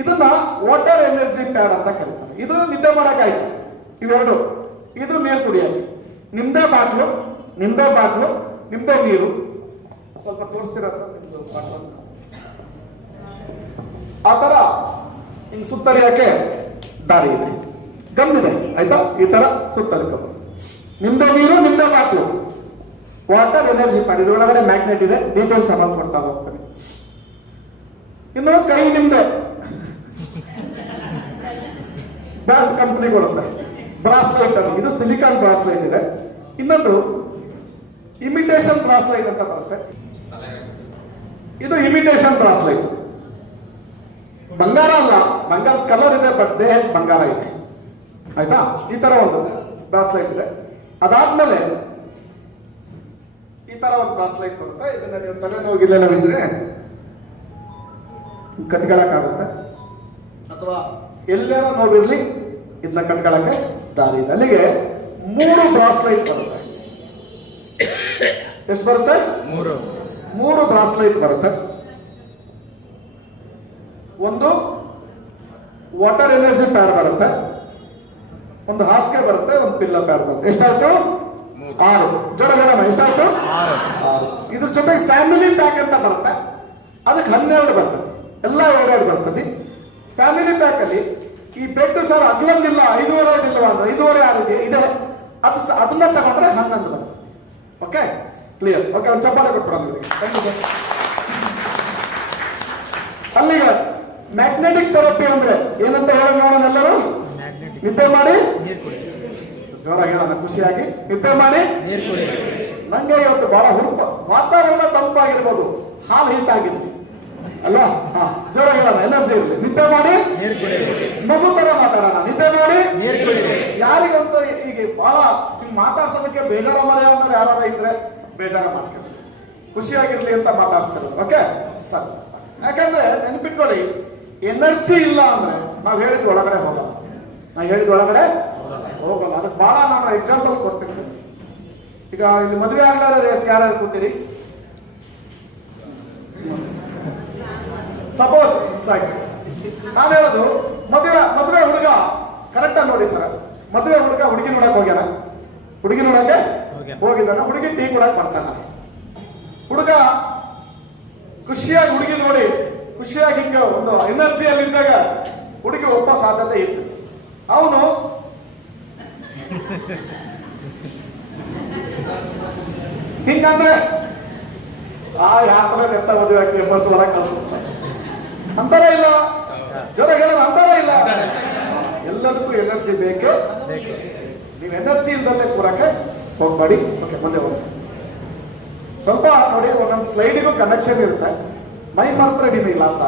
ಇದನ್ನ water energy pad ಅಂತ ಕರೀತಾರೆ. ಇದು ನಿದ್ದೆ ಮಾಡಕ್ಕಾಯ್ತು ಇವೆರಡು. ಇದು ನೀರು ಕುಡಿಯೋದು. ನಿಮ್ದೇ ಬಾಟ್ಲು, ನಿಮ್ದೇ ನೀರು. ಸ್ವಲ್ಪ ತೋರಿಸ್ತೀರಾ ಸರ್ ನಿಮ್ದು ಬಾಟ್ಲು? ಆ ತರ ಹಿಂಗ್ ಸುತ್ತರಿಯಕ್ಕೆ ದಾರಿ ಇದೆ, ಗಮ್ಮಿದೆ ಆಯ್ತಾ. ಈ ತರ ಸುತ್ತರಿಕೋಬಹುದು. ನಿಮ್ದೇ ನೀರು, ನಿಮ್ದೇ ಬಾಟ್ಲು, ವಾಟರ್ ಎನರ್ಜಿ ಪ್ಯಾಡ್. ಇದ್ರೊಳಗಡೆ ಮ್ಯಾಗ್ನೆಟ್ ಇದೆ, ಡೀಟೇಲ್ಸ್ ಅಮೌಂಟ್ ಕೊಡ್ತಾ ಹೋಗ್ತಾನೆ. ಇನ್ನು ಕೈ ನಿಮ್ದೆ, ಬ್ಯಾಟ್ ಕಂಪನಿ ಕೊಡುತ್ತೆ. ಬ್ರಾಸ್ಲೈಟ್ ಅದು, ಇದು ಸಿಲಿಕಾನ್ ಬ್ರಾಸ್ಲೈಟ್ ಇದೆ. ಇನ್ನೊಂದು ಇಮಿಟೇಷನ್ ಬ್ರಾಸ್ಲೈಟ್ ಅಂತ ಬರುತ್ತೆ. ಇದು ಇಮಿಟೇಷನ್ ಬ್ರಾಸ್ಲೈಟ್. ಬಂಗಾರ ಅಲ್ಲ, ಬಂಗಾರ ಕಲರ್ ಇದೆ, ಬಟ್ ದೇಹಕ್ಕೆ ಬಂಗಾರ ಇದೆ ಆಯ್ತಾ. ಈ ತರ ಒಂದು ಬ್ರಾಸ್ಲೈಟ್ ಇದೆ. ಅದಾದ್ಮೇಲೆ ಈ ತರ ಒಂದು ಬ್ರಾಸ್ಲೈಟ್ ಬರುತ್ತೆ. ಇದನ್ನ ನೀವು ತಲೆನೋವಿಗೆಲ್ಲ ಇದ್ರೆ ಕಟ್ಕೊಳಕ್ಕಾಗುತ್ತೆ, ಅಥವಾ ಎಲ್ಲೇನೋ ನೋವಿರ್ಲಿ ಇದನ್ನ ಕಟ್ಕೊಳಕ್ಕೆ ದಾರಿ ಇದೆ. ಅಲ್ಲಿಗೆ 3 ಬ್ರಾಸ್ಲೈಟ್ ಬರುತ್ತೆ. ಎಷ್ಟು ಬರುತ್ತೆ? 3 ಬ್ರಾಸ್ಲೈಟ್ ಬರುತ್ತೆ. ಒಂದು ವಾಟರ್ ಎನರ್ಜಿ ಪ್ಯಾಡ್ ಬರುತ್ತೆ, ಒಂದು ಹಾಸಿಗೆ ಬರುತ್ತೆ, ಒಂದು ಪಿಲ್ಲೋ ಪ್ಯಾಡ್ ಬರುತ್ತೆ. ಎಷ್ಟಾಯ್ತು? 6. ಜೋರ ಮೇಡಮ್, ಎಷ್ಟಾಯ್ತು? 6. ಇದ್ರ ಜೊತೆಗೆ ಫ್ಯಾಮಿಲಿ ಪ್ಯಾಕ್ ಅಂತ ಬರುತ್ತೆ, ಅದಕ್ಕೆ 12 ಬರ್ತದೆ. ಎಲ್ಲ 2 ಬರ್ತದೆ. ಫ್ಯಾಮಿಲಿ ಪ್ಯಾಕ್ ಅಲ್ಲಿ ಈ ಬೆಡ್ ಸರ್ ಅಗ್ಲಂದಿಲ್ಲ, 5.5 ಇಲ್ಲವಾ ಅಂದ್ರೆ 5.5 ಇದೆ, ಅದು ಅದನ್ನ ತಗೊಂಡ್ರೆ 11 ಬರ್ತದೆ. Okay, clear? ಓಕೆ, ಒಂದು ಚಪ್ಪಾಳೆ ಕೊಟ್ಬಿಡೋದು. ಅಲ್ಲಿಗೆ ಮ್ಯಾಗ್ನೆಟಿಕ್ ಥೆರಪಿ ಅಂದ್ರೆ ಏನಂತ ಹೇಳೋಣ ನೋಡೋಣ ಎಲ್ಲರೂ. ನಿದ್ದೆ ಮಾಡಿ, ಜೋರಾಗಿ ಹೇಳೋಣ ಖುಷಿಯಾಗಿ. ನಿದ್ದೆ ಮಾಡಿ, ನಂಗೆ ಇವತ್ತು ಬಹಳ ಹುರುಪ, ವಾತಾವರಣ ತಂಪಾಗಿರ್ಬೋದು, ಹಾಲು ಹೀಟ್ ಆಗಿರ್ಲಿ ಅಲ್ವಾ? ಜೋರಾಗಿ ಹೇಳೋಣ, ಎನರ್ಜಿ ಇರಲಿ. ನಿದ್ದೆ ಮಾಡಿ, ಮಗು ತರ ಮಾತಾಡೋಣ. ನಿದ್ದೆ ಮಾಡಿ, ಯಾರಿಗಂತ ಈಗ ಬಹಳ ಹಿಂಗ್ ಮಾತಾಡ್ಸೋದಕ್ಕೆ ಬೇಜಾರ ಮರೆ ಅನ್ನೋರು ಯಾರು ಇದ್ರೆ ಬೇಜಾರ ಮಾಡ್ಕೊಂಡು ಖುಷಿಯಾಗಿರ್ಲಿ ಅಂತ ಮಾತಾಡ್ತಿರೋದು. ಓಕೆ ಸರ್, ಯಾಕಂದ್ರೆ ನೆನ್ಪಿಟ್ಕೊಳ್ಳಿ, ಎನರ್ಜಿ ಇಲ್ಲ ಅಂದ್ರೆ ನಾವು ಹೇಳಿದ ಒಳಗಡೆ ಹೋಗಲ್ಲ. ಅದಕ್ಕೆ ಬಹಳ ನಾನು ಎಕ್ಸಾಂಪಲ್ ಕೊಡ್ತಿರ್ತೀನಿ. ಈಗ ಇಲ್ಲಿ ಮದುವೆ ಆಗ್ಲಾರ ಯಾರ್ಯಾರು ಕೂತೀರಿ? ಸಪೋಸ್ ಸಾಕಿ ನಾನು ಹೇಳೋದು, ಮದುವೆ ಹುಡುಗ ಕರೆಕ್ಟ್ ಆಗಿ ನೋಡಿ ಸರ್. ಮದುವೆ ಹುಡುಗ ಹುಡುಗಿ ನೋಡಕ್ ಹೋಗ್ಯಾನ, ಹುಡುಗಿ ನೋಡಕ್ಕೆ ಹೋಗಿದ್ದಾನ, ಹುಡುಗಿ ಟೀ ಕೊಡಕ್ ಬರ್ತಾನ. ಹುಡುಗ ಖುಷಿಯಾಗಿ ಹುಡುಗಿ ನೋಡಿ ಖುಷಿಯಾಗಿ ಹಿಂಗ ಒಂದು ಎನರ್ಜಿಯಲ್ಲಿ ಇದ್ದಾಗ ಹುಡುಗಿ ಒಬ್ಬ ಸಾಧ್ಯತೆ ಇತ್ತು. ಅವನು ಹಿಂಗಂದ್ರೆ ಯಾಕಂದ್ರೆ ಎತ್ತ ಮದುವೆ ಆಗ್ತೀವಿ ಫಸ್ಟ್ ಹೊರಗೆ ಕಳ್ಸುತ್ತೆ ಅಂತಾರ ಇಲ್ಲ, ಜೋರ ಹೇಳೋಣ ಅಂತಾರ ಇಲ್ಲ. ಎಲ್ಲದಕ್ಕೂ ಎನರ್ಜಿ ಬೇಕು. ನೀವು ಎನರ್ಜಿ ಇಲ್ದಲ್ಲೇ ಕೂರಕ್ಕೆ ಹೋಗ್ಬೇಡಿ. ಓಕೆ, ಮುಂದೆ ಹೋಗಿ ಸ್ವಲ್ಪ ನೋಡಿ. ಒಂದೊಂದು ಸ್ಲೈಡಿಗೂ ಕನೆಕ್ಷನ್ ಇರುತ್ತೆ. ಮೈ ಮರ್ತ್ರೆ ನಿಮಗೆ ಲಾಸ್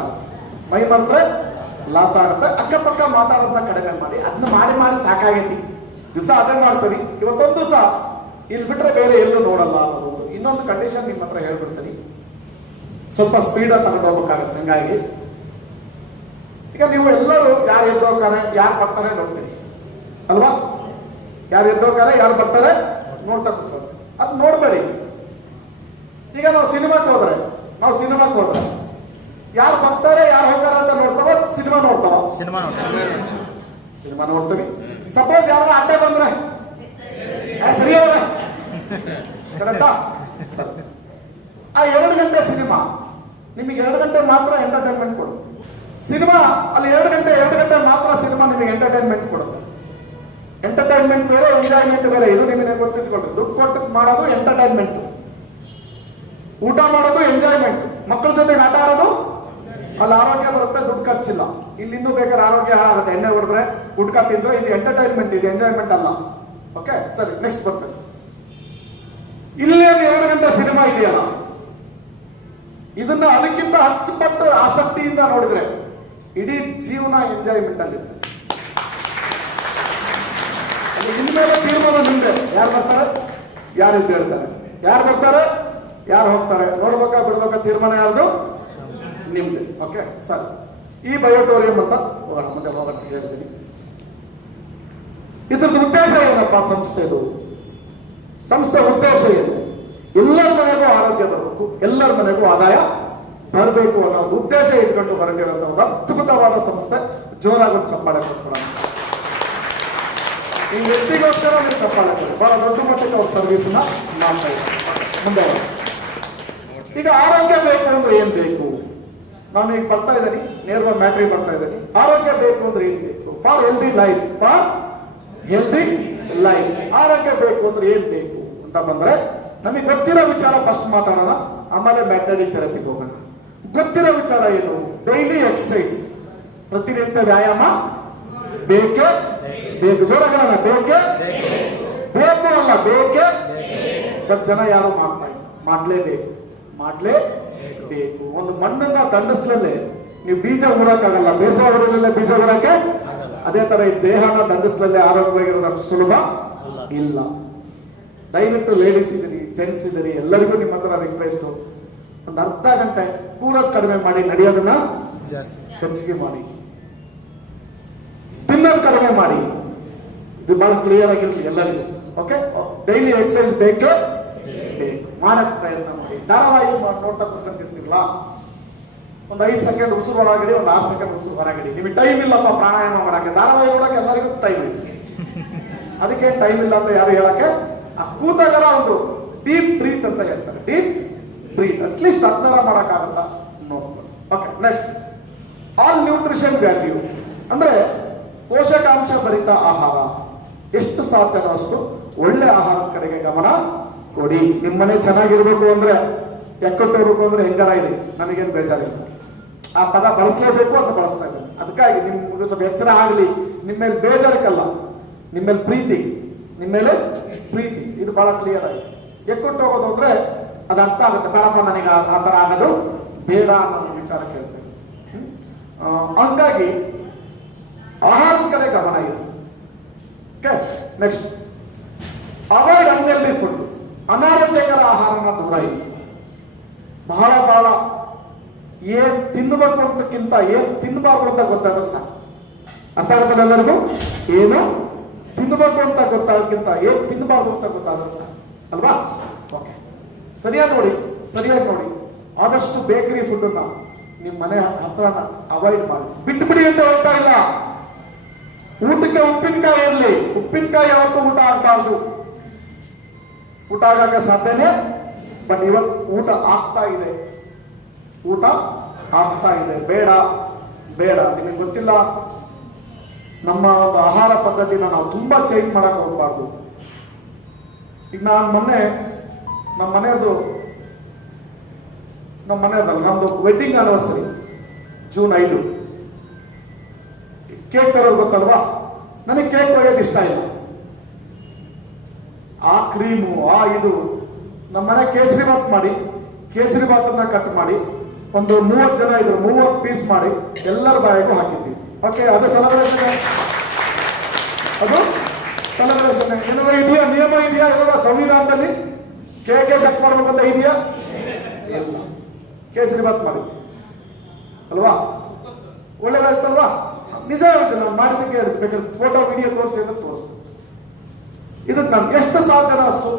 ಆಗುತ್ತೆ. ಅಕ್ಕಪಕ್ಕ ಮಾತಾಡೋದನ್ನ ಕಡಿಮೆ ಮಾಡಿ. ಅದನ್ನ ಮಾಡಿ ಸಾಕಾಗೈತಿ. ದಿವಸ ಅದೇ ಮಾಡ್ತೀವಿ. ಇವತ್ತೊಂದು ದಿವಸ ಇಲ್ಲಿ ಬಿಟ್ರೆ ಬೇರೆ ಎಲ್ಲೂ ನೋಡಲ್ಲ ಅನ್ನೋದು ಇನ್ನೊಂದು ಕಂಡೀಷನ್ ನಿಮ್ಮ ಹತ್ರ ಹೇಳ್ಬಿಡ್ತೀನಿ. ಸ್ವಲ್ಪ ಸ್ಪೀಡಾಗಿ ತಗೊಂಡು ಹೋಗ್ಬೇಕಾಗತ್ತೆ. ಹಂಗಾಗಿ ಈಗ ನೀವು ಎಲ್ಲರೂ ಯಾರು ಎದ್ದೋಗ್ತಾರೆ, ಯಾರು ಬರ್ತಾರೆ ನೋಡ್ತೀರಿ ಅಲ್ವಾ? ಯಾರು ಎದ್ದೋಗ್ತಾರೆ, ಯಾರು ಬರ್ತಾರೆ ನೋಡ್ತಾ ಕೂತ್ಕೊಳ್ತೀವಿ. ಅದು ನೋಡ್ಬೇಡಿ. ಈಗ ನಾವು ಸಿನಿಮಾಕ್ಕೆ ಹೋದ್ರೆ ಯಾರು ಬರ್ತಾರೆ, ಯಾರು ಹೋಗ್ತಾರೆ ಅಂತ ನೋಡ್ತಾವ, ಸಿನಿಮಾ ನೋಡ್ತೀವಿ. ಸಪೋಸ್ ಯಾರು ಅಡ್ಡ ಬಂದ್ರೆ ಸರಿ ಕರೆಕ್ಟಾ? ಆ 2 ಗಂಟೆ ಸಿನಿಮಾ ನಿಮಗೆ 2 ಗಂಟೆ ಮಾತ್ರ ಎಂಟರ್ಟೈನ್ಮೆಂಟ್ ಕೊಡುತ್ತೆ. ಸಿನಿಮಾ ಅಲ್ಲಿ 2 ಗಂಟೆ ಮಾತ್ರ ಸಿನಿಮಾ ನಿಮಗೆ ಎಂಟರ್ಟೈನ್ಮೆಂಟ್ ಕೊಡುತ್ತೆ. ಎಂಟರ್ಟೈನ್ಮೆಂಟ್ ಬೇರೆ, ಎಂಜಾಯ್ಮೆಂಟ್ ಬೇರೆ. ಇದು ನಿಮಗೆ ಗೊತ್ತಿಟ್ಕೊಳ್ರಿ. ದುಡ್ಡು ಕೊಟ್ಟು ಮಾಡೋದು ಎಂಟರ್ಟೈನ್ಮೆಂಟ್, ಊಟ ಮಾಡೋದು ಎಂಜಾಯ್ಮೆಂಟ್, ಮಕ್ಕಳ ಜೊತೆಗೆ ಆಟ ಆಡೋದು, ಅಲ್ಲಿ ಆರೋಗ್ಯ ಬರುತ್ತೆ, ದುಡ್ಡು ಖರ್ಚಿಲ್ಲ. ಇಲ್ಲಿ ಇನ್ನೂ ಬೇಕಾದ್ರೆ ಆರೋಗ್ಯ ಹಾಳಾಗುತ್ತೆ. ಎಣ್ಣೆ ಹೊಡೆದ್ರೆ, ಗುಟ್ಕಾ ತಿಂದ್ರೆ. ಇದು ಎಂಟರ್ಟೈನ್ಮೆಂಟ್, ಇದು ಎಂಜಾಯ್ಮೆಂಟ್ ಅಲ್ಲ. ಓಕೆ ಸರಿ, ನೆಕ್ಸ್ಟ್ ಬರ್ತದೆ. ಇಲ್ಲೇನು 2 ಗಂಟೆ ಸಿನಿಮಾ ಇದೆಯಲ್ಲ, ಇದನ್ನ ಅದಕ್ಕಿಂತ 10 ಪಟ್ಟು ಆಸಕ್ತಿಯಿಂದ ನೋಡಿದ್ರೆ ಇಡೀ ಜೀವನ ಎಂಜಾಯ್ಮೆಂಟ್ ಅಲ್ಲಿ ಇರ್ತದೆ. ಇನ್ಮೇಲೆ ತೀರ್ಮಾನ ನಿಮ್ದೆ. ಯಾರು ಬರ್ತಾರೆ, ಯಾರು ಇದ್ದು ಹೇಳ್ತಾರೆ, ಯಾರು ಬರ್ತಾರೆ, ಯಾರು ಹೋಗ್ತಾರೆ, ನೋಡ್ಬೇಕಾ ಬಿಡ್ಬೇಕಾ, ತೀರ್ಮಾನ ಯಾರ್ದು? ನಿಮ್ದೆ. ಓಕೆ ಸರ್, ಈ ಬಯೋಟೋರಿಯಂ ಅಂತ ಮುಂದೆ ಹೋಗೋಣ ಹೇಳ್ತೀನಿ. ಇದ್ರದ್ದು ಉದ್ದೇಶ ಏನಪ್ಪ? ಸಂಸ್ಥೆ ಉದ್ದೇಶ ಏನು? ಎಲ್ಲರ ಮನೆಗೂ ಆರೋಗ್ಯ ಬರಬೇಕು, ಎಲ್ಲರ ಮನೆಗೂ ಆದಾಯ ಬರಬೇಕು ಅನ್ನೋ ಒಂದು ಉದ್ದೇಶ ಇಟ್ಕೊಂಡು ಹೊರಟಿರುವಂತ ಒಂದು ಅದ್ಭುತವಾದ ಸಂಸ್ಥೆ. ಜೋರಾಗಿ ಒಂದು ಚಪ್ಪಾಳೆ ಕೊಟ್ಬಿಡೋಣ. ಈ ವ್ಯಕ್ತಿಗೋಸ್ಕರ ನೀವು ಚಪ್ಪಾಳೆ ಕೊಡಿ. ಬಹಳ ದೊಡ್ಡ ಮಟ್ಟಕ್ಕೆ ಅವ್ರ ಸರ್ವಿಸ್ ನ ಮಾಡ್ತಾ ಇದ್ದಾರೆ. ಮುಂದೆ ಈಗ ಆರೋಗ್ಯ ಬೇಕು ಅಂದ್ರೆ ಏನ್ ಬೇಕು? ನಾನು ಈಗ ಬರ್ತಾ ಇದ್ದೀನಿ, ನೇರವಾಗಿ ಮ್ಯಾಟ್ರಿಗೆ ಬರ್ತಾ ಇದ್ದೀನಿ. ಆರೋಗ್ಯ ಬೇಕು ಅಂದ್ರೆ ಏನ್ ಬೇಕು? For healthy life, for healthy life ಆರೋಗ್ಯ ಬೇಕು ಅಂದ್ರೆ ಏನ್ ಬೇಕು ಅಂತ ಬಂದ್ರೆ, ನಮಗೆ ಗೊತ್ತಿರೋ ವಿಚಾರ ಫಸ್ಟ್ ಮಾತಾಡೋಣ, ಆಮೇಲೆ ಮ್ಯಾಗ್ನೆಟಿಕ್ ಥೆರಪಿಗೆ ಹೋಗೋಣ. ಗೊತ್ತಿರೋ ವಿಚಾರ ಏನು? ಡೈಲಿ ಎಕ್ಸರ್ಸೈಸ್, ಪ್ರತಿನಿತ್ಯ ವ್ಯಾಯಾಮ ಬೇಕೇ ಬೇಕು. ಜೋರಾಗೋಣ, ಬೇಕೇ ಬೇಕು ಅಲ್ಲ, ಬೇಕೇ ಬಟ್ ಜನ ಯಾರು ಮಾಡ್ಲೇಬೇಕು. ಒಂದು ಮಣ್ಣನ್ನ ದಂಡಿಸ್ಲೇ ನೀವು ಬೀಜ ಊರಕ್ಕಾಗಲ್ಲ, ಬೇಸಾಯ ಹೊಡೆಯಲ್ಲೇ ಬೀಜ ಊರಕ್ಕೆ. ಅದೇ ತರ ಈ ದೇಹನ ದಂಡಿಸ್ಲೇ ಆರೋಗ್ಯವಾಗಿರೋದು ಅಷ್ಟು ಸುಲಭ ಇಲ್ಲ. ದಯವಿಟ್ಟು ಲೇಡೀಸ್ ಇದ್ದೀರಿ, ಜೆಂಟ್ಸ್ ಇದ್ದೀರಿ, ಎಲ್ಲರಿಗೂ ನಿಮ್ಮ ಹತ್ರ ರಿಕ್ವೆಸ್ಟ್, ಒಂದು ಅರ್ಧ ಗಂಟೆ ಕೂರೋದು ಕಡಿಮೆ ಮಾಡಿ, ನಡೆಯೋದನ್ನ ಹೆಚ್ಚಿಗೆ ಮಾಡಿ, ತಿನ್ನೋದು ಕಡಿಮೆ ಮಾಡಿ. ಇದು ಬಹಳ ಕ್ಲಿಯರ್ ಆಗಿರ್ಲಿ ಎಲ್ಲರಿಗೂ. ಓಕೆ, ಡೈಲಿ ಎಕ್ಸರ್ಸೈಸ್ ಬೇಕು, ಮಾಡಕ್ ಪ್ರಯತ್ನ ಮಾಡಿ. ಧಾರಾವಾಹಿ ನೋಡ್ತಾ ಕೂತ್ಕೊಂತಿರ್ತಿರ್ಲಾ, ಒಂದು 5 ಸೆಕೆಂಡ್ ಉಸಿರು ಒಳಗಡೆ, ಒಂದು 6 ಸೆಕೆಂಡ್ ಉಸಿರು ಹೊರಗಡೆ. ನಿಮಗೆ ಟೈಮ್ ಇಲ್ಲಪ್ಪ ಪ್ರಾಣಾಯಾಮ ಮಾಡಕ್ಕೆ, ಧಾರಾವಾಹಿ ನೋಡಕ್ಕೆ ಎಲ್ಲರಿಗೂ ಟೈಮ್ ಇತ್ತು. ಅದಕ್ಕೆ ಟೈಮ್ ಇಲ್ಲ ಅಂತ ಯಾರು ಹೇಳಕ್ಕೆ, ಆ ಕೂತಾಗರ ಒಂದು ಡೀಪ್ ಬ್ರೀತ್ ಅಂತ ಹೇಳ್ತಾರೆ. ಡೀಪ್ ಬ್ರೀತ್ ಅಟ್ಲೀಸ್ಟ್ ಅದನ್ನ ಮಾಡಕ್ಕಾಗತ್ತಾ ನೋಡ್ಕೊಂಡು. Okay, next all nutrition value ಅಂದ್ರೆ ಪೋಷಕಾಂಶ ಭರಿತ ಆಹಾರ. ಎಷ್ಟು ಸಾಧ್ಯನೋ ಅಷ್ಟು ಒಳ್ಳೆ ಆಹಾರದ ಕಡೆಗೆ ಗಮನ ಕೊಡಿ. ನಿಮ್ಮನೆ ಚೆನ್ನಾಗಿರ್ಬೇಕು ಅಂದ್ರೆ, ಎಕ್ಕಟ್ಟಿರ್ಬೇಕು ಅಂದ್ರೆ ಹೆಂಗಾರ ಇದೆ, ನನಗೇನು ಬೇಜಾರಿಲ್ಲ. ಆ ಪದ ಬಳಸಲೇಬೇಕು ಅಂತ ಬಳಸ್ತಾ ಇದ್ದೀನಿ. ಅದಕ್ಕಾಗಿ ನಿಮ್ಗೆ ಸ್ವಲ್ಪ ಎಚ್ಚರ ಆಗಲಿ. ನಿಮ್ಮ ಮೇಲೆ ಬೇಜಾರಕ್ಕಲ್ಲ, ನಿಮ್ಮ ಮೇಲೆ ಪ್ರೀತಿ, ನಿಮ್ಮ ಮೇಲೆ ಪ್ರೀತಿ. ಇದು ಬಹಳ ಕ್ಲಿಯರ್ ಆಗಿದೆ. ಎಕ್ಕಟ್ಟು ಹೋಗೋದು ಅಂದ್ರೆ ಅದು ಅರ್ಥ ಆಗುತ್ತೆ. ಬೇಡಪ್ಪ, ನನಗೆ ಆ ತರ ಆಗೋದು ಬೇಡ ಅನ್ನೋ ವಿಚಾರ ಕೇಳ್ತೇನೆ. ಹಂಗಾಗಿ ಆಹಾರದ ಕಡೆ ಗಮನ ಇದೆ. Okay, next avoid unhealthy food. ಅನಾರೋಗ್ಯಕರ ಆಹಾರನ ದೂರ ಇದೆ. ಬಹಳ ಏನ್ ತಿನ್ನಬೇಕು ಅಂತಕ್ಕಿಂತ ಏನ್ ತಿನ್ನಬಾರ್ದು ಅಂತ ಗೊತ್ತಾದ್ರೆ ಸಾಕು. ಅರ್ಥ ಆಗುತ್ತಲ್ಲ ಎಲ್ಲರಿಗೂ? ಏನು ತಿನ್ನಬೇಕು ಅಂತ ಗೊತ್ತಾಗೋಕ್ಕಿಂತ ಏನ್ ತಿನ್ನಬಾರ್ದು ಅಂತ ಗೊತ್ತಾದ್ರೆ ಸಾಕು ಅಲ್ವಾ? ಓಕೆ, ಸರಿಯಾಗಿ ನೋಡಿ. ಆದಷ್ಟು ಬೇಕರಿ ಫುಡ್ ಅನ್ನ ನಿಮ್ಮ ಮನೆ ಹತ್ರ ಅವಾಯ್ಡ್ ಮಾಡಿ. ಬಿಟ್ಟುಬಿಡಿ ಅಂತ ಹೇಳ್ತಾ ಇಲ್ಲ. ಊಟಕ್ಕೆ ಉಪ್ಪಿನಕಾಯಿ ಇರಲಿ, ಉಪ್ಪಿನಕಾಯಿ ಯಾವತ್ತೂ ಊಟ ಆಗಬಾರ್ದು. ಊಟ ಆಗಕ್ಕೆ ಸಾಧ್ಯನೇ, ಬಟ್ ಇವತ್ತು ಊಟ ಆಗ್ತಾ ಇದೆ. ಬೇಡ. ನಿಮಗೆ ಗೊತ್ತಿಲ್ಲ, ನಮ್ಮ ಒಂದು ಆಹಾರ ಪದ್ಧತಿನ ನಾವು ತುಂಬಾ ಚೇಂಜ್ ಮಾಡಕ್ ಹೋಗ್ಬಾರ್ದು. ಈಗ ನಾನು ಮೊನ್ನೆ ನಮ್ಮ ಮನೆಯದಲ್ಲ, ನಮ್ದು ವೆಡ್ಡಿಂಗ್ ಆನಿವರ್ಸರಿ ಜೂನ್ 5. ಕೇಕ್ ತರೋದು ಗೊತ್ತಲ್ವಾ? ನನಗೆ ಕೇಕ್ ಒಯ್ಯೋದು ಇಷ್ಟ ಇಲ್ಲ. ಆ ಕ್ರೀಮು ಇದು ನಮ್ಮ ಮನೆ ಕೇಸರಿ ಬಾತನ್ನ ಕಟ್ ಮಾಡಿ ಒಂದು 30 ಜನ ಇದ್ರು, 30 ಪೀಸ್ ಮಾಡಿ ಎಲ್ಲರ ಬಾಯಿಗೂ ಹಾಕಿದ್ದೀವಿ. ಓಕೆ, ಅದು ಸೆಲೆಬ್ರೇಷನ್. ಏನಾರ ಇದೆಯಾ, ನಿಯಮ ಇದೆಯಾ? ಇವಾಗ ಸಂವಿಧಾನದಲ್ಲಿ ಕೇಕ್ ಕಟ್ ಮಾಡ್ಬೇಕಂತ ಇದೆಯಾ? ಇಲ್ಲ. ಕೇಸರಿ ಬಾತ್ ಮಾಡಿದ್ವಿ ಅಲ್ವಾ? ಒಳ್ಳೇದಾಯ್ತಲ್ವಾ? ನಿಜ ಹೇಳ್ತೀನಿ, ನಾನು ಮಾಡಿದ್ದಕ್ಕೆ ಹೇಳ್ತೀನಿ. ಬೇಕಾದ್ರೆ ಫೋಟೋ ವಿಡಿಯೋ ತೋರಿಸಿ ಅಂತ ತೋರಿಸ್ತೀನಿ. ಇದಕ್ಕೆ ನಾನು ಎಷ್ಟು ಸಾಧ್ಯನೋ ಅಷ್ಟು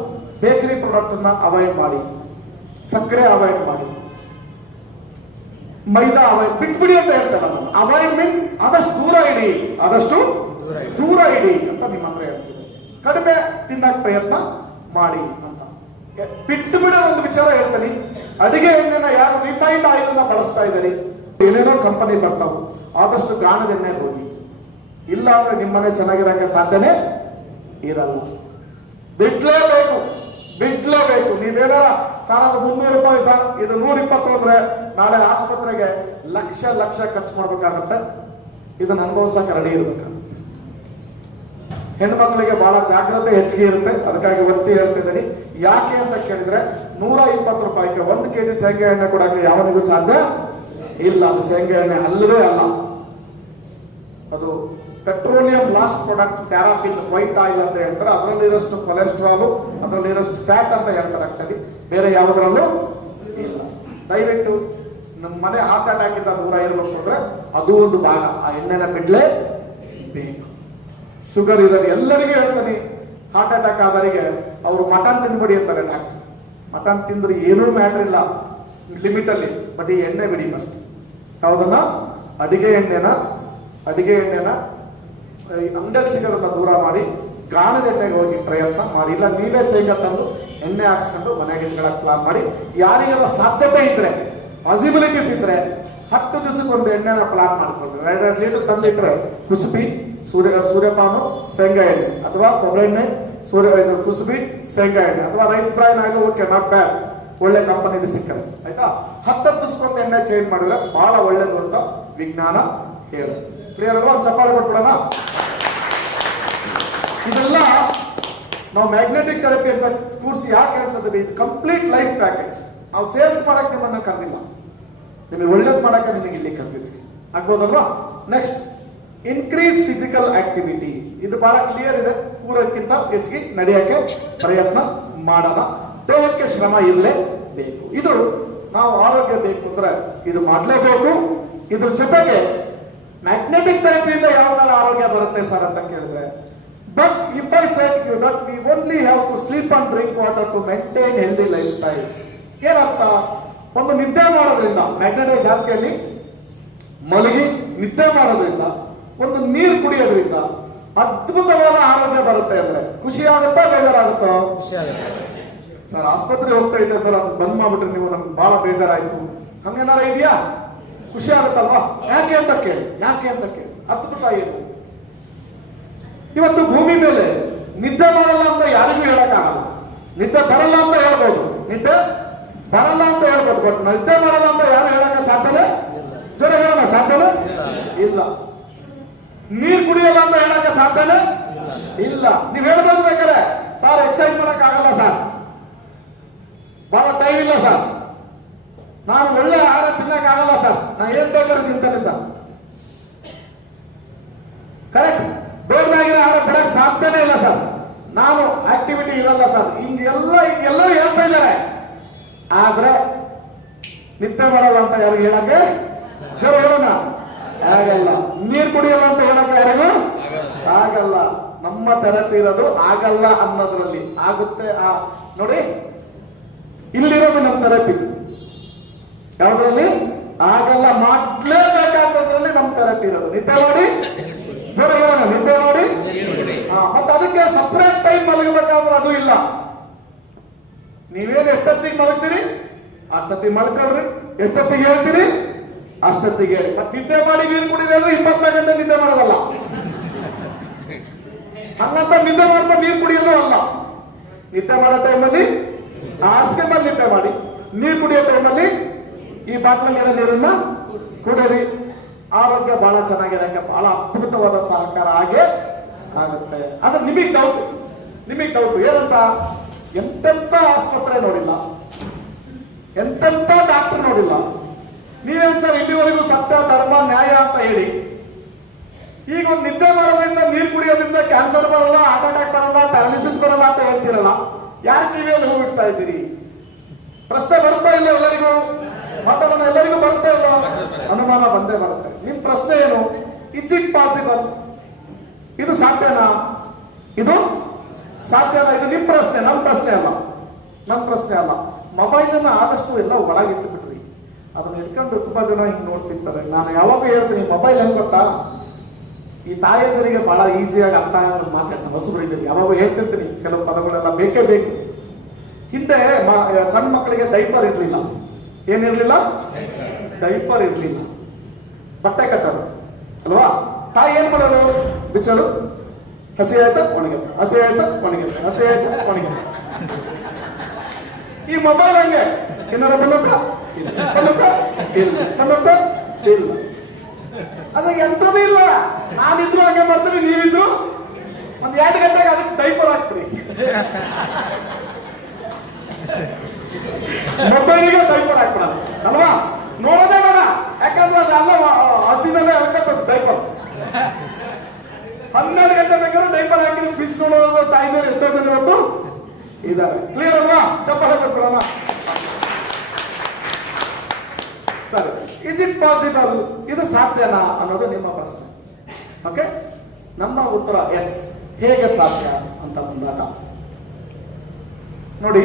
ಬೇಕರಿ ಪ್ರಾಡಕ್ಟ್ ಅನ್ನ ಅವಾಯ್ಡ್ ಮಾಡಿ, ಸಕ್ಕರೆ ಅವಾಯ್ಡ್ ಮಾಡಿ, ಮೈದಾ ಅವಾಯ್ಡ್ ಬಿಟ್ಬಿಡಿ ಅಂತ ಹೇಳ್ತೇನೆ ನಾನು. ಅವಾಯ್ಡ್ ಮೀನ್ಸ್ ಆದಷ್ಟು ದೂರ ಇಡಿ ಅಂತ ನಿಮ್ಮ ಹತ್ರ ಹೇಳ್ತೀನಿ. ಕಡಿಮೆ ತಿನ್ನಕ್ ಪ್ರಯತ್ನ ಮಾಡಿ ಅಂತ. ಬಿಟ್ಟು ಬಿಡೋ ಒಂದು ವಿಚಾರ ಹೇಳ್ತೀನಿ. ಅಡಿಗೆ ಎಣ್ಣೆನ ಯಾರು ರಿಫೈನ್ಡ್ ಆಯಿಲ್ ನ ಬಳಸ್ತಾ ಇದ್ದಾರೆ, ಏನೇನೋ ಕಂಪನಿ ಬರ್ತಾವ, ಆದಷ್ಟು ಗಾಣದ ಎಣ್ಣೆ ಹೋಗಿ. ಇಲ್ಲ ಅಂದ್ರೆ ನಿಮ್ಮನೆ ಚೆನ್ನಾಗಿರಕ್ಕೆ ಸಾಧ್ಯನೇ ಇರಲ್ಲ. ಬಿಡ್ಲೇಬೇಕು. ನೀವೇನಾರ ಸಾರ್ ಅದು 300 ರೂಪಾಯಿ ಸರ್, ಇದು 120 ಅಂದ್ರೆ ನಾಳೆ ಆಸ್ಪತ್ರೆಗೆ ಲಕ್ಷ ಖರ್ಚು ಮಾಡ್ಬೇಕಾಗತ್ತೆ. ಇದನ್ನ ಅನುಭವಿಸಕ್ಕೆ ರೆಡಿ ಇರ್ಬೇಕಾಗುತ್ತೆ. ಹೆಣ್ಮಕ್ಳಿಗೆ ಬಹಳ ಜಾಗ್ರತೆ ಹೆಚ್ಚಿಗೆ ಇರುತ್ತೆ. ಅದಕ್ಕಾಗಿ ಒತ್ತಿ ಹೇಳ್ತಿದ್ದೀನಿ. ಯಾಕೆ ಅಂತ ಕೇಳಿದ್ರೆ 120 ರೂಪಾಯಿಗೆ 1 kg ಶೇಂಗಾ ಎಣ್ಣೆ ಕೊಡಕ್ಕೆ ಯಾವನಿಗೂ ಸಾಧ್ಯ ಇಲ್ಲ. ಅದು ಶೇಂಗಾ ಎಣ್ಣೆ ಅಲ್ಲವೇ ಅಲ್ಲ. ಅದು petroleum last product, paraffin, white oil ಅಂತ ಹೇಳ್ತಾರೆ. ಅದರಲ್ಲಿರೋಷ್ಟು ಕೊಲೆಸ್ಟ್ರಾಲ್, ಅದರಲ್ಲಿರೋಷ್ಟು ಫ್ಯಾಟ್ ಅಂತ ಹೇಳ್ತಾರೆ. ಆಕ್ಚುಲಿ ಬೇರೆ ಯಾವುದರಲ್ಲೂ ಇಲ್ಲ. ದಯವಿಟ್ಟು ನಮ್ಮ ಮನೆ ಹಾರ್ಟ್ ಅಟ್ಯಾಕ್ ಇಂದ ದೂರ ಇರಬೇಕು ಅಂದ್ರೆ ಅದು ಒಂದು ಭಾಗ. ಆ ಎಣ್ಣೆನ ಬಿಡ್ಲೇ ಬೇಕು. ಶುಗರ್ ಇರೋರು ಎಲ್ಲರಿಗೂ ಹೇಳ್ತಾನೆ, ಹಾರ್ಟ್ ಅಟ್ಯಾಕ್ ಆದವರಿಗೆ ಅವರು ಮಟನ್ ತಿನ್ಬೇಡಿ ಅಂತಾರೆ ಡಾಕ್ಟರ್. ಮಟನ್ ತಿಂದ್ರೆ ಏನೂ ಮ್ಯಾಟರ್ ಇಲ್ಲ ಲಿಮಿಟ್ ಅಲ್ಲಿ. ಬಟ್ ಈ ಎಣ್ಣೆ ಬಿಡಿ ಫಸ್ಟ್. ಯಾವುದನ್ನ? ಅಡಿಗೆ ಎಣ್ಣೆನ ಅಂಗಡಿಯಲ್ಲಿ ಸಿಗೋದನ್ನ ದೂರ ಮಾಡಿ ಗಾಣದ ಎಣ್ಣೆಗೆ ಹೋಗಿ ಪ್ರಯತ್ನ ಮಾಡಿ. ಇಲ್ಲ ನೀವೇ ಶೇಂಗಾ ತಂದು ಎಣ್ಣೆ ಹಾಕ್ಸ್ಕೊಂಡು ಮನೆಗೆ ಇಟ್ಕೊಳಕ್ ಪ್ಲಾನ್ ಮಾಡಿ. ಯಾರಿಗೆಲ್ಲ ಸಾಧ್ಯತೆ ಇದ್ರೆ, ಪಾಸಿಬಿಲಿಟೀಸ್ ಇದ್ರೆ 10 ದಿವಸಕ್ಕೊಂದು ಎಣ್ಣೆನ ಪ್ಲಾನ್ ಮಾಡ್ಕೊಂಡು 2 ಲೀಟರ್ ತಂದಿಟ್ರೆ ಕುಸುಬಿ ಸೂರ್ಯಪಾನು ಶೇಂಗಾ ಎಣ್ಣೆ, ಅಥವಾ ಕೊಬ್ಬರಿ ಎಣ್ಣೆ ಕುಸುಬಿ ಶೇಂಗಾ ಎಣ್ಣೆ, ಅಥವಾ ರೈಸ್ ಬ್ರಾಯ್ನ್ ಆಗಿ ಓಕೆ, ನಾಟ್ ಬ್ಯಾಡ್, ಒಳ್ಳೆ ಕಂಪನಿದು ಸಿಕ್ಕರೆ ಆಯ್ತಾ. 10 ದಿವಸಕ್ಕೊಂದು ಎಣ್ಣೆ ಚೇಂಜ್ ಮಾಡಿದ್ರೆ ಬಹಳ ಒಳ್ಳೇದು ಅಂತ ವಿಜ್ಞಾನ ಹೇಳುತ್ತೆ. ಕ್ಲಿಯರ್ ಅಲ್ವಾ? ಒಂದು ಚಪ್ಪಾಳೆ ಕೊಟ್ಬಿಡೋಣ. ಇದೆಲ್ಲ ನಾವು ಮ್ಯಾಗ್ನೆಟಿಕ್ ಥೆರಪಿ ಅಂತ ಕೂರಿಸಿ ಯಾಕೆ ಹೇಳ್ತಿದ್ದೀವಿ? ಇದು ಕಂಪ್ಲೀಟ್ ಲೈಫ್ ಪ್ಯಾಕೇಜ್. ನಾವು ಸೇಲ್ಸ್ ಮಾಡಕ್ಕೆ ನಿಮ್ಮನ್ನ ಕರೆದಿಲ್ಲ, ನಿಮಗೆ ಒಳ್ಳೇದು ಮಾಡಕ್ಕೆ ನಿಮಗೆ ಇಲ್ಲಿ ಕರೆದಿದ್ದೀವಿ. ಆಗ್ಬೋದಲ್ವಾ? Next, increase physical activity. ಇದು ಬಹಳ ಕ್ಲಿಯರ್ ಇದೆ. ಕೂರೋದಕ್ಕಿಂತ ಹೆಚ್ಚಿಗೆ ನಡೆಯಕ್ಕೆ ಪ್ರಯತ್ನ ಮಾಡೋಣ. ದೇಹಕ್ಕೆ ಶ್ರಮ ಇರಲೇಬೇಕು. ಇದು ನಾವು ಆರೋಗ್ಯ ಬೇಕು ಅಂದ್ರೆ ಇದು ಮಾಡಲೇಬೇಕು. ಇದ್ರ ಜೊತೆಗೆ ಮ್ಯಾಗ್ನೆಟಿಕ್ ಥೆರಪಿಯಿಂದ ಯಾವ ತರ ಆರೋಗ್ಯ ಬರುತ್ತೆ ಸರ್ ಅಂತ ಕೇಳಿದ್ರೆ, but if I said you that we only have to sleep and drink water to maintain healthy lifestyle. ಏನರ್ಥ? ಒಂದು ನಿದ್ದೆ ಮಾಡೋದ್ರಿಂದ, ಮ್ಯಾಗ್ನೆಟಿಕ್ ಹಾಸಿಗೆಯಲ್ಲಿ ಮಲಗಿ ನಿದ್ದೆ ಮಾಡೋದ್ರಿಂದ, ಒಂದು ನೀರು ಕುಡಿಯೋದ್ರಿಂದ ಅದ್ಭುತವಾದ ಆರೋಗ್ಯ ಬರುತ್ತೆ. ಅಂದ್ರೆ ಖುಷಿ ಆಗುತ್ತಾ ಬೇಜಾರಾಗುತ್ತೋ? ಖುಷಿ ಆಗುತ್ತೆ ಸರ್. ಆಸ್ಪತ್ರೆ ಹೋಗ್ತಾ ಇದ್ದೆ ಸರ್, ಅದು ಬಂದ್ ಮಾಡ್ಬಿಟ್ರೆ ನೀವು, ನಮ್ಗೆ ಬಹಳ ಬೇಜಾರಾಯ್ತು, ಹಂಗೇನಾರ ಇದೆಯಾ? ಖುಷಿ ಆಗುತ್ತಲ್ವಾ? ಯಾಕೆ ಅಂತ ಕೇಳಿ. ಅದ್ಭುತ ಏನು? ಇವತ್ತು ಭೂಮಿ ಮೇಲೆ ನಿದ್ದೆ ಮಾಡಲ್ಲ ಅಂತ ಯಾರಿಗೂ ಹೇಳಕ್ಕಾಗಲ್ಲ. ನಿದ್ದೆ ಬರಲ್ಲ ಅಂತ ಹೇಳ್ಬೋದು, ನಿದ್ದೆ ಬರಲ್ಲ ಅಂತ ಹೇಳ್ಬೋದು, ಬಟ್ ನಿದ್ದೆ ಮಾಡಲ್ಲ ಅಂತ ಯಾರು ಹೇಳಕ್ಕೆ ಸಾಧ್ಯನೇ? ಜನ ಹೇಳೋಣ, ಸಾಧ್ಯನೇ ಇಲ್ಲ. ನೀರ್ ಕುಡಿಯಲ್ಲ ಅಂತ ಹೇಳಕ್ಕೆ ಸಾಧ್ಯನೇ ಇಲ್ಲ. ನೀವ್ ಹೇಳ್ಬೋದು ಬೇಕಾರೆ, ಸರ್ ಎಕ್ಸರ್ಸೈಸ್ ಮಾಡಕ್ ಆಗಲ್ಲ ಸರ್, ಬಹಳ ಟೈಮ್ ಇಲ್ಲ ಸರ್, ನಾನು ಒಳ್ಳೆ ಆಹಾರ ತಿನ್ನಕ್ ಆಗಲ್ಲ ಸರ್, ನಾನು ಏನ್ ಬೇಕಾದ್ರೂ ತಿಂತಾನೆ ಸರ್. ಕರೆಕ್ಟ್. ಬೇಡವಾಗಿನ ಆಹಾರ ಬಿಡಕ್ ಸಾಧ್ಯನೇ ಇಲ್ಲ ಸರ್, ನಾನು ಆಕ್ಟಿವಿಟಿ ಇರಲ್ಲ ಸರ್, ಹಿಂಗೆಲ್ಲರೂ ಹೇಳ್ತಾ ಇದ್ದಾರೆ. ಆದ್ರೆ ನಿದ್ದೆ ಮಾಡಲ್ಲ ಅಂತ ಯಾರಿಗೂ ಹೇಳಕ್ಕೆ ಜರ ಹೇಳೋಣ ಆಗಲ್ಲ. ನೀರ್ ಕುಡಿಯಲ್ಲ ಅಂತ ಹೇಳಕ್ಕೆ ಯಾರಿಗೂ ಆಗಲ್ಲ. ನಮ್ಮ ಥೆರಪಿ ಇರೋದು ಆಗಲ್ಲ ಅನ್ನೋದ್ರಲ್ಲಿ. ಆಗುತ್ತೆ ನೋಡಿ, ಇಲ್ಲಿರೋದು ನಮ್ಮ ಥೆರಪಿ. ಯಾವ್ದ್ರಲ್ಲಿ? ಆಗಲ್ಲ ಮಾಡ್ಲೇಬೇಕಾದ್ರಲ್ಲಿ ನಮ್ಮ ಥೆರಪಿ ಇರೋದು. ನಿದ್ದೆ ನೋಡಿ, ಜರ ಹೇಳೋಣ, ನಿದ್ದೆ ನೋಡಿ. ಮತ್ತೆ ಅದಕ್ಕೆ ಸಪ್ರೇಟ್ ಟೈಮ್ ಮಲಗಬೇಕಾದ್ರೆ ಅದು ಇಲ್ಲ. ನೀವೇನು ಎಷ್ಟೊತ್ತಿಗೆ ಮಲಗ್ತೀರಿ ಅಷ್ಟೊತ್ತಿಗೆ ಮಲ್ಕೊಳ್ರಿ, ಎಷ್ಟೊತ್ತಿಗೆ ಹೇಳ್ತೀರಿ ಅಷ್ಟೊತ್ತಿಗೆ ಹೇಳಿ. ಮತ್ತೆ ನಿದ್ದೆ ಮಾಡಿ ನೀರು ಕುಡಿದ್ರೆ 24 ಗಂಟೆ ನಿದ್ದೆ ಮಾಡೋದಲ್ಲ. ಹಂಗಂತ ನಿದ್ದೆ ಮಾಡ್ತಾ ನೀರು ಕುಡಿಯೋದು ಅಲ್ಲ. ನಿದ್ದೆ ಮಾಡೋ ಟೈಮಲ್ಲಿ ಹಾಸಿಗೆ ಮೇಲೆ ನಿದ್ದೆ ಮಾಡಿ, ನೀರು ಕುಡಿಯೋ ಟೈಮಲ್ಲಿ ಈ ಬಾಟ್ಲಲ್ಲಿರೋ ನೀರನ್ನ ಕುಡಿಯಿರಿ. ಆರೋಗ್ಯ ಬಹಳ ಚೆನ್ನಾಗಿರಕ್ಕೆ ಬಹಳ ಅದ್ಭುತವಾದ ಸಹಕಾರ ಆಗೇ ಆಗುತ್ತೆ. ಆದ್ರೆ ನಿಮಗ್ ಡೌಟ್ ಏನಂತ? ಎಂತೆಂತ ಆಸ್ಪತ್ರೆ ನೋಡಿಲ್ಲ, ಎಂತೆಂತ ಡಾಕ್ಟರ್ ನೋಡಿಲ್ಲ. ನೀವೇನ್ ಸರ್ ಇಲ್ಲಿವರೆಗೂ ಸತ್ಯ ಧರ್ಮ ನ್ಯಾಯ ಅಂತ ಹೇಳಿ, ಈಗ ಒಂದು ನಿದ್ದೆ ಮಾಡೋದ್ರಿಂದ ನೀರು ಕುಡಿಯೋದ್ರಿಂದ ಕ್ಯಾನ್ಸರ್ ಬರಲ್ಲ, ಹಾರ್ಟ್ ಅಟ್ಯಾಕ್ ಬರಲ್ಲ, ಪ್ಯಾರಾಲಿಸಿಸ್ ಬರಲ್ಲ ಅಂತ ಹೇಳ್ತಿರಲ್ಲ, ಯಾರು ಕಿವಿಯಲ್ಲಿ ಹೋಗ್ಬಿಡ್ತಾ ಇದ್ದೀರಿ? ಪ್ರಶ್ನೆ ಬರ್ತಾ ಇಲ್ಲ ಎಲ್ಲರಿಗೂ? ಮಾತಾಡೋಣ, ಎಲ್ಲರಿಗೂ ಬರ್ತಾ ಇಲ್ಲ? ಅನುಮಾನ ಬಂದೇ ಬರುತ್ತೆ. ನಿಮ್ ಪ್ರಶ್ನೆ ಏನು? Is it possible? ಇದು ಸಾಧ್ಯನಾ? ಇದು ಸಾಧ್ಯನಾ? ಇದು ನಿಮ್ ಪ್ರಶ್ನೆ, ನನ್ನ ಪ್ರಶ್ನೆ ಅಲ್ಲ. ಮೊಬೈಲ್ ಅನ್ನ ಆದಷ್ಟು ಎಲ್ಲ ಒಳಗಿಟ್ಟು ಬಿಟ್ರಿ. ಅದನ್ನ ಇಟ್ಕೊಂಡು ತುಂಬಾ ಜನ ಹಿಂಗ್ ನೋಡ್ತಿರ್ತಾರೆ. ನಾನು ಯಾವಾಗ ಹೇಳ್ತೀನಿ, ಮೊಬೈಲ್ ಹೆಂಗ್ ಗೊತ್ತಾ? ಈ ತಾಯಂದಿರಿಗೆ ಬಹಳ ಈಸಿಯಾಗಿ ಅರ್ಥ ಮಾತಾಡ್ತಾರೆ. ಹೊಸಬ್ರು ಇದ್ದೀರಿ, ಯಾವಾಗ ಹೇಳ್ತಿರ್ತೀನಿ ಕೆಲವು ಪದಗಳೆಲ್ಲ ಬೇಕೇ ಬೇಕು. ಹಿಂದೆ ಸಣ್ಣ ಮಕ್ಕಳಿಗೆ ಡೈಪರ್ ಇರ್ಲಿಲ್ಲ. ಏನಿರ್ಲಿಲ್ಲ? ಡೈಪರ್ ಇರ್ಲಿಲ್ಲ. ಬಟ್ಟೆ ಕಟ್ಟರು ಅಲ್ವಾ? ತಾಯಿ ಏನ್ ಮಾಡೋದು? ಬಿಚ್ಚರು, ಹಸಿ ಆಯ್ತಾ ಒಣಗಿತ್ತು, ಹಸಿ ಆಯ್ತಾ ಒಣಗಿತ್ತು, ಹಸಿ ಆಯ್ತಾ ಒಣಗಿತ್ತು. ಈ ಮೊಬೈಲ್ ಹಂಗೆ ಏನಾರ ಬನ್ನುತ್ತಾ ಇಲ್ಲ. ಅದಾಗ ಎಂತದೂ ಇಲ್ಲ. ನಾನಿದ್ರು ಹಂಗೆ ಮಾಡ್ತೀನಿ, ನೀವಿದ್ರು ಒಂದ್ 2 ಗಂಟೆಗೆ ಅದಕ್ಕೆ ಡೈಪರ್ ಹಾಕ್ಬಿಡಿ. ಮೊಬೈಲಿಗೆ ಡೈಪರ್ ಹಾಕ್ಬಿಡೋಣ ಅಲ್ವಾ? ನೋಡೋದೇ ಬೇಡ, ಯಾಕಂದ್ರೆ ಅದೆಲ್ಲ ಹಸಿನಲ್ಲೇ ಹಾಕತ್ತದ ಡೈಪರ್. 12 ಗಂಟೆ ಬೇಕಾದ್ರೆ ಡೈಪರ್ ಹಾಕಿ ಬಿಚ್ ನೋಡೋದು ತಾಯಿನಲ್ಲಿ ಎಷ್ಟೋ ಜನ ಇವತ್ತು ಇದ್ದಾರೆ. ಕ್ಲಿಯರ್ ಅಲ್ವಾ? ಚಪ್ಪಾಳೆ ಕೊಟ್ಬಿಡೋಣ. ಸರಿ, ಇಸ್ ಇಟ್ ಪಾಸಿಬಲ್? ಇದು ಸಾಧ್ಯನಾ ಅನ್ನೋದು ನಿಮ್ಮ ಪ್ರಶ್ನೆ. ಓಕೆ, ನಮ್ಮ ಉತ್ತರ ಎಸ್. ಹೇಗೆ ಸಾಧ್ಯ ಅಂತ ಬಂದಾಗ ನೋಡಿ,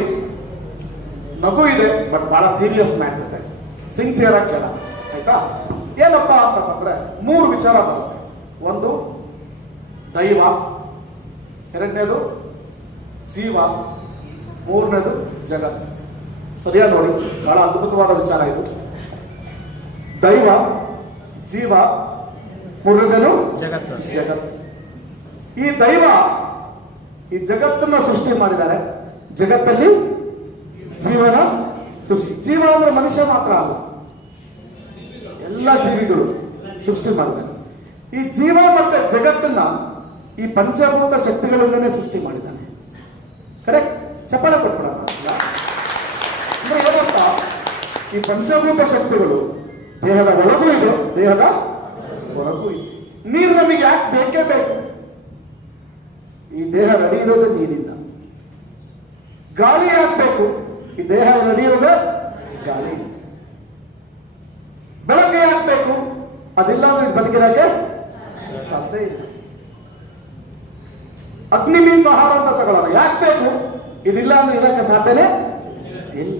ನಗು ಇದೆ, ಬಟ್ ಬಹಳ ಸೀರಿಯಸ್ ಮ್ಯಾಟರ್ ಇದೆ. ಸಿನ್ಸಿಯರ್ ಆಗಿ ಕೇಳ, ಆಯ್ತಾ? ಏನಪ್ಪ ಅಂತ ಬಂದ್ರೆ 3 ವಿಚಾರ ಬರುತ್ತೆ. ಒಂದು ದೈವ, ಎರಡನೇದು ಜೀವ, ಮೂರನೇದು ಜಗತ್ತು. ಸರಿಯಾಗಿ ನೋಡಿ, ಬಹಳ ಅದ್ಭುತವಾದ ವಿಚಾರ ಇದು. ದೈವ, ಜೀವ, ಮೂರನೇದೇನು ಜಗತ್ತು. ಈ ದೈವ ಈ ಜಗತ್ತನ್ನ ಸೃಷ್ಟಿ ಮಾಡಿದ್ದಾರೆ. ಜಗತ್ತಲ್ಲಿ ಜೀವನ ಸೃಷ್ಟಿ. ಜೀವ ಅಂದ್ರೆ ಮನುಷ್ಯ ಮಾತ್ರ ಅಲ್ಲ, ಎಲ್ಲ ಜೀವಿಗಳು ಸೃಷ್ಟಿ ಮಾಡಿದ್ದಾರೆ. ಈ ಜೀವ ಮತ್ತೆ ಜಗತ್ತನ್ನ ಈ ಪಂಚಭೂತ ಶಕ್ತಿಗಳಿಂದನೇ ಸೃಷ್ಟಿ ಮಾಡಿದ್ದಾನೆ. ಕರೆಕ್ಟ್? ಚಪ್ಪಾಳೆ ಕೊಟ್ಬಿಡ. ಅಂದ್ರೆ ಏನಪ್ಪ, ಈ ಪಂಚಭೂತ ಶಕ್ತಿಗಳು ದೇಹದ ಒಳಗೂ ಇದೆ, ದೇಹದ ಹೊರಗೂ ಇದೆ. ನೀರು ನಮಗೆ ಯಾಕೆ ಬೇಕೇ ಬೇಕು? ಈ ದೇಹ ನಡೆಯಿರೋದೇ ನೀರಿಂದ. ಗಾಳಿ ಹಾಕ್ಬೇಕು, ಈ ದೇಹ ನಡೆಯೋದೇ ಗಾಳಿ. ಬೆಳಕೆ ಹಾಕ್ಬೇಕು, ಅದಿಲ್ಲ ಅಂದ್ರೆ ಬದುಕಿರಕ್ಕೆ ಸಾಧ್ಯ ಇಲ್ಲ. ಅಗ್ನಿ ಮೀನ್ಸ್ ಆಹಾರ ಅಂತ ತಗೊಳ್ಳೋಣ, ಯಾಕೆ ಬೇಕು? ಇದಿಲ್ಲ ಅಂದ್ರೆ ಇರಕ್ಕೆ ಸಾಧ್ಯನೇ ಇಲ್ಲ.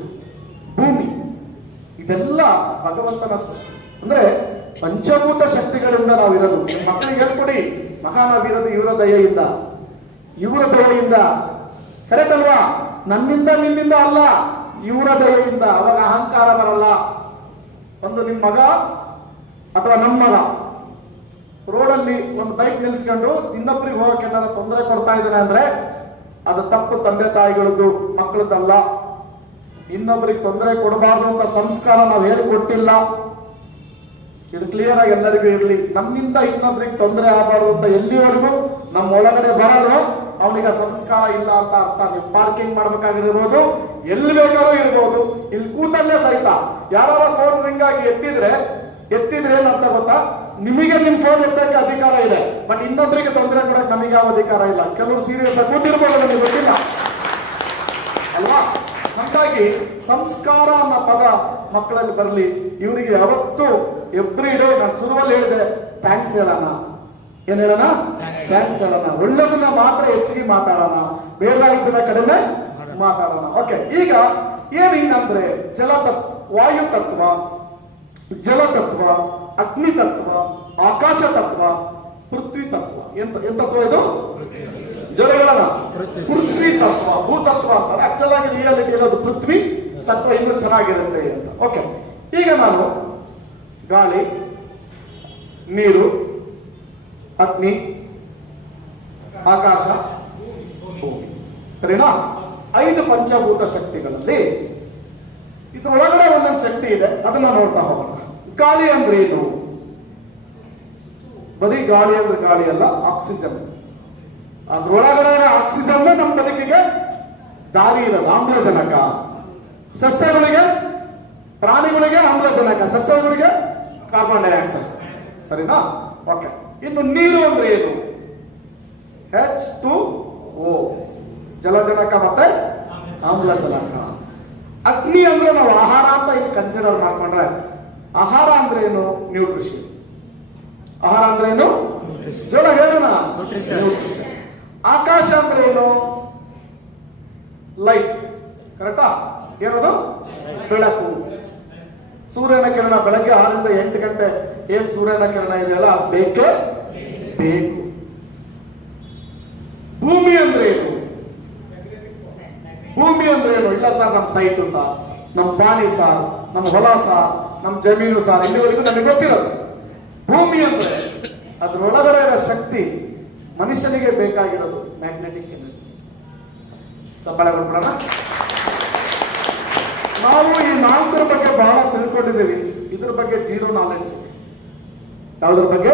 ಭೂಮಿ, ಇದೆಲ್ಲ ಭಗವಂತನ ಸೃಷ್ಟಿ. ಅಂದ್ರೆ ಪಂಚಭೂತ ಶಕ್ತಿಗಳಿಂದ ನಾವು ಇರೋದು. ಮಕ್ಕಳಿಗೆ ಹೇಳ್ಕೊಡಿ, ಮಹಾನವೀರದು ಇವರ ದಯೆಯಿಂದ, ಇವರ ದಯೆಯಿಂದ. ಕರೆಕ್ಟ್ ಅಲ್ವಾ? ನನ್ನಿಂದ ನಿನ್ನಿಂದ ಅಲ್ಲ, ಇವರ ದಯೆಯಿಂದ. ಅವಾಗ ಅಹಂಕಾರ ಬರಲ್ಲ. ಒಂದು ನಿಮ್ಮ ಮಗ ಅಥವಾ ನಮ್ಮ ಮಗ ರೋಡಲ್ಲಿ ಒಂದು ಬೈಕ್ ನಿಲ್ಸ್ಕೊಂಡು ಇನ್ನೊಬ್ಬರಿಗೆ ಹೋಗಕ್ಕೆ ಏನಾರ ತೊಂದರೆ ಕೊಡ್ತಾ ಇದ್ದಾನೆ ಅಂದ್ರೆ ಅದು ತಪ್ಪು ತಂದೆ ತಾಯಿಗಳದ್ದು, ಮಕ್ಕಳದ್ದಲ್ಲ. ಇನ್ನೊಬ್ಬರಿಗೆ ತೊಂದರೆ ಕೊಡಬಾರ್ದು ಅಂತ ಸಂಸ್ಕಾರ ನಾವು ಹೇಳಿಕೊಟ್ಟಿಲ್ಲ. ಇದು ಕ್ಲಿಯರ್ ಆಗಿ ಎಲ್ಲರಿಗೂ ಇರಲಿ. ನಮ್ಮಿಂದ ಇನ್ನೊಬ್ರಿಗೆ ತೊಂದರೆ ಆಗಬಾರ್ದು ಅಂತ ಎಲ್ಲಿವರೆಗೂ ನಮ್ಮ ಒಳಗಡೆ ಬರಲ್ವೋ ಅವನಿಗೆ ಸಂಸ್ಕಾರ ಇಲ್ಲ ಅಂತ ಅರ್ಥ. ನೀವು ಪಾರ್ಕಿಂಗ್ ಮಾಡ್ಬೇಕಾಗಿರ್ಬೋದು, ಎಲ್ಲಿ ಬೇಕಾದ್ರೂ ಇರ್ಬೋದು, ಇಲ್ಲಿ ಕೂತಲ್ಲೇ ಸಹಿತ ಯಾರ ಫೋನ್ ರಿಂಗ್ ಆಗಿ ಎತ್ತಿದ್ರೆ ಏನಂತ ಗೊತ್ತಾ? ನಿಮಗೆ ನಿಮ್ ಫೋನ್ ಎತ್ತಕ್ಕೆ ಅಧಿಕಾರ ಇದೆ, ಬಟ್ ಇನ್ನೊಬ್ಬರಿಗೆ ತೊಂದರೆ ಕೊಡಕ್ಕೆ ನಮಗೆ ಯಾವ ಅಧಿಕಾರ ಇಲ್ಲ. ಕೆಲವರು ಸೀರಿಯಸ್ ಆಗಿ ಕೂತಿರ್ಬೋದು, ನನಗೆ ಗೊತ್ತಿಲ್ಲ ಅಲ್ವಾ? ಹಾಗಾಗಿ ಸಂಸ್ಕಾರ ಅನ್ನೋ ಪದ ಮಕ್ಕಳಲ್ಲಿ ಬರಲಿ. ಇವರಿಗೆ ಯಾವತ್ತು ಎವ್ರಿ ಡೇ, ನಾನು ಶುರುವಲ್ಲಿ ಹೇಳಿದೆ, ಥ್ಯಾಂಕ್ಸ್ ಹೇಳೋಣ. ಏನ್ ಹೇಳೋಣ? ಥ್ಯಾಂಕ್ಸ್ ಹೇಳೋಣ. ಒಳ್ಳೆದನ್ನ ಮಾತ್ರ ಹೆಚ್ಚಿಗೆ ಮಾತಾಡೋಣ, ಬೇಡಾಗಿದ್ದನ್ನ ಕಡಿಮೆ ಮಾತಾಡೋಣ. ಓಕೆ, ಈಗ ಏನ್ ಹಿಂಗಂದ್ರೆ ಜಲತತ್ವ, ವಾಯು ತತ್ವ, ಜಲತತ್ವ, ಅಗ್ನಿ ತತ್ವ, ಆಕಾಶ ತತ್ವ, ಪೃಥ್ವಿ ತತ್ವ. ಏನ್ ತತ್ವ ಇದು? ಜಲಗಲನ ಪೃಥ್ವಿ ತತ್ವ, ಭೂತತ್ವ ಅಂತಾರೆ. ಆಕ್ಚುಲ್ ಆಗಿ ರಿಯಾಲಿಟಿ ಇರೋದು ಪೃಥ್ವಿ ತತ್ವ, ಇನ್ನೂ ಚೆನ್ನಾಗಿರುತ್ತೆ ಅಂತ. ಓಕೆ, ಈಗ ನಾನು ಗಾಳಿ, ನೀರು, ಅಗ್ನಿ, ಆಕಾಶ, ಭೂಮಿ, ಸರಿನಾ? 5 ಪಂಚಭೂತ ಶಕ್ತಿಗಳಲ್ಲಿ ಇದ್ರೊಳಗಡೆ ಒಂದೊಂದು ಶಕ್ತಿ ಇದೆ, ಅದನ್ನ ನೋಡ್ತಾ ಹೋಗೋಣ. ಗಾಳಿ ಅಂದ್ರೆ ಏನು? ಬರೀ ಗಾಳಿ ಅಂದ್ರೆ ಗಾಳಿ ಅಲ್ಲ, ಆಕ್ಸಿಜನ್. ಅದ್ರೊಳಗಡೆ ಆಕ್ಸಿಜನ್ ನಮ್ಮ ಬದುಕಿಗೆ ದಾರಿ ಇರಲ್ಲ. ಆಮ್ಲಜನಕ ಸಸ್ಯಗಳಿಗೆ, ಪ್ರಾಣಿಗಳಿಗೆ ಆಮ್ಲಜನಕ, ಸಸ್ಯಗಳಿಗೆ ಕಾರ್ಬನ್ ಡೈಆಕ್ಸೈಡ್, ಸರಿನಾ? ಓಕೆ, ಇನ್ನು ನೀರು ಅಂದ್ರೆ ಏನು? H2O, ಜಲಜನಕ ಮತ್ತೆ ಆಮ್ಲಜನಕ. ಅಗ್ನಿ ಅಂದ್ರೆ ನಾವು ಆಹಾರ ಅಂತ ಇಲ್ಲಿ ಕನ್ಸಿಡರ್ ಮಾಡ್ಕೊಂಡ್ರೆ, ಆಹಾರ ಅಂದ್ರೆ ಏನು? ನ್ಯೂಟ್ರಿಷನ್. ಆಹಾರ ಅಂದ್ರೆ ಏನು? ಜೋಳ ಹೇಳೋಣ, ನ್ಯೂಟ್ರಿಷನ್. ಆಕಾಶ ಅಂದ್ರೆ ಏನು? ಲೈಟ್. ಕರೆಕ್ಟಾ? ಏನದು? ಬೆಳಕು. ಸೂರ್ಯನ ಕಿರಣ ಬೆಳಗ್ಗೆ 6 ರಿಂದ 8 ಗಂಟೆ ಏನ್ ಸೂರ್ಯನ ಕಿರಣ ಇದೆಯಲ್ಲ, ಬೇಕೇ ಬೇಕು. ಭೂಮಿ ಅಂದ್ರೆ ಏನು? ಭೂಮಿ ಅಂದ್ರೆ ಏನು? ಇಲ್ಲ ಸರ್, ನಮ್ಮ ಸೈಟು ಸಾರ್, ನಮ್ಮ ಪಾಣಿ ಸಾರ್, ನಮ್ಮ ಹೊಲ ಸಾರ್, ನಮ್ಮ ಜಮೀನು ಸಾರ್, ಇಲ್ಲಿವರೆಗೂ ನಮಗೆ ಗೊತ್ತಿರೋದು. ಭೂಮಿ ಅಂದ್ರೆ ಅದ್ರೊಳಗಡೆ ಇರೋ ಶಕ್ತಿ, ಮನುಷ್ಯನಿಗೆ ಬೇಕಾಗಿರೋದು ಮ್ಯಾಗ್ನೆಟಿಕ್ ಎನರ್ಜಿ. ಚಪ್ಪಾಳೆ ಕೊಟ್ಬಿಡೋಣ. ನಾವು ಈ 4 ಬಗ್ಗೆ ಬಹಳ ತಿಳ್ಕೊಂಡಿದ್ದೀವಿ, ಇದ್ರ ಬಗ್ಗೆ ಜೀರೋ ನಾಲೆಡ್ಜ್. ಯಾವುದ್ರ ಬಗ್ಗೆ?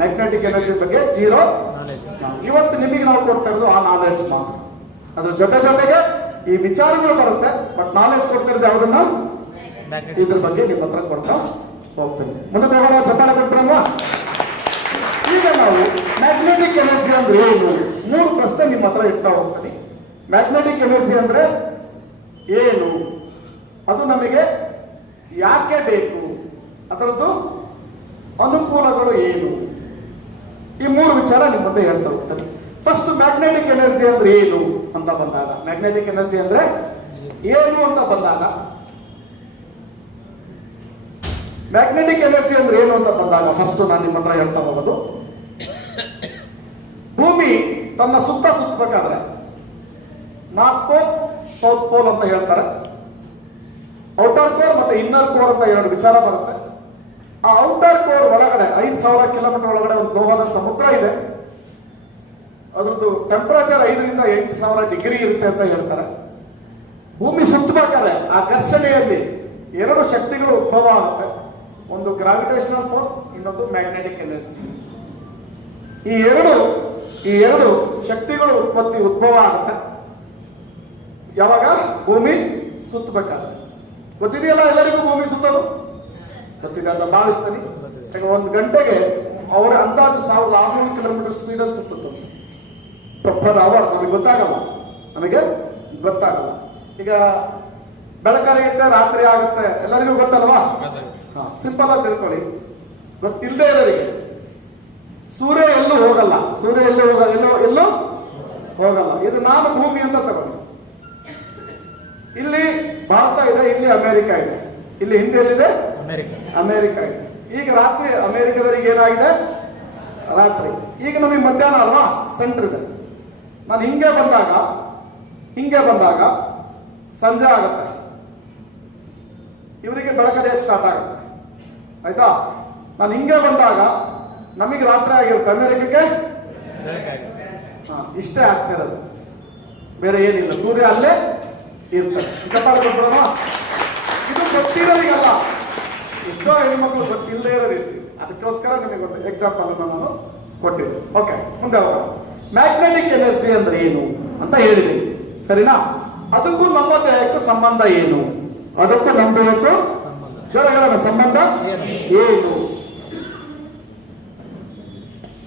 ಮ್ಯಾಗ್ನೆಟಿಕ್ ಎನರ್ಜಿ ಬಗ್ಗೆ ಜೀರೋ ನಾಲೆಡ್ಜ್. ಇವತ್ತು ನಿಮಗೆ ನಾವು ಕೊಡ್ತಾ ಇರೋದು ಆ ನಾಲೆಡ್ಜ್ ಮಾತ್ರ. ಅದ್ರ ಜೊತೆಗೆ ಈ ವಿಚಾರಗಳು ಬರುತ್ತೆ, ಬಟ್ ನಾಲೆಡ್ಜ್ ಕೊಡ್ತಾ ಇರೋದು ಯಾವುದನ್ನ? ಇದ್ರ ಬಗ್ಗೆ ನಿಮ್ಮ ಹತ್ರ ಕೊಡ್ತಾ ಹೋಗ್ತೇನೆ. ಮುಂದಕ್ಕೆ ಹೋಗೋಣ. ಚಪ್ಪಾಳೆ ಕೊಟ್ಬಿಡಲ್ವಾ? ಈಗ ನಾವು ಮ್ಯಾಗ್ನೆಟಿಕ್ ಎನರ್ಜಿ ಅಂದ್ರೆ ಏನು? 3 ಪ್ರಶ್ನೆ ನಿಮ್ಮ ಹತ್ರ ಇಡ್ತಾ ಹೋಗ್ತೀನಿ. ಮ್ಯಾಗ್ನೆಟಿಕ್ ಎನರ್ಜಿ ಅಂದ್ರೆ ಏನು? ಅದು ನಮಗೆ ಯಾಕೆ ಬೇಕು? ಅದರದ್ದು ಅನುಕೂಲಗಳು ಏನು? ಈ 3 ವಿಚಾರ ನಿಮ್ಮ ಮುಂದೆ ಹೇಳ್ತಾ ಹೋಗ್ತಾರೆ. ಫಸ್ಟ್, ಮ್ಯಾಗ್ನೆಟಿಕ್ ಎನರ್ಜಿ ಅಂದ್ರೆ ಏನು ಅಂತ ಬಂದಾಗ, ಮ್ಯಾಗ್ನೆಟಿಕ್ ಎನರ್ಜಿ ಅಂದ್ರೆ ಏನು ಅಂತ ಬಂದಾಗ ಮ್ಯಾಗ್ನೆಟಿಕ್ ಎನರ್ಜಿ ಅಂದ್ರೆ ಏನು ಅಂತ ಬಂದಾಗ ಫಸ್ಟ್ ನಾನು ನಿಮ್ಮ ಹತ್ರ ಹೇಳ್ತಾ ಹೋಗೋದು, ಭೂಮಿ ತನ್ನ ಸುತ್ತಬೇಕಾದ್ರೆ ನಾರ್ತ್ ಪೋಲ್ ಸೌತ್ ಪೋಲ್ ಅಂತ ಹೇಳ್ತಾರೆ. ಔಟರ್ ಕೋರ್ ಮತ್ತೆ ಇನ್ನರ್ ಕೋರ್ ಅಂತ ಎರಡು ವಿಚಾರ ಬರುತ್ತೆ. ಆ ಔಟರ್ ಕೋರ್ ಒಳಗಡೆ 5,000 ಕಿಲೋಮೀಟರ್ ಒಳಗಡೆ ಒಂದು ಲೋಹದ ಸಮುದ್ರ ಇದೆ. ಅದ್ರದ್ದು ಟೆಂಪರೇಚರ್ 5ರಿಂದ 8,000 ಡಿಗ್ರಿ ಇರುತ್ತೆ ಅಂತ ಹೇಳ್ತಾರೆ. ಭೂಮಿ ಸುತ್ತಬೇಕಾದ್ರೆ ಆ ಘರ್ಷಣೆಯಲ್ಲಿ ಎರಡು ಶಕ್ತಿಗಳು ಉದ್ಭವ ಆಗುತ್ತೆ. ಒಂದು ಗ್ರಾವಿಟೇಷನಲ್ ಫೋರ್ಸ್, ಇನ್ನೊಂದು ಮ್ಯಾಗ್ನೆಟಿಕ್ ಎನರ್ಜಿ. ಈ ಎರಡು ಶಕ್ತಿಗಳು ಉದ್ಭವ ಆಗುತ್ತೆ ಯಾವಾಗ? ಭೂಮಿ ಸುತ್ತಬೇಕಾದ್ರೆ. ಗೊತ್ತಿದೆಯಲ್ಲ ಎಲ್ಲರಿಗೂ ಭೂಮಿ ಸುತ್ತೋದು? ಗೊತ್ತಿದೆ ಅಂತ ಭಾವಿಸ್ತೀನಿ. ಒಂದು ಗಂಟೆಗೆ ಅವರ ಅಂದಾಜು 1,600 ಕಿಲೋಮೀಟರ್ ಸ್ಪೀಡಲ್ಲಿ ಸುತ್ತುತ್ತೆ ಪರ್ ಅವರ್. ನಮಗೆ ಗೊತ್ತಾಗಲ್ಲ. ಈಗ ಬೆಳಕರಿಯುತ್ತೆ, ರಾತ್ರಿ ಆಗುತ್ತೆ, ಎಲ್ಲರಿಗೂ ಗೊತ್ತಲ್ವಾ? ಸಿಂಪಲ್ ಆಗಿ ತಿಳ್ಕೊಳ್ಳಿ. ಗೊತ್ತಿಲ್ಲದೆ ಇರೋರಿಗೆ ಸೂರ್ಯ ಎಲ್ಲೂ ಹೋಗಲ್ಲ. ಎಲ್ಲೂ ಹೋಗಲ್ಲ. ಇದು ನಾನು ಭೂಮಿ ಅಂತ ತಗೊಳ್ಳಿ. ಇಲ್ಲಿ ಭಾರತ ಇದೆ, ಇಲ್ಲಿ ಅಮೆರಿಕ ಇದೆ, ಇಲ್ಲಿ ಹಿಂದೆ ಎಲ್ಲಿದೆ? ಅಮೆರಿಕ ಇದೆ. ಈಗ ರಾತ್ರಿ ಅಮೆರಿಕದವರಿಗೆ ಏನಾಗಿದೆ? ರಾತ್ರಿ. ಈಗ ನಮಗೆ ಮಧ್ಯಾಹ್ನ ಅಲ್ವಾ? ಸೆಂಟರ್ ಇದೆ. ನಾನು ಹಿಂಗೆ ಬಂದಾಗ ಸಂಜೆ ಆಗುತ್ತೆ, ಇವರಿಗೆ ಬೆಳಕರಿಯಕ್ಕೆ ಸ್ಟಾರ್ಟ್ ಆಗುತ್ತೆ. ಆಯ್ತಾ? ನಾನು ಹಿಂಗೆ ಬಂದಾಗ ನಮಗೆ ರಾತ್ರಿ ಆಗಿರುತ್ತೆ, ಅಮೆರಿಕಕ್ಕೆ ಇಷ್ಟೇ ಆಗ್ತಿರೋದು, ಬೇರೆ ಏನಿಲ್ಲ. ಸೂರ್ಯ ಅಲ್ಲೇ ಇರ್ತಾರೆ. ಚಪ್ಪಾಳೆ ಕೊಟ್ಬಿಡೋಣ. ಇದು ಗೊತ್ತಿರೋರಿಗಲ್ಲ, ಎಷ್ಟೋ ಹೆಣ್ಮಕ್ಳು ಗೊತ್ತಿಲ್ಲದೆ ಇರೋದು. ಅದಕ್ಕೋಸ್ಕರ ನಿಮಗೆ ಒಂದು ಎಕ್ಸಾಂಪಲ್ ನಾನು ಕೊಟ್ಟಿದ್ದೆ. ಓಕೆ, ಮುಂದೆ ಹೋಗೋಣ. ಮ್ಯಾಗ್ನೆಟಿಕ್ ಎನರ್ಜಿ ಅಂದ್ರೆ ಏನು ಅಂತ ಹೇಳಿದೀನಿ, ಸರಿನಾ? ಅದಕ್ಕೂ ನಮ್ಮ ದೇಹಕ್ಕೂ ಸಂಬಂಧ ಏನು? ಅದಕ್ಕೂ ನಮ್ಮ ದೇಹಕ್ಕೂ ಜಲಗಳ ಸಂಬಂಧ ಏನು?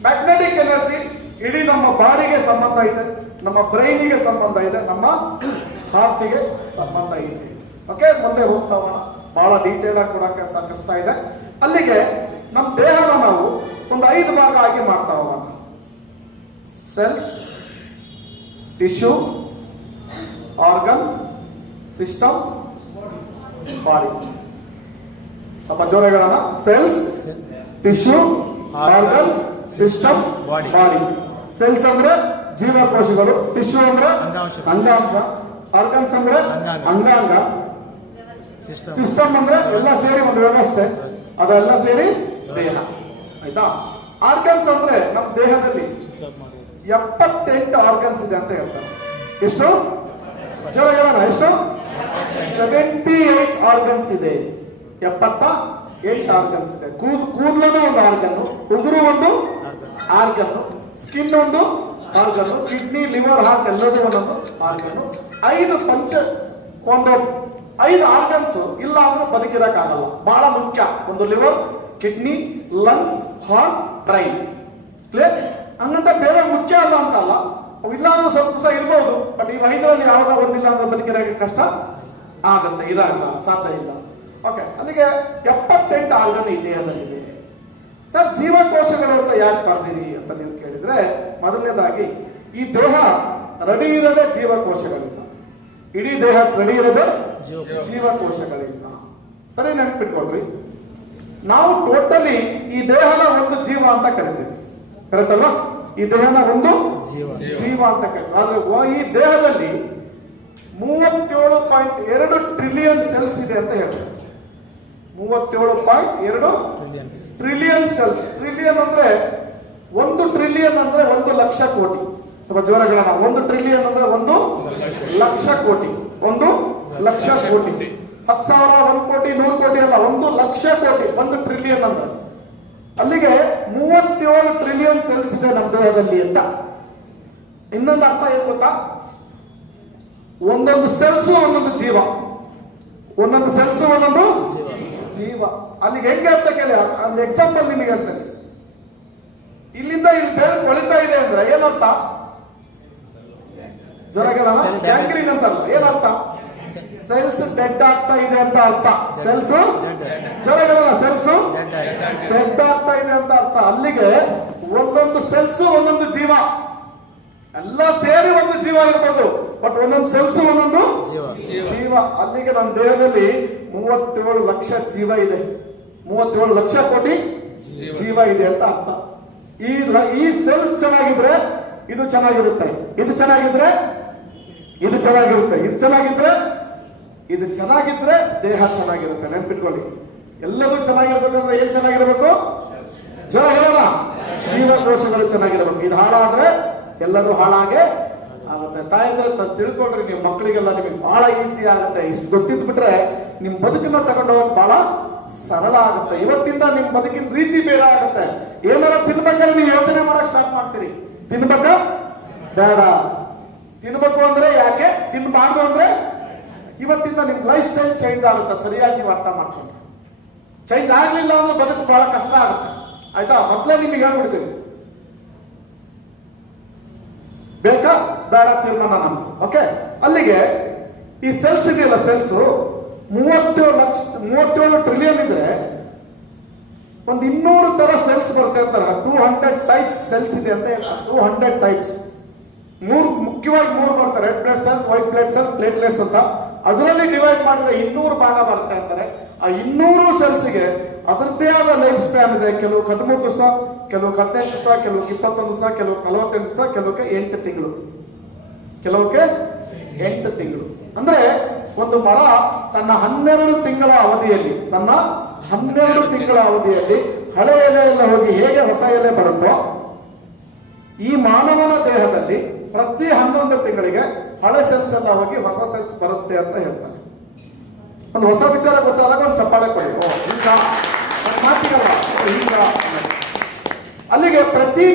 ಮ್ಯಾಗ್ನೆಟಿಕ್ ಎನರ್ಜಿ ಇಡೀ ನಮ್ಮ ಬಾಡಿಗೆ ಸಂಬಂಧ ಇದೆ, ನಮ್ಮ ಬ್ರೈನಿಗೆ ಸಂಬಂಧ ಇದೆ, ನಮ್ಮ ಹಾರ್ಟಿಗೆ ಸಂಬಂಧ ಇದೆ. ಓಕೆ, ಮುಂದೆ ಹೋಗ್ತಾ ಹೋಗೋಣ. ಬಹಳ ಡೀಟೇಲ್ ಆಗಿ ಕೊಡಕ್ಕೆ ಸಾಕಿಸ್ತಾ ಇದೆ. ಅಲ್ಲಿಗೆ ನಮ್ಮ ದೇಹನ ನಾವು ಒಂದು 5 ಭಾಗ ಆಗಿ ಮಾಡ್ತಾ ಹೋಗೋಣ. Cells, tissue, organ, system, body. ಸ್ವಲ್ಪ ಜೋರಗಳನ್ನ. Cells, tissue, organ, system, body. Cells ಅಂದ್ರೆ ಜೀವಕೋಶಗಳು, ಟಿಶ್ಯೂ ಅಂದ್ರೆ ಅಂಗಾಂಶ, ಆರ್ಗನ್ಸ್ ಅಂದ್ರೆ ಅಂಗಾಂಗ, ಸಿಸ್ಟಮ್ ಅಂದ್ರೆ ಎಲ್ಲ ಸೇರಿ ಒಂದು ವ್ಯವಸ್ಥೆ, ಅದೆಲ್ಲ ಸೇರಿ ದೇಹ. ಆಯ್ತಾ? ಆರ್ಗನ್ಸ್ ಅಂದ್ರೆ ನಮ್ಮ ದೇಹದಲ್ಲಿ 78 ಆರ್ಗನ್ಸ್ ಇದೆ ಅಂತ ಹೇಳ್ತಾರೆ. ಎಷ್ಟು? ಜೋರಗಳನ್ನ. ಎಷ್ಟು? 78 ಆರ್ಗನ್ಸ್ ಇದೆ. 78 ಆರ್ಗನ್ಸ್ ಇದೆ. ಕೂದಲನು ಒಂದು ಆರ್ಗನ್ನು, ಉಗುರು ಒಂದು ಆರ್ಗನ್ನು, ಸ್ಕಿನ್ ಒಂದು ಆರ್ಗನ್ನು, ಕಿಡ್ನಿ, ಲಿವರ್, ಹಾರ್ಟ್ ಎಲ್ಲದೂ ಒಂದೊಂದು ಆರ್ಗನ್ನು. 5 ಆರ್ಗನ್ಸ್ ಇಲ್ಲ ಅಂದ್ರೆ ಬದುಕಿರಕ್ಕಾಗಲ್ಲ. ಬಹಳ ಮುಖ್ಯ. ಒಂದು liver, kidney, lungs, heart, brain. Clear? ಹಂಗಂತ ಬೇರೆ ಮುಖ್ಯ ಅಲ್ಲ ಅಂತಲ್ಲ, ಇಲ್ಲ ಅಂದ್ರೆ ಸ್ವಲ್ಪ ದಿವಸ ಇರ್ಬೋದು. ಬಟ್ ಈ 5ರಲ್ಲಿ ಯಾವ್ದೋ ಒಂದಿಲ್ಲ ಅಂದ್ರೆ ಬದುಕಿರೋಕೆ ಕಷ್ಟ ಆಗತ್ತೆ, ಇರಲ್ಲ, ಸಾಧ್ಯ ಇಲ್ಲ. ಓಕೆ, ಅಲ್ಲಿಗೆ 78 ಆರ್ಗನ್ ಈ ದೇಹದಲ್ಲಿದೆ. ಸರ್, ಜೀವಕೋಶಗಳು ಅಂತ ಯಾಕೆ ಬರ್ತೀರಿ ಅಂತ ನೀವು ಕೇಳಿದ್ರೆ, ಮೊದಲನೇದಾಗಿ ಈ ದೇಹ ರೆಡಿ ಇರೋದೇ ಜೀವಕೋಶಗಳಿಂದ. ಇಡೀ ದೇಹ ರೆಡಿ ಇರೋದೇ ಜೀವಕೋಶಗಳಿಂದ. ಸರಿ, ನೆನಪಿಟ್ಕೊಳ್ರಿ. ನಾವು ಟೋಟಲಿ ಈ ದೇಹನ ಒಂದು ಜೀವ ಅಂತ ಕರಿತೀವಿ, ಕರೆಕ್ಟ್ ಅಲ್ವಾ? ಈ ದೇಹನ ಒಂದು ಜೀವ ಅಂತ ಕರಿತೀವಿ. ಆದ್ರೆ ಈ ದೇಹದಲ್ಲಿ 37.2 ಟ್ರಿಲಿಯನ್ ಸೆಲ್ಸ್ ಇದೆ ಅಂತ ಹೇಳ್ತಾರೆ. 37.2 ಟ್ರಿಲಿಯನ್ ಸೆಲ್ಸ್. ಟ್ರಿಲಿಯನ್ ಅಂದ್ರೆ 1 ಟ್ರಿಲಿಯನ್ ಅಂದ್ರೆ 1 ಲಕ್ಷ ಕೋಟಿ. ಸ್ವಲ್ಪ ಜೋರಗಳನ್ನ. 1 ಟ್ರಿಲಿಯನ್ ಅಂದ್ರೆ 1 ಲಕ್ಷ ಕೋಟಿ. 1 ಲಕ್ಷ ಕೋಟಿ. 10,000, 1 ಕೋಟಿ, 100 ಕೋಟಿ ಅಲ್ಲ, 1 ಲಕ್ಷ ಕೋಟಿ. 1 ಟ್ರಿಲಿಯನ್ ಅಂದ್ರೆ ಅಲ್ಲಿಗೆ 37 ಟ್ರಿಲಿಯನ್ ಸೆಲ್ಸ್ ಇದೆ ನಮ್ಮ ದೇಹದಲ್ಲಿ ಅಂತ. ಇನ್ನೊಂದು ಅರ್ಥ ಏನ್ ಗೊತ್ತಾ? ಒಂದೊಂದು ಸೆಲ್ಸು ಒಂದೊಂದು ಜೀವ, ಒಂದೊಂದು ಸೆಲ್ಸು ಒಂದೊಂದು ಜೀವ. ಅಲ್ಲಿಗೆ ಹೆಂಗೆ ಅಂತ ಕೇಳಿ ಒಂದು ಎಕ್ಸಾಂಪಲ್ ನಿಮಗೆ ಹೇಳ್ತೇನೆ. ಇಲ್ಲಿಂದ ಇಲ್ಲಿ ಬೆಳಕು ಹೊಳಿತಾ ಇದೆ ಅಂದ್ರೆ ಏನರ್ಥ? ಗ್ಯಾಂಗ್ರೀನ್ ಅಂತ ಅಲ್ಲ, ಏನರ್ಥ? ಸೆಲ್ಸ್ ಡೆಡ್ ಆಗ್ತಾ ಇದೆ ಅಂತ ಅರ್ಥ. ಸೆಲ್ಸ್ ಜ್ವರಗಳಲ್ಲ, ಸೆಲ್ಸ್ ಡೆಡ್ ಆಗ್ತಾ ಇದೆ ಅಂತ ಅರ್ಥ. ಅಲ್ಲಿಗೆ ಒಂದೊಂದು ಸೆಲ್ಸು ಒಂದೊಂದು ಜೀವ, ಎಲ್ಲ ಸೇರಿ ಒಂದು ಜೀವ ಇರ್ಬೋದು. ಬಟ್ ಒಂದೊಂದು ಸೆಲ್ಸ್ ಒಂದೊಂದು ಜೀವ. ಅಲ್ಲಿಗೆ ನಮ್ಮ ದೇಹದಲ್ಲಿ 37 ಲಕ್ಷ ಜೀವ ಇದೆ. 37 ಲಕ್ಷ ಕೋಟಿ ಜೀವ ಇದೆ ಅಂತ ಅರ್ಥ. ಈ ಸೆಲ್ಸ್ ಚೆನ್ನಾಗಿದ್ರೆ ಇದು ಚೆನ್ನಾಗಿರುತ್ತೆ, ಇದು ಚೆನ್ನಾಗಿದ್ರೆ ಇದು ಚೆನ್ನಾಗಿರುತ್ತೆ, ಇದು ಚೆನ್ನಾಗಿದ್ರೆ ಇದು ಚೆನ್ನಾಗಿದ್ರೆ ದೇಹ ಚೆನ್ನಾಗಿರುತ್ತೆ. ನೆನ್ಪಿಟ್ಕೊಳ್ಳಿ, ಎಲ್ಲದೂ ಚೆನ್ನಾಗಿರ್ಬೇಕಂದ್ರೆ ಏನ್ ಚೆನ್ನಾಗಿರ್ಬೇಕು? ಜೀವಕೋಶಗಳು ಚೆನ್ನಾಗಿರ್ಬೇಕು. ಇದು ಹಾಳಾದ್ರೆ ಎಲ್ಲದೂ ಹಾಳಾಗೆ ಆಗುತ್ತೆ. ತಾಯಂದ್ರೆ ತಿಳ್ಕೊಂಡ್ರೆ ನಿಮ್ಮ ಮಕ್ಕಳಿಗೆಲ್ಲ ನಿಮಗೆ ಬಹಳ ಈಸಿ ಆಗುತ್ತೆ. ಇಷ್ಟು ಗೊತ್ತಿದ್ ಬಿಟ್ರೆ ನಿಮ್ ಬದುಕನ್ನ ತಗೊಂಡು ಹೋಗಕ್ ಬಹಳ ಸರಳ ಆಗುತ್ತೆ. ಇವತ್ತಿಂದ ನಿಮ್ ಬದುಕಿನ ರೀತಿ ಬೇರೆ ಆಗುತ್ತೆ. ಏನಾರ ತಿನ್ಬೇಕಾದ್ರೆ ನೀವು ಯೋಚನೆ ಮಾಡಕ್ ಸ್ಟಾರ್ಟ್ ಮಾಡ್ತೀರಿ. ತಿನ್ಬೇಕ ಬೇಡ, ತಿನ್ಬೇಕು ಅಂದ್ರೆ ಯಾಕೆ, ತಿನ್ಬಾರ್ದು ಅಂದ್ರೆ ಇವತ್ತಿಂದ ನಿಮ್ ಲೈಫ್ ಸ್ಟೈಲ್ ಚೇಂಜ್ ಆಗುತ್ತೆ. ಸರಿಯಾಗಿ ನೀವು ಅರ್ಥ ಮಾಡ್ಕೊಂಡ್ರೆ ಚೇಂಜ್ ಆಗ್ಲಿಲ್ಲ ಅಂದ್ರೆ ಬದುಕು ಬಹಳ ಕಷ್ಟ ಆಗುತ್ತೆ. ಆಯ್ತಾ? ಮೊದ್ಲೇ ನಿಮಗೆ ಹೇಳ್ಬಿಡ್ತೀನಿ, ಬೇಕಾ ಬೇಡ ತೀರ್ಮಾನ ನಮ್ದು. ಓಕೆ, ಅಲ್ಲಿಗೆ ಈ ಸೆಲ್ಸ್ ಇದೆಯಲ್ಲ, ಸೆಲ್ಸ್ 37 ಟ್ರಿಲಿಯನ್ ಇದ್ರೆ ಒಂದು 200 ತರ ಸೆಲ್ಸ್ ಬರುತ್ತೆ ಅಂತಾರೆ. 200 ಟೈಪ್ಸ್ ಸೆಲ್ಸ್ ಇದೆ ಅಂತ ಹೇಳ್ತಾರೆ. 200 ಟೈಪ್ಸ್. ಮುಖ್ಯವಾಗಿ 3 ಬರ್ತಾರೆ: red blood cells, white blood cells, platelets ಅಂತ. ಅದರಲ್ಲಿ ಡಿವೈಡ್ ಮಾಡಿದ್ರೆ 200 ಭಾಗ ಬರುತ್ತೆ ಅಂತಾರೆ. ಆ 200 ಸೆಲ್ಸ್ಗೆ ಅದರದ್ದೇ ಆದ ಲೈಫ್ ಸ್ಪ್ಯಾನ್ ಇದೆ. ಕೆಲವು 13 ದಿವಸ, ಕೆಲವು 18 ದಿವಸ, ಕೆಲವು 21 ದಿವಸ, ಕೆಲವು 48 ದಿವಸ, ಕೆಲವಕ್ಕೆ 8 ತಿಂಗಳು, ಕೆಲವಕ್ಕೆ 8 ತಿಂಗಳು. ಅಂದ್ರೆ ಒಂದು ಮರ ತನ್ನ 12 ತಿಂಗಳ ಅವಧಿಯಲ್ಲಿ ಹಳೆ ಎಲೆ ಎಲ್ಲ ಹೋಗಿ ಹೇಗೆ ಹೊಸ ಎಲೆ ಬರುತ್ತೋ, ಈ ಮಾನವನ ದೇಹದಲ್ಲಿ ಪ್ರತಿ 11 ತಿಂಗಳಿಗೆ ಹಳೆ ಸೆಲ್ಸ್ ಎಲ್ಲ ಹೋಗಿ ಹೊಸ ಸೆಲ್ಸ್ ಬರುತ್ತೆ ಅಂತ ಹೇಳ್ತಾರೆ. ಒಂದು ಹೊಸ ವಿಚಾರ ಗೊತ್ತಾದಾಗ ಒಂದು ಚಪ್ಪಾಳೆ ಕೊಡಿ. ಈಗ ಮಾತಿಗಲ್ಲ, ಈಗ ಅಲ್ಲಿಗೆ ಪ್ರತಿ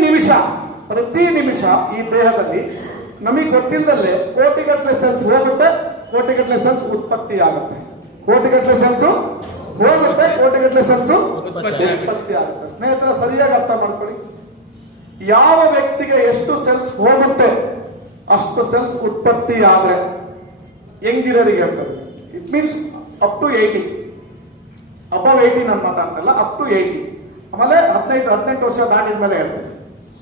ನಿಮಿಷ ಈ ದೇಹದಲ್ಲಿ ನಮಗೆ ಗೊತ್ತಿಲ್ಲದಲ್ಲೇ ಕೋಟಿಗಟ್ಟಲೆ ಸೆಲ್ಸ್ ಹೋಗುತ್ತೆ, ಕೋಟಿಗಟ್ಟಲೆ ಸೆಲ್ಸ್ ಉತ್ಪತ್ತಿ ಆಗುತ್ತೆ. ಕೋಟಿಗಟ್ಟಲೆ ಸೆಲ್ಸ್ ಹೋಗುತ್ತೆ, ಕೋಟಿಗಟ್ಟಲೆ ಸೆಲ್ಸ್ ಉತ್ಪತ್ತಿ ಆಗುತ್ತೆ. ಸ್ನೇಹಿತರ, ಸರಿಯಾಗಿ ಅರ್ಥ ಮಾಡ್ಕೊಳ್ಳಿ. ಯಾವ ವ್ಯಕ್ತಿಗೆ ಎಷ್ಟು ಸೆಲ್ಸ್ ಹೋಗುತ್ತೆ ಅಷ್ಟು ಸೆಲ್ಸ್ ಉತ್ಪತ್ತಿ ಆದ್ರೆ ಹೆಂಗಿರೋರಿಗೆ ಹೇಳ್ತಾರೆ. It means up to 80, above 80 ನಾನು ಮಾತಾಡ್ತಲ್ಲ, ಅಪ್ ಟು 80. ಆಮೇಲೆ 18 ವರ್ಷ ದಾಟಿದ ಮೇಲೆ ಹೇಳ್ತೇನೆ.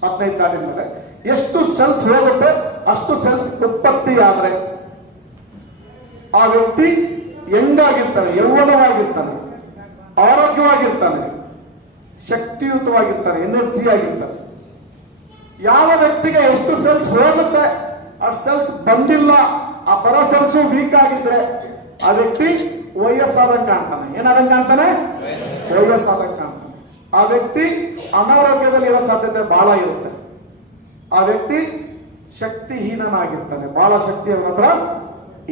15 ದಾಟಿದ ಮೇಲೆ ಎಷ್ಟು ಸೆಲ್ಸ್ ಹೋಗುತ್ತೆ ಅಷ್ಟು ಸೆಲ್ಸ್ ಉತ್ಪತ್ತಿ ಆದ್ರೆ ಆ ವ್ಯಕ್ತಿ ಹೆಂಗಾಗಿರ್ತಾನೆ, ಯೌವನವಾಗಿರ್ತಾನೆ, ಆರೋಗ್ಯವಾಗಿರ್ತಾನೆ, ಶಕ್ತಿಯುತವಾಗಿರ್ತಾನೆ, ಎನರ್ಜಿ ಆಗಿರ್ತಾನೆ. ಯಾವ ವ್ಯಕ್ತಿಗೆ ಎಷ್ಟು ಸೆಲ್ಸ್ ಹೋಗುತ್ತೆ ಅಷ್ಟು ಸೆಲ್ಸ್ ಬಂದಿಲ್ಲ, ಆ ಬರೋ ಸೆಲ್ಸ್ ವೀಕ್ ಆಗಿದ್ರೆ ಆ ವ್ಯಕ್ತಿ ವಯಸ್ಸಾದಂಗೆ ಕಾಣ್ತಾನೆ. ಏನಾದಂಗೆ ಕಾಣ್ತಾನೆ? ವಯಸ್ಸಾದಂಗೆ ಕಾಣ್ತಾನೆ. ಆ ವ್ಯಕ್ತಿ ಅನಾರೋಗ್ಯದಲ್ಲಿ ಇರೋ ಸಾಧ್ಯತೆ ಬಹಳ ಇರುತ್ತೆ. ಆ ವ್ಯಕ್ತಿ ಶಕ್ತಿಹೀನನಾಗಿರ್ತಾನೆ, ಬಹಳ ಶಕ್ತಿ ಅವನ ಹತ್ರ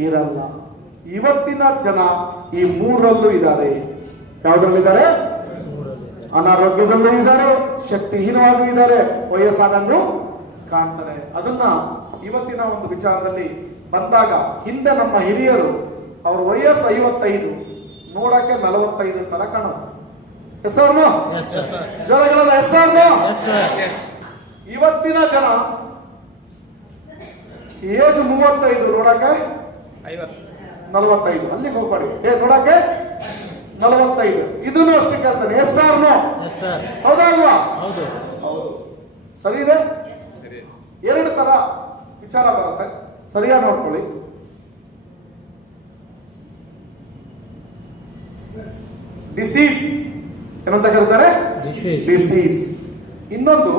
ಇರಲ್ಲ. ಇವತ್ತಿನ ಜನ ಈ 3ರಲ್ಲೂ ಇದ್ದಾರೆ. ಯಾವ್ದ್ರಲ್ಲಿದ್ದಾರೆ? ಅನಾರೋಗ್ಯದಲ್ಲೂ ಇದ್ದಾರೆ, ಶಕ್ತಿಹೀನವಾಗೂ ಇದ್ದಾರೆ, ವಯಸ್ಸಾದಂಗೂ ಕಾಣ್ತಾರೆ. ಅದನ್ನ ಇವತ್ತಿನ ಒಂದು ವಿಚಾರದಲ್ಲಿ ಬಂದಾಗ, ಹಿಂದೆ ನಮ್ಮ ಹಿರಿಯರು ಅವ್ರ ವಯಸ್ಸು 55, ನೋಡಕ್ಕೆ 45 ತರ ಕಾಣೋದು. ಹೆಸರು ಜನಗಳ ಹೆಸರು. ಇವತ್ತಿನ ಜನ ಏಜ್ 35, ನೋಡಕ್ಕೆ 45. ಅಲ್ಲಿಗೆ ಹೋಗ್ಬೇಡಿ, ನೋಡಕ್ಕೆ 45. ಇದನ್ನು ಅಷ್ಟೇ ಕೇಳ್ತಾನೆ. Yes or no? ಹೌದಾ ಅಲ್ವಾ? ಸರಿ ಇದೆ. 2 ತರ ವಿಚಾರ ಬರುತ್ತೆ, ಸರಿಯಾಗಿ ನೋಡ್ಕೊಳ್ಳಿ. ಡಿಸೀಸ್ ಏನಂತ ಕರೀತಾರೆ? ಡಿಸೀಸ್. ಇನ್ನೊಂದು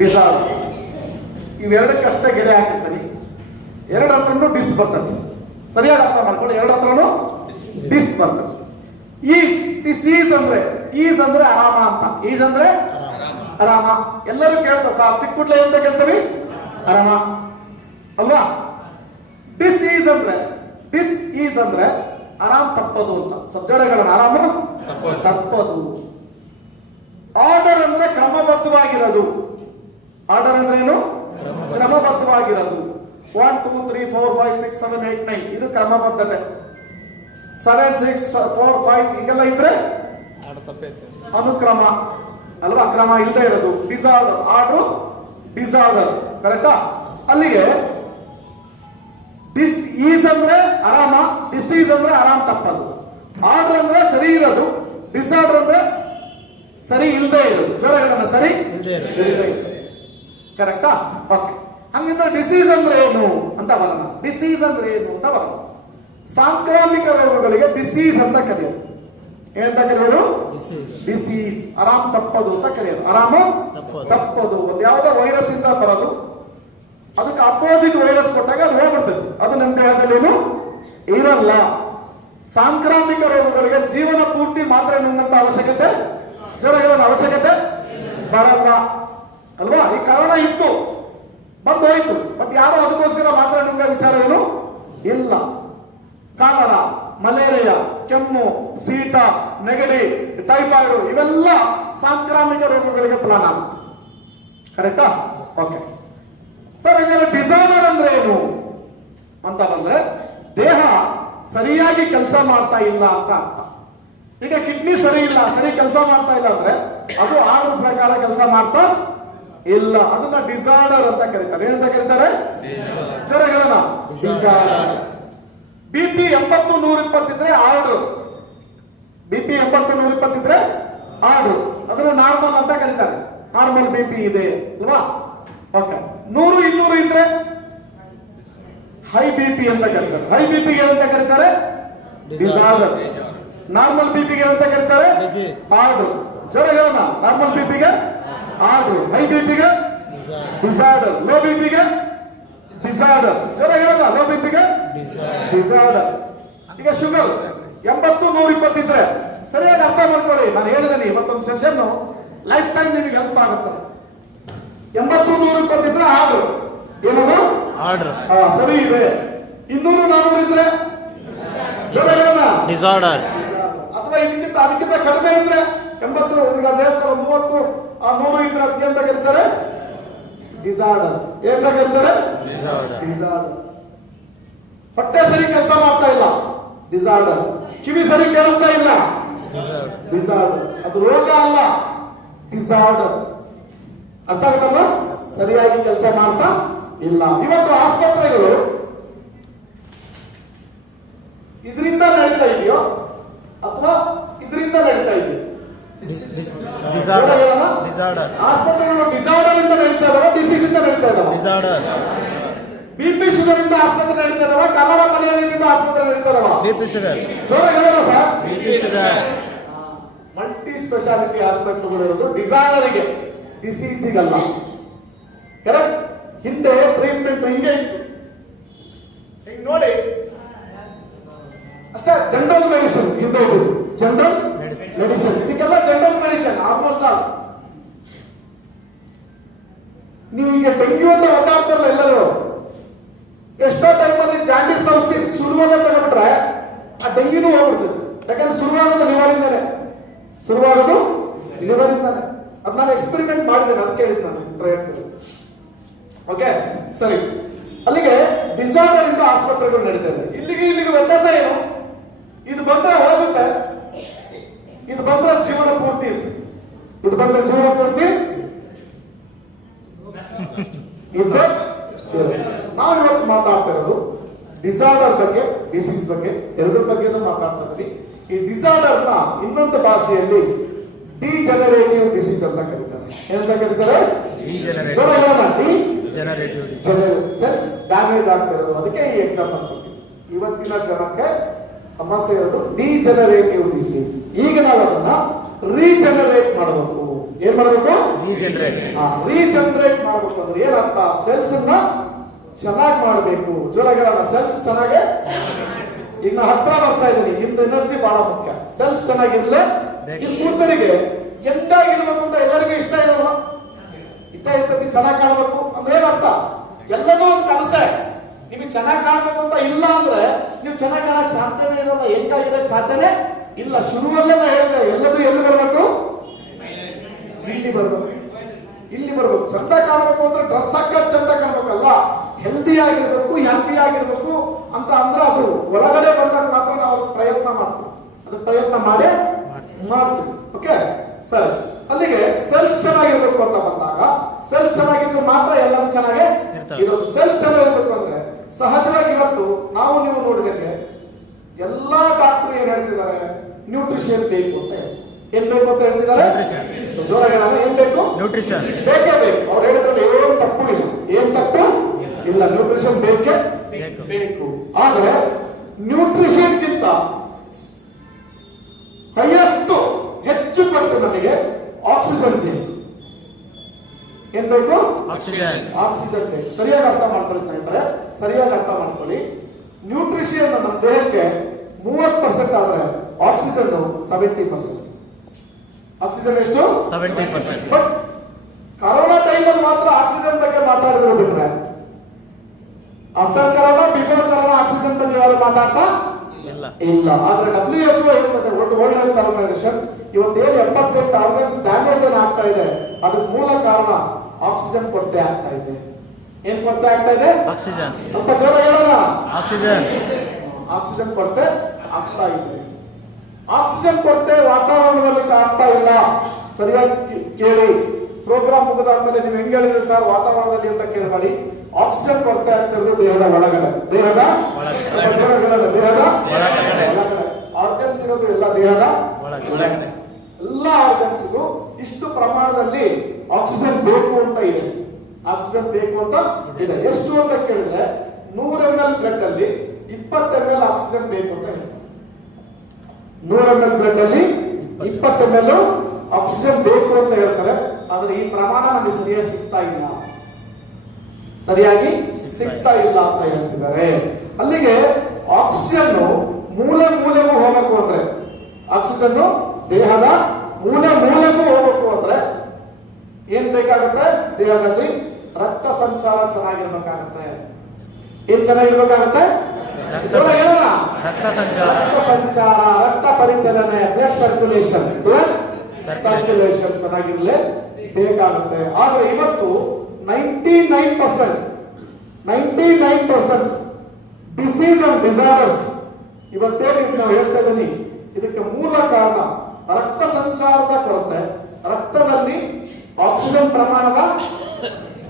ಡಿಸಾರ್ಡರ್. ಇವೆರಡಕ್ಕಷ್ಟೇ ಗೆರೆ ಹಾಕಿರ್ತಾನೆ. 2 ಹತ್ರನೂ ಡಿಸ್ ಬರ್ತದೆ. ಸರಿಯಾಗಿ ಅರ್ಥ ಮಾಡ್ಕೊಳ್ಳಿ. 2 ಹತ್ರನೂ ಡಿಸ್ ಬರ್ತದೆ. ಡಿಸೀಸ್ ಅಂದ್ರೆ ಈಸ್ ಅಂದ್ರೆ ಆರಾಮ ಅಂತ. ಈಸ್ ಅಂದ್ರೆ ಆರಾಮ. ಎಲ್ಲರೂ ಕೇಳ್ತಾರೆ, ಸರ್ ಸಿಕ್ಕುಟ್ಲೆ ಅಂತ ಕೇಳ್ತೀವಿ, ಆರಾಮ ಅಲ್ವಾ? ಡಿಸ್ ಈಸ್ ಅಂದ್ರೆ ಆರಾಮ್ ತಪ್ಪದು ಅಂತ. ಸಜ್ಜಡೆಗಳನ್ನ ಆರಾಮ ತಪ್ಪದು. ಆರ್ಡರ್ ಅಂದ್ರೆ ಕ್ರಮಬದ್ಧವಾಗಿರೋದು. ಆರ್ಡರ್ ಅಂದ್ರೆ ಏನು? ಕ್ರಮಬದ್ಧವಾಗಿರೋದು. 1 2 3 4 5 6 7 8 9 ಇದು ಕ್ರಮಬದ್ಧತೆ. 7 6 4 5 ಹೀಗೆಲ್ಲ ಇದ್ರೆ ಅನುಕ್ರಮ ಅಲ್ವಾ? ಕ್ರಮ ಇಲ್ಲದೆ ಇರೋದು ಡಿಸಾರ್ಡರ್. Order disorder. ಕರೆಕ್ಟಾ? ಅಲ್ಲಿಗೆ ಡಿಸ್ ಈಸ್ ಅಂದ್ರೆ ಆರಾಮ, ಡಿಸೀಸ್ ಅಂದ್ರೆ ಆರಾಮ್ ತಪ್ಪದು. ಆರ್ಡರ್ ಅಂದ್ರೆ ಸರಿ ಇರೋದು, ಡಿಸಾರ್ಡರ್ ಅಂದ್ರೆ ಸರಿ ಇಲ್ಲದೆ ಇರೋದು. ಜ್ವರಗಳನ್ನ ಸರಿ ಇಲ್ಲದೆ ಇರೋದು. ಕರೆಕ್ಟಾ? ಓಕೆ. ಹಂಗಿದ್ರೆ ಡಿಸೀಸ್ ಅಂದ್ರೆ ಏನು ಅಂತ ಬರೋಣ. ಡಿಸೀಸ್ ಅಂದ್ರೆ ಏನು ಅಂತ ಬರೋಣ. ಸಾಂಕ್ರಾಮಿಕ ರೋಗಗಳಿಗೆ ಡಿಸೀಸ್ ಅಂತ ಕರೆಯೋದು. ಏನಂತ ಕರೆಯೋದು? ಡಿಸೀಸ್. ಆರಾಮ್ ತಪ್ಪದು ಅಂತ ಕರೆಯೋದು. ಆರಾಮ ತಪ್ಪದು. ಒಂದು ಯಾವುದೋ ವೈರಸ್ ಇಂದ ಬರೋದು, ಅದಕ್ಕೆ ಅಪೋಸಿಟ್ ವೈರಸ್ ಕೊಟ್ಟಾಗ ಅದು ಹೋಗ್ಬಿಡ್ತೈತಿ. ಅದು ನಮ್ಮ ದೇಹದಲ್ಲಿ ಏನು ಇರಲ್ಲ. ಸಾಂಕ್ರಾಮಿಕ ರೋಗಗಳಿಗೆ ಜೀವನ ಪೂರ್ತಿ ಮಾತ್ರೆ ನುಂಗಂತ ಅವಶ್ಯಕತೆ, ಜ್ವರಗಳ ಅವಶ್ಯಕತೆ ಬರಲ್ಲ ಅಲ್ವಾ? ಈ ಕರೋನಾ ಇತ್ತು, ಬಂದು ಹೋಯ್ತು, ಬಟ್ ಯಾರು ಅದಕ್ಕೋಸ್ಕರ ಮಾತ್ರೆ ನುಂಗ ವಿಚಾರ ಏನು ಇಲ್ಲ. ಕಾಲರ, ಮಲೇರಿಯಾ, ಕೆಮ್ಮು, ಶೀತ, ನೆಗಡಿ, ಟೈಫಾಯ್ಡ್ ಇವೆಲ್ಲ ಸಾಂಕ್ರಾಮಿಕ ರೋಗಗಳಿಗೆ ಪ್ಲಾನ್ ಆಗುತ್ತೆ. ಕರೆಕ್ಟಾ? ಓಕೆ ಸರ್, ಇದರ ಡಿಸಾರ್ಡರ್ ಅಂದ್ರೆ ಏನು ಅಂತ ಬಂದ್ರೆ ದೇಹ ಸರಿಯಾಗಿ ಕೆಲಸ ಮಾಡ್ತಾ ಇಲ್ಲ ಅಂತ ಅರ್ಥ. ಈಗ ಕಿಡ್ನಿ ಸರಿ ಇಲ್ಲ, ಸರಿ ಕೆಲಸ ಮಾಡ್ತಾ ಇಲ್ಲ ಅಂದ್ರೆ ಅದು ಆರ್ಡರ್ ಪ್ರಕಾರ ಕೆಲಸ ಮಾಡ್ತಾ ಇಲ್ಲ. ಅದನ್ನ ಡಿಸಾರ್ಡರ್ ಅಂತ ಕರೀತಾರೆ. ಏನಂತ ಕರೀತಾರೆ? ಜ್ವರಗಳನ್ನ ಡಿಸಾರ್ಡರ್. ಬಿಪಿ 80-120 ಇದ್ರೆ ಆರ್ಡರ್. ಬಿಪಿ 80-120 ಇದ್ರೆ ಆರ್ಡರ್. ಅದನ್ನ ನಾರ್ಮಲ್ ಅಂತ ಕರೀತಾರೆ. ನಾರ್ಮಲ್ ಬಿಪಿ ಇದೆ ಅಲ್ವಾ? ಓಕೆ. 100-200 ಇದ್ರೆ ಹೈ ಬಿಪಿ ಅಂತ ಕರೀತಾರೆ. ಹೈ ಬಿಪಿಗೆ ಏನಂತ ಕರೀತಾರೆ? ಡಿಸಾರ್ಡರ್. ನಾರ್ಮಲ್ ಬಿಪಿಗೆ ಏನಂತ ಕರೀತಾರೆ? ಆರ್ಡರ್. ಜ್ವರಗಳನ್ನ ನಾರ್ಮಲ್ ಬಿಪಿಗೆ ಆರ್ಡರ್, ಹೈ ಬಿಪಿಗೆ ಡಿಸಾರ್ಡರ್, ಲೋ ಬಿಪಿಗೆ ಡಿಸಾರ್ಡರ್. ಜ್ವರಗಳನ್ನ ಲೋ ಬಿಪಿಗೆ ಡಿಸಾರ್ಡರ್. ಈಗ ಶುಗರ್ 80-120 ಇದ್ರೆ ಸರಿಯಾಗಿ ಅರ್ಥ ಮಾಡ್ಕೊಳ್ಳಿ. ನಾನು ಹೇಳಿದ್ದೀನಿ ಇವತ್ತೊಂದು ಸೆಷನ್ ಲೈಫ್ ಟೈಮ್ ನಿಮಗೆ ಹೆಲ್ಪ್ ಆಗುತ್ತೆ. 80-120 ಇದ್ರೆ ಆರ್ಡರ್. ಏನದು? ಆರ್ಡರ್. ಸರಿ ಇದೆ. 200-400 ಇದ್ರೆ ಜ್ವರಗಳನ್ನ ಡಿಸಾರ್ಡರ್. ಅಥವಾ ಅದಕ್ಕಿಂತ ಕಡಿಮೆ ಇದ್ರೆ 80 30 100 ಇದ್ರೆ ಅದಕ್ಕೆ ಅಂತ ಕರೀತಾರೆ ಡಿಸಾರ್ಡರ್. ಏನಂತ ಕರೀತಾರೆ? ಡಿಸಾರ್ಡರ್. ಹೊಟ್ಟೆ ಸರಿ ಕೆಲಸ ಮಾಡ್ತಾ ಇಲ್ಲ, ಡಿಸಾರ್ಡರ್. ಕಿವಿ ಸರಿ ಕೇಳಿಸ್ತಾ ಇಲ್ಲ, ಡಿಸಾರ್ಡರ್. ಅದು ರೋಗ ಅಲ್ಲ, ಡಿಸಾರ್ಡರ್. ಅರ್ಥ ಆಗುತ್ತಲ್ಲ? ಸರಿಯಾಗಿ ಕೆಲಸ ಮಾಡ್ತಾ ಇಲ್ಲ. ಇವತ್ತು ಆಸ್ಪತ್ರೆಗಳು ಇದರಿಂದ ನಡೀತಾ ಇದೆಯೋ ಅಥವಾ ಇದರಿಂದ ನಡೀತಾ ಇದೆಯೋ? ಆಸ್ಪತ್ರೆಗಳು ಡಿಸಾರ್ಡರ್ ಇಂದ ನಡೀತಾ ಇದಾವ, ಡಿಸೀಸ್ ಇಂದ ನಡೀತಾ ಇದಾವ? ಡಿಸಾರ್ಡರ್. ಬಿಪಿ ಶುಗರ್ ಇಂದ ಆಸ್ಪತ್ರೆ ನಡೀತಾ ಇದಾವ, ಕಲರ ಮಲೇರಿಯಾದಿಂದ ಆಸ್ಪತ್ರೆ ನಡೀತಾ ಇದಾವ? BP sugar. ಜೋರ ಹೇಳೋಣ sir. BP sugar. Multi speciality ಹಾಸ್ಪಿಟಲ್ಗಳು ಇರೋದು ಡಿಸಾರ್ಡರ್ಗೆ, ಡಿಸೀಸಿಗಲ್ಲ. ಕರೆಕ್ಟ್? ಹಿಂದೆ ಟ್ರೀಟ್ಮೆಂಟ್ ಹಿಂಗೆ ಇತ್ತು. ಹಿಂಗ್ ನೋಡಿ ಅಷ್ಟೇ. ಜನರಲ್ ಮೆಡಿಸಿನ್ ಹಿಂದೆ ಇದು ಜನರಲ್ ಮೆಡಿಸಿನ್. ಇದಕ್ಕೆಲ್ಲ ಜನರಲ್ ಮೆಡಿಸಿನ್ ಆಲ್ಮೋಸ್ಟ್ ಆಲ್. ನೀವು ಈಗ ಡೆಂಗ್ಯೂ ಅಂತ ಒದ್ದಾಡ್ತಾರಲ್ಲ ಎಲ್ಲರೂ, ಎಷ್ಟೋ ಟೈಮಲ್ಲಿ ಜಾಂಡೀಸ್ ಔಷಧಿ ಶುರುವಲ್ಲೇ ತಗೊಂಡ್ಬಿಟ್ರೆ ಆ ಡೆಂಗ್ಯೂನು ಹೋಗ್ಬಿಡ್ತದೆ. ಯಾಕಂದ್ರೆ ಶುರುವಾಗೋದು ಲಿವರಿಂದಾನೆ, ಶುರುವಾಗೋದು ಲಿವರಿಂದಾನೆ. ಅದು ನಾನು ಎಕ್ಸ್ಪೆರಿಮೆಂಟ್ ಮಾಡಿದ್ದೇನೆ, ಅದಕ್ಕೆ ಹೇಳಿದ್ ನಾನು ಪ್ರಯತ್ನ. ಓಕೆ ಸರಿ. ಅಲ್ಲಿಗೆ ಡಿಸಾರ್ಡರ್ ಇಂದ ಆಸ್ಪತ್ರೆಗಳು ನಡೀತಾ ಇದೆ. ಇಲ್ಲಿಗೆ ವ್ಯತ್ಯಾಸ ಏನು? ಇದು ಬಂದ್ರೆ ಹೋಗುತ್ತೆ, ಇದು ಬಂದ್ರೆ ಜೀವನ ಪೂರ್ತಿ ಇರ್ತದೆ. ಇದು ಬಂದ್ರೆ ಜೀವನ ಪೂರ್ತಿ ನಾವು ಇವತ್ತು ಮಾತಾಡ್ತಾ ಇರೋದು ಡಿಸಾರ್ಡರ್ ಬಗ್ಗೆ, ಡಿಸೀಸ್ ಬಗ್ಗೆ, ಎರಡರ ಬಗ್ಗೆನೂ ಮಾತಾಡ್ತಾ ಇದ್ದೀವಿ. ಈ ಡಿಸಾರ್ಡರ್ ನ ಇನ್ನೊಂದು ಭಾಷೆಯಲ್ಲಿ ಡಿಜೆನರೇಟಿವ್ ಡಿಸೀಸ್ ಅಂತ ಕರೀತಾರೆ. ಏನಂತ ಕರೀತಾರೆ? ಸೆಲ್ಸ್ ಡ್ಯಾಮೇಜ್ ಆಗ್ತಾ ಇರೋದು. ಅದಕ್ಕೆ ಈ ಎಕ್ಸಾಂಪಲ್ ಇವತ್ತಿನ ಜನಕ್ಕೆ ಸಮಸ್ಯೆ ಇರೋದು ಡಿಜೆನರೇಟಿವ್ ಡಿಸೀಸ್. ಈಗ ನಾವು ಅದನ್ನ ರೀಜೆನರೇಟ್ ಮಾಡಬೇಕು. ಏನ್ ಮಾಡಬೇಕು? ರೀಜೆನರೇಟ್ ಮಾಡಬೇಕು ಅಂದ್ರೆ ಏನರ್ಥ? ಸೆಲ್ಸ್ ಅನ್ನ ಚೆನ್ನಾಗಿ ಮಾಡಬೇಕು. ಜ್ವರಗಳನ್ನ ಸೆಲ್ಸ್ ಚೆನ್ನಾಗೆ. ಈಗ ನಾ ಹತ್ರ ಬರ್ತಾ ಇದ್ದೀನಿ, ನಿಮ್ದು ಎನರ್ಜಿ ಬಹಳ ಮುಖ್ಯ. ಸೆಲ್ಸ್ ಚೆನ್ನಾಗಿರ್ಲೆ. ಇಲ್ಲಿ ಕೂತರಿಗೆ ಎಂಟಾಗಿರ್ಬೇಕು ಅಂತ ಎಲ್ಲರಿಗೂ ಇಷ್ಟ ಇರಲ್ವಾ? ಇರ್ತದೆ ಚೆನ್ನಾಗಿ ಕಾಣಬೇಕು ಅಂದ್ರೆ ಏನರ್ಥ? ಎಲ್ಲದೂ ಒಂದು ಕನಸೆ. ನಿಮಗೆ ಚೆನ್ನಾಗಿ ಕಾಣಬೇಕು ಅಂತ ಇಲ್ಲ ಅಂದ್ರೆ ನೀವು ಚೆನ್ನಾಗಿ ಕಾಣಕ್ ಸಾಧ್ಯನೇ ಇರಲ್ಲ, ಎಂಟಾಗಿರಕ್ ಸಾಧ್ಯನೇ ಇಲ್ಲ. ಶುರುವಲ್ಲೇ ನಾ ಹೇಳಿದೆ, ಎಲ್ಲದೂ ಎಲ್ಲಿ ಬರ್ಬೇಕು? ಇಲ್ಲಿ ಬರ್ಬೇಕು, ಇಲ್ಲಿ ಬರ್ಬೇಕು. ಚಂದ ಕಾಣಬೇಕು ಅಂದ್ರೆ ಡ್ರೆಸ್ ಹಾಕೋದು ಚಂದ ಕಾಣಬೇಕಲ್ಲ, ಹೆಲ್ದಿ ಆಗಿರ್ಬೇಕು, ಹ್ಯಾಪಿ ಆಗಿರ್ಬೇಕು ಅಂತ ಅಂದ್ರೆ ಅದು ಒಳಗಡೆ ಬಂದಾಗ ಮಾತ್ರ ನಾವು ಅದಕ್ಕೆ ಪ್ರಯತ್ನ ಮಾಡ್ತೀವಿ. ಅದಕ್ಕೆ ಪ್ರಯತ್ನ ಮಾಡೇ ಮಾಡ್ತೀವಿ. ಓಕೆ ಸರಿ. ಅಲ್ಲಿಗೆ ಸೆಲ್ಸ್ ಚೆನ್ನಾಗಿರ್ಬೇಕು ಅಂತ ಬಂದಾಗ, ಸೆಲ್ಸ್ ಚೆನ್ನಾಗಿದ್ರೆ ಮಾತ್ರ ಎಲ್ಲರೂ ಚೆನ್ನಾಗಿ ಇರೋದು. ಸೆಲ್ಸ್ ಚೆನ್ನಾಗಿರ್ಬೇಕು ಅಂದ್ರೆ ಸಹಜವಾಗಿ ಇವತ್ತು ನಾವು ನೀವು ನೋಡಿದಂಗೆ ಎಲ್ಲಾ ಡಾಕ್ಟರ್ ಏನ್ ಹೇಳ್ತಿದ್ದಾರೆ? ನ್ಯೂಟ್ರಿಷನ್ ಬೇಕು ಅಂತ ಹೇಳ್ತಾರೆ. ಏನ್ ಬೇಕು ಅಂತ ಹೇಳ್ತಿದ್ದಾರೆ? ಜೋರಾಗಿ ಏನ್ ಬೇಕು? ನ್ಯೂಟ್ರಿಷನ್ ಬೇಕೇ ಬೇಕು. ಅವ್ರು ಹೇಳಿದ್ರಲ್ಲಿ ಏನು ತಪ್ಪು ಇಲ್ಲ. ಏನ್ ತಪ್ಪು? ಇಲ್ಲ, ನ್ಯೂಟ್ರಿಷನ್ ಬೇಕೇ ಬೇಕು. ಆದ್ರೆ ನ್ಯೂಟ್ರಿಷನ್ಗಿಂತ ಹೈಯೆಸ್ಟ್ ಹೆಚ್ಚು ಪಟ್ಟು ನಮಗೆ ಆಕ್ಸಿಜನ್ ಬೇಕು. ಏನ್ ಬೇಕು? ಆಕ್ಸಿಜನ್ ಬೇಕು. ಸರಿಯಾಗಿ ಅರ್ಥ ಮಾಡ್ಕೊಳ್ಳಿ ಸ್ನೇಹಿತರೆ, ಸರಿಯಾಗಿ ಅರ್ಥ ಮಾಡ್ಕೊಳ್ಳಿ. ನ್ಯೂಟ್ರಿಷನ್ ನಮ್ಮ ದೇಹಕ್ಕೆ 30% ಆದ್ರೆ ಆಕ್ಸಿಜನ್ 70%. ಆಕ್ಸಿಜನ್ ಎಷ್ಟು? 70%. ಬಟ್ ಕರೋನಾ ಟೈಮಲ್ಲಿ ಮಾತ್ರ ಆಕ್ಸಿಜನ್ ಬಗ್ಗೆ ಮಾತಾಡಿದ್ರು ಬಿಟ್ರೆ after corona before corona oxygen ಬಗ್ಗೆ ಯಾರು ಮಾತಾಡ್ತಾ ಇಲ್ಲ. ಆದ್ರೆ WHO ಹೇಳ್ತದೆ, ವರ್ಲ್ಡ್ ಹೆಲ್ತ್ ಆರ್ಗನೈಸೇಷನ್, ಇವತ್ತೇನು 78 ಆರ್ಗನ್ಸ್ ಡ್ಯಾಮೇಜ್ ಆಗ್ತಾ ಇದೆ, ಅದಕ್ಕೆ ಮೂಲ ಕಾರಣ ಆಕ್ಸಿಜನ್ ಕೊರತೆ ಆಗ್ತಾ ಇದೆ. ಏನ್ ಕೊರತೆ ಆಗ್ತಾ ಇದೆ? ಆಕ್ಸಿಜನ್. ಸ್ವಲ್ಪ ಜೋರ ಹೇಳೋಣ. ಆಕ್ಸಿಜನ್ ಕೊರತೆ ಆಗ್ತಾ ಇದೆ. ಆಕ್ಸಿಜನ್ ಕೊರತೆ ವಾತಾವರಣದಲ್ಲಿ ಆಗ್ತಾ ಇಲ್ಲ. ಸರಿಯಾಗಿ ಕೇಳಿ. ಪ್ರೋಗ್ರಾಮ್ ಮುಗಿದಾದ್ಮೇಲೆ ನೀವು ಹೆಂಗ್ ಹೇಳಿದ್ರಿ ಸರ್ ವಾತಾವರಣದಲ್ಲಿ ಅಂತ ಕೇಳಬೇಡಿ. ಆಕ್ಸಿಜನ್ ಕೊರತೆ ಆಗ್ತಿರೋದು ದೇಹದ ಒಳಗಡೆ. ದೇಹದ ಆರ್ಗನ್ಸ್ ಇರೋದು ಎಲ್ಲ ದೇಹದ ಒಳಗಡೆ. ಎಲ್ಲ ಆರ್ಗನ್ಸ್ಗೂ ಇಷ್ಟು ಪ್ರಮಾಣದಲ್ಲಿ ಆಕ್ಸಿಜನ್ ಬೇಕು ಅಂತ ಇದೆ. ಆಕ್ಸಿಜನ್ ಬೇಕು ಅಂತ ಇದೆ. ಎಷ್ಟು ಅಂತ ಕೇಳಿದ್ರೆ 100 ml ಬ್ಲಡ್ ಅಲ್ಲಿ 20 ml ಆಕ್ಸಿಜನ್ ಬೇಕು ಅಂತ ಹೇಳ್ತಾರೆ. 100 ml ಬ್ಲಡ್ ಅಲ್ಲಿ 20 ml ಆಕ್ಸಿಜನ್ ಬೇಕು ಅಂತ ಹೇಳ್ತಾರೆ. ಆದ್ರೆ ಈ ಪ್ರಮಾಣ ನಮಗೆ ಸರಿಯಾಗಿ ಸಿಗ್ತಾ ಇಲ್ಲ, ಸರಿಯಾಗಿ ಸಿಗ್ತಾ ಇಲ್ಲ ಅಂತ ಹೇಳ್ತಿದ್ದಾರೆ. ಅಲ್ಲಿಗೆ ಆಕ್ಸಿಜನ್ ಮೂಲೆಗೂ ಹೋಗಬೇಕು ಅಂದ್ರೆ, ಆಕ್ಸಿಜನ್ ದೇಹದ ಮೂಲೆಗೂ ಹೋಗಬೇಕು ಅಂದ್ರೆ ಏನ್ ಬೇಕಾಗುತ್ತೆ? ದೇಹದಲ್ಲಿ ರಕ್ತ ಸಂಚಾರ ಚೆನ್ನಾಗಿರ್ಬೇಕಾಗತ್ತೆ. ಏನ್ ಚೆನ್ನಾಗಿರ್ಬೇಕಾಗತ್ತೆ? ರಕ್ತ ಸಂಚಾರ, ರಕ್ತ ಪರಿಚಲನೆ, ಬ್ಲಡ್ ಸರ್ಕ್ಯುಲೇಷನ್ ಚೆನ್ನಾಗಿರ್ಲೇ ಬೇಕಾಗುತ್ತೆ. ಆದ್ರೆ ಇವತ್ತು 99% ಡಿಸೀಸ್ ಅಂಡ್ ಡಿಸಾರ್ಡರ್ಸ್ ಇವತ್ತೇನು ನಾವು ಹೇಳ್ತಾ ಇದ್ದೀನಿ, ಇದಕ್ಕೆ ಮೂಲ ಕಾರಣ ರಕ್ತ ಸಂಚಾರದ ಕೊರತೆ, ರಕ್ತದಲ್ಲಿ ಆಕ್ಸಿಜನ್ ಪ್ರಮಾಣದ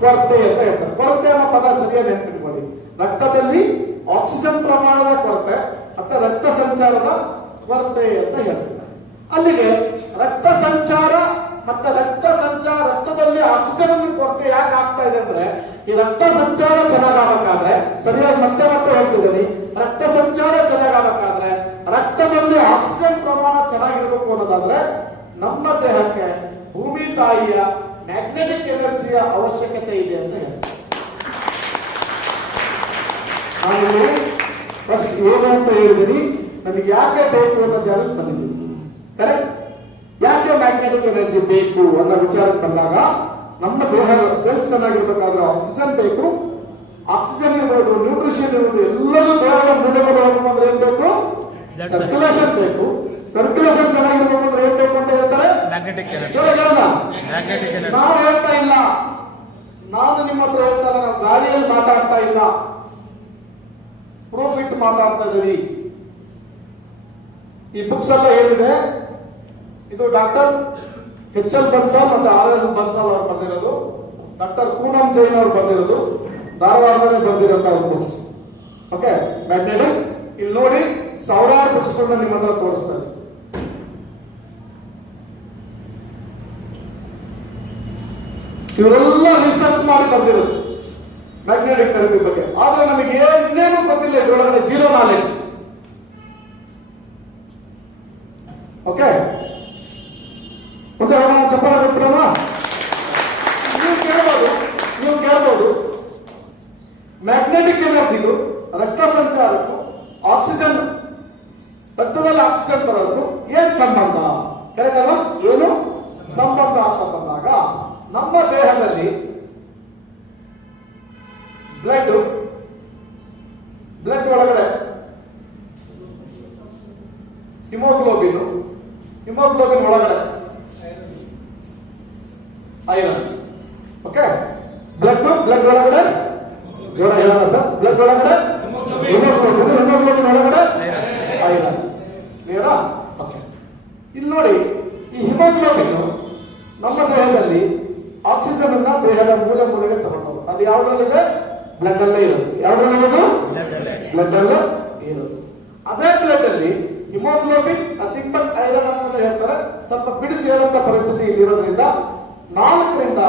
ಕೊರತೆ ಅಂತ ಹೇಳ್ತಾರೆ. ಕೊರತೆ ಅನ್ನೋ ಪದ ಸರಿಯಾಗಿ ನೆನಪಿಟ್ಕೊಳ್ಳಿ. ರಕ್ತದಲ್ಲಿ ಆಕ್ಸಿಜನ್ ಪ್ರಮಾಣದ ಕೊರತೆ ಅಥವಾ ರಕ್ತ ಸಂಚಾರದ ಕೊರತೆ ಅಂತ ಹೇಳ್ತಾರೆ. ಅಲ್ಲಿಗೆ ರಕ್ತ ಸಂಚಾರ ಮತ್ತೆ ರಕ್ತದಲ್ಲಿ ಆಕ್ಸಿಜನ್ ಕೊರತೆ ಯಾಕೆ ಆಗ್ತಾ ಇದೆ ಅಂದ್ರೆ, ಈ ರಕ್ತ ಸಂಚಾರ ಚೆನ್ನಾಗಾಗಬೇಕಾದ್ರೆ, ಸರಿಯಾಗಿ ಮತ್ತೆ ಹೇಳ್ತಿದ್ದೀನಿ, ರಕ್ತ ಸಂಚಾರ ಚೆನ್ನಾಗಾಗಬೇಕಾದ್ರೆ ರಕ್ತದಲ್ಲಿ ಆಕ್ಸಿಜನ್ ಪ್ರಮಾಣ ಚೆನ್ನಾಗಿರ್ಬೇಕು ಅನ್ನೋದಾದ್ರೆ ನಮ್ಮ ದೇಹಕ್ಕೆ ಭೂಮಿ ತಾಯಿಯ ಮ್ಯಾಗ್ನೆಟಿಕ್ ಎನರ್ಜಿಯ ಅವಶ್ಯಕತೆ ಇದೆ ಅಂತ ಹೇಳ್ತಾರೆ. ನಾನು ಫಸ್ಟ್ ಏನು ಅಂತ ಹೇಳಿದ್ದೀನಿ, ನಮಗೆ ಯಾಕೆ ಬೇಕು ಅನ್ನೋ ಜಾಗಕ್ಕೆ ಬಂದಿದ್ದೀನಿ. ಕರೆಕ್ಟ್? ಯಾಕೆ ಮ್ಯಾಗ್ನೆಟಿಕ್ ಎನರ್ಜಿ ಬೇಕು ಅನ್ನೋ ವಿಚಾರಕ್ಕೆ ಬಂದಾಗ, ನಮ್ಮ ದೇಹದ ಸೆಲ್ಸ್ ಚೆನ್ನಾಗಿರ್ಬೇಕಾದ್ರೆ ಆಕ್ಸಿಜನ್ ಬೇಕು. ಆಕ್ಸಿಜನ್ ಇರ್ಬೋದು, ನ್ಯೂಟ್ರಿಷನ್ ಇರ್ಬೋದು, ಎಲ್ಲರೂ ದೇಹದ ಮೂಲೆಗಳು ಹೋಗ್ಬೇಕಂದ್ರೆ ಏನ್ ಬೇಕು? ಸರ್ಕ್ಯುಲೇಷನ್ ಬೇಕು. ಸರ್ಕ್ಯುಲೇಷನ್ ಚೆನ್ನಾಗಿರ್ಬೇಕು ಅಂದ್ರೆ ಏನ್ ಬೇಕು ಅಂತ ಹೇಳ್ತಾರೆ? ನಾವು ಹೇಳ್ತಾ ಇಲ್ಲ, ನಾನು ನಿಮ್ಮ ಹತ್ರ ಹೇಳ್ತಾ ಇಲ್ಲ, ನಾವು ಗಾಳಿಯಲ್ಲಿ ಮಾತಾಡ್ತಾ ಇಲ್ಲ, ಪ್ರೂಫ್ ಮಾತಾಡ್ತಾ ಇದ್ದೀವಿ. ಈ ಬುಕ್ಸ್ ಎಲ್ಲ ಏನಿದೆ, ಇದು ಡಾಕ್ಟರ್ HL ಬನ್ಸಾಲ್ ಮತ್ತೆ RS ಬನ್ಸಾಲ್ ಅವರು ಬರೆದಿರೋದು, ಡಾಕ್ಟರ್ ಪೂನಂ ಜೈನ್ ಅವರು ಬರೆದಿರೋದು, ಧಾರವಾಡದಲ್ಲಿ ಬರೆದಿರೋಂತಹ ಬುಕ್ಸ್. Okay, magnetic. ಇಲ್ಲಿ ನೋಡಿ, ಸಾವಿರಾರು ಬುಕ್ಸ್ ನಿಮ್ಮ ಹತ್ರ ತೋರಿಸ್ತಾರೆ. ಇವರೆಲ್ಲ ರಿಸರ್ಚ್ ಮಾಡಿ ಬರ್ದಿರೋದು ಮ್ಯಾಗ್ನೆಟಿಕ್ ಥೆರಪಿ ಬಗ್ಗೆ. ಆದ್ರೆ ನಮಗೆ ಇನ್ನೇನು ಗೊತ್ತಿಲ್ಲ, ಇದರೊಳಗಡೆ ಜೀರೋ ನಾಲೆಡ್ಜ್. ಓಕೆ, ಮತ್ತೆ ಅವನ ಚಪ್ಪಾಳ ಬಿಟ್ಬಿಡೋಣ. ನೀವು ಕೇಳ್ಬೋದು ಮ್ಯಾಗ್ನೆಟಿಕ್ ಎನರ್ಜಿಗೂ ರಕ್ತ ಸಂಚಾರಕ್ಕೂ ಆಕ್ಸಿಜನ್, ರಕ್ತದಲ್ಲಿ ಆಕ್ಸಿಜನ್ ಬರೋದಕ್ಕೂ ಏನ್ ಸಂಬಂಧ? ಕರೆಕ್ಟ್ ಅಲ್ವಾ? ಏನು ಸಂಬಂಧ ಅಂತ ಬಂದಾಗ, ನಮ್ಮ ದೇಹದಲ್ಲಿ ಬ್ಲಡ್ ಒಳಗಡೆ ಹಿಮೋಗ್ಲೋಬಿನ್ ಒಳಗಡೆ ಐರನ್. ಓಕೆ, ಬ್ಲಡ್ ಒಳಗಡೆ, ಜೋರ ಹೇಳೋಣ ಸರ್, ಬ್ಲಡ್ ಒಳಗಡೆ ಹಿಮೋಗ್ಲೋಬಿನ್ ಒಳಗಡೆ ಐರನ್. ಕ್ಲಿಯರಾ? ಓಕೆ, ಇಲ್ಲಿ ನೋಡಿ, ಈ ಹಿಮೋಗ್ಲೋಬಿನ್ ನಮ್ಮ ದೇಹದಲ್ಲಿ ಆಕ್ಸಿಜನ್ ಅನ್ನ ದೇಹದ ಮೂಲೆಗೆ ತಗೊಂಡು, ಅದು ಯಾವ್ದ್ರಲ್ಲಿದೆ? ಬ್ಲಡ್ ಅಲ್ಲೇ ಇರೋದು. ಯಾವ್ದ್ರಲ್ಲಿರೋದು? ಬ್ಲಡ್ ಅಲ್ಲೇ ಇರೋದು. ಅದೇ ಬ್ಲಡ್ ಅಲ್ಲಿ ಹಿಮೋಗ್ಲೋಬಿನ್ ನಥಿಂಗ್ ಬಟ್ ಐರನ್ ಅಂತ ಹೇಳ್ತಾರೆ. ಸ್ವಲ್ಪ ಬಿಡಿಸಿ ಹೇಳುವಂತ ಪರಿಸ್ಥಿತಿ ಇರೋದ್ರಿಂದ 4 ರಿಂದ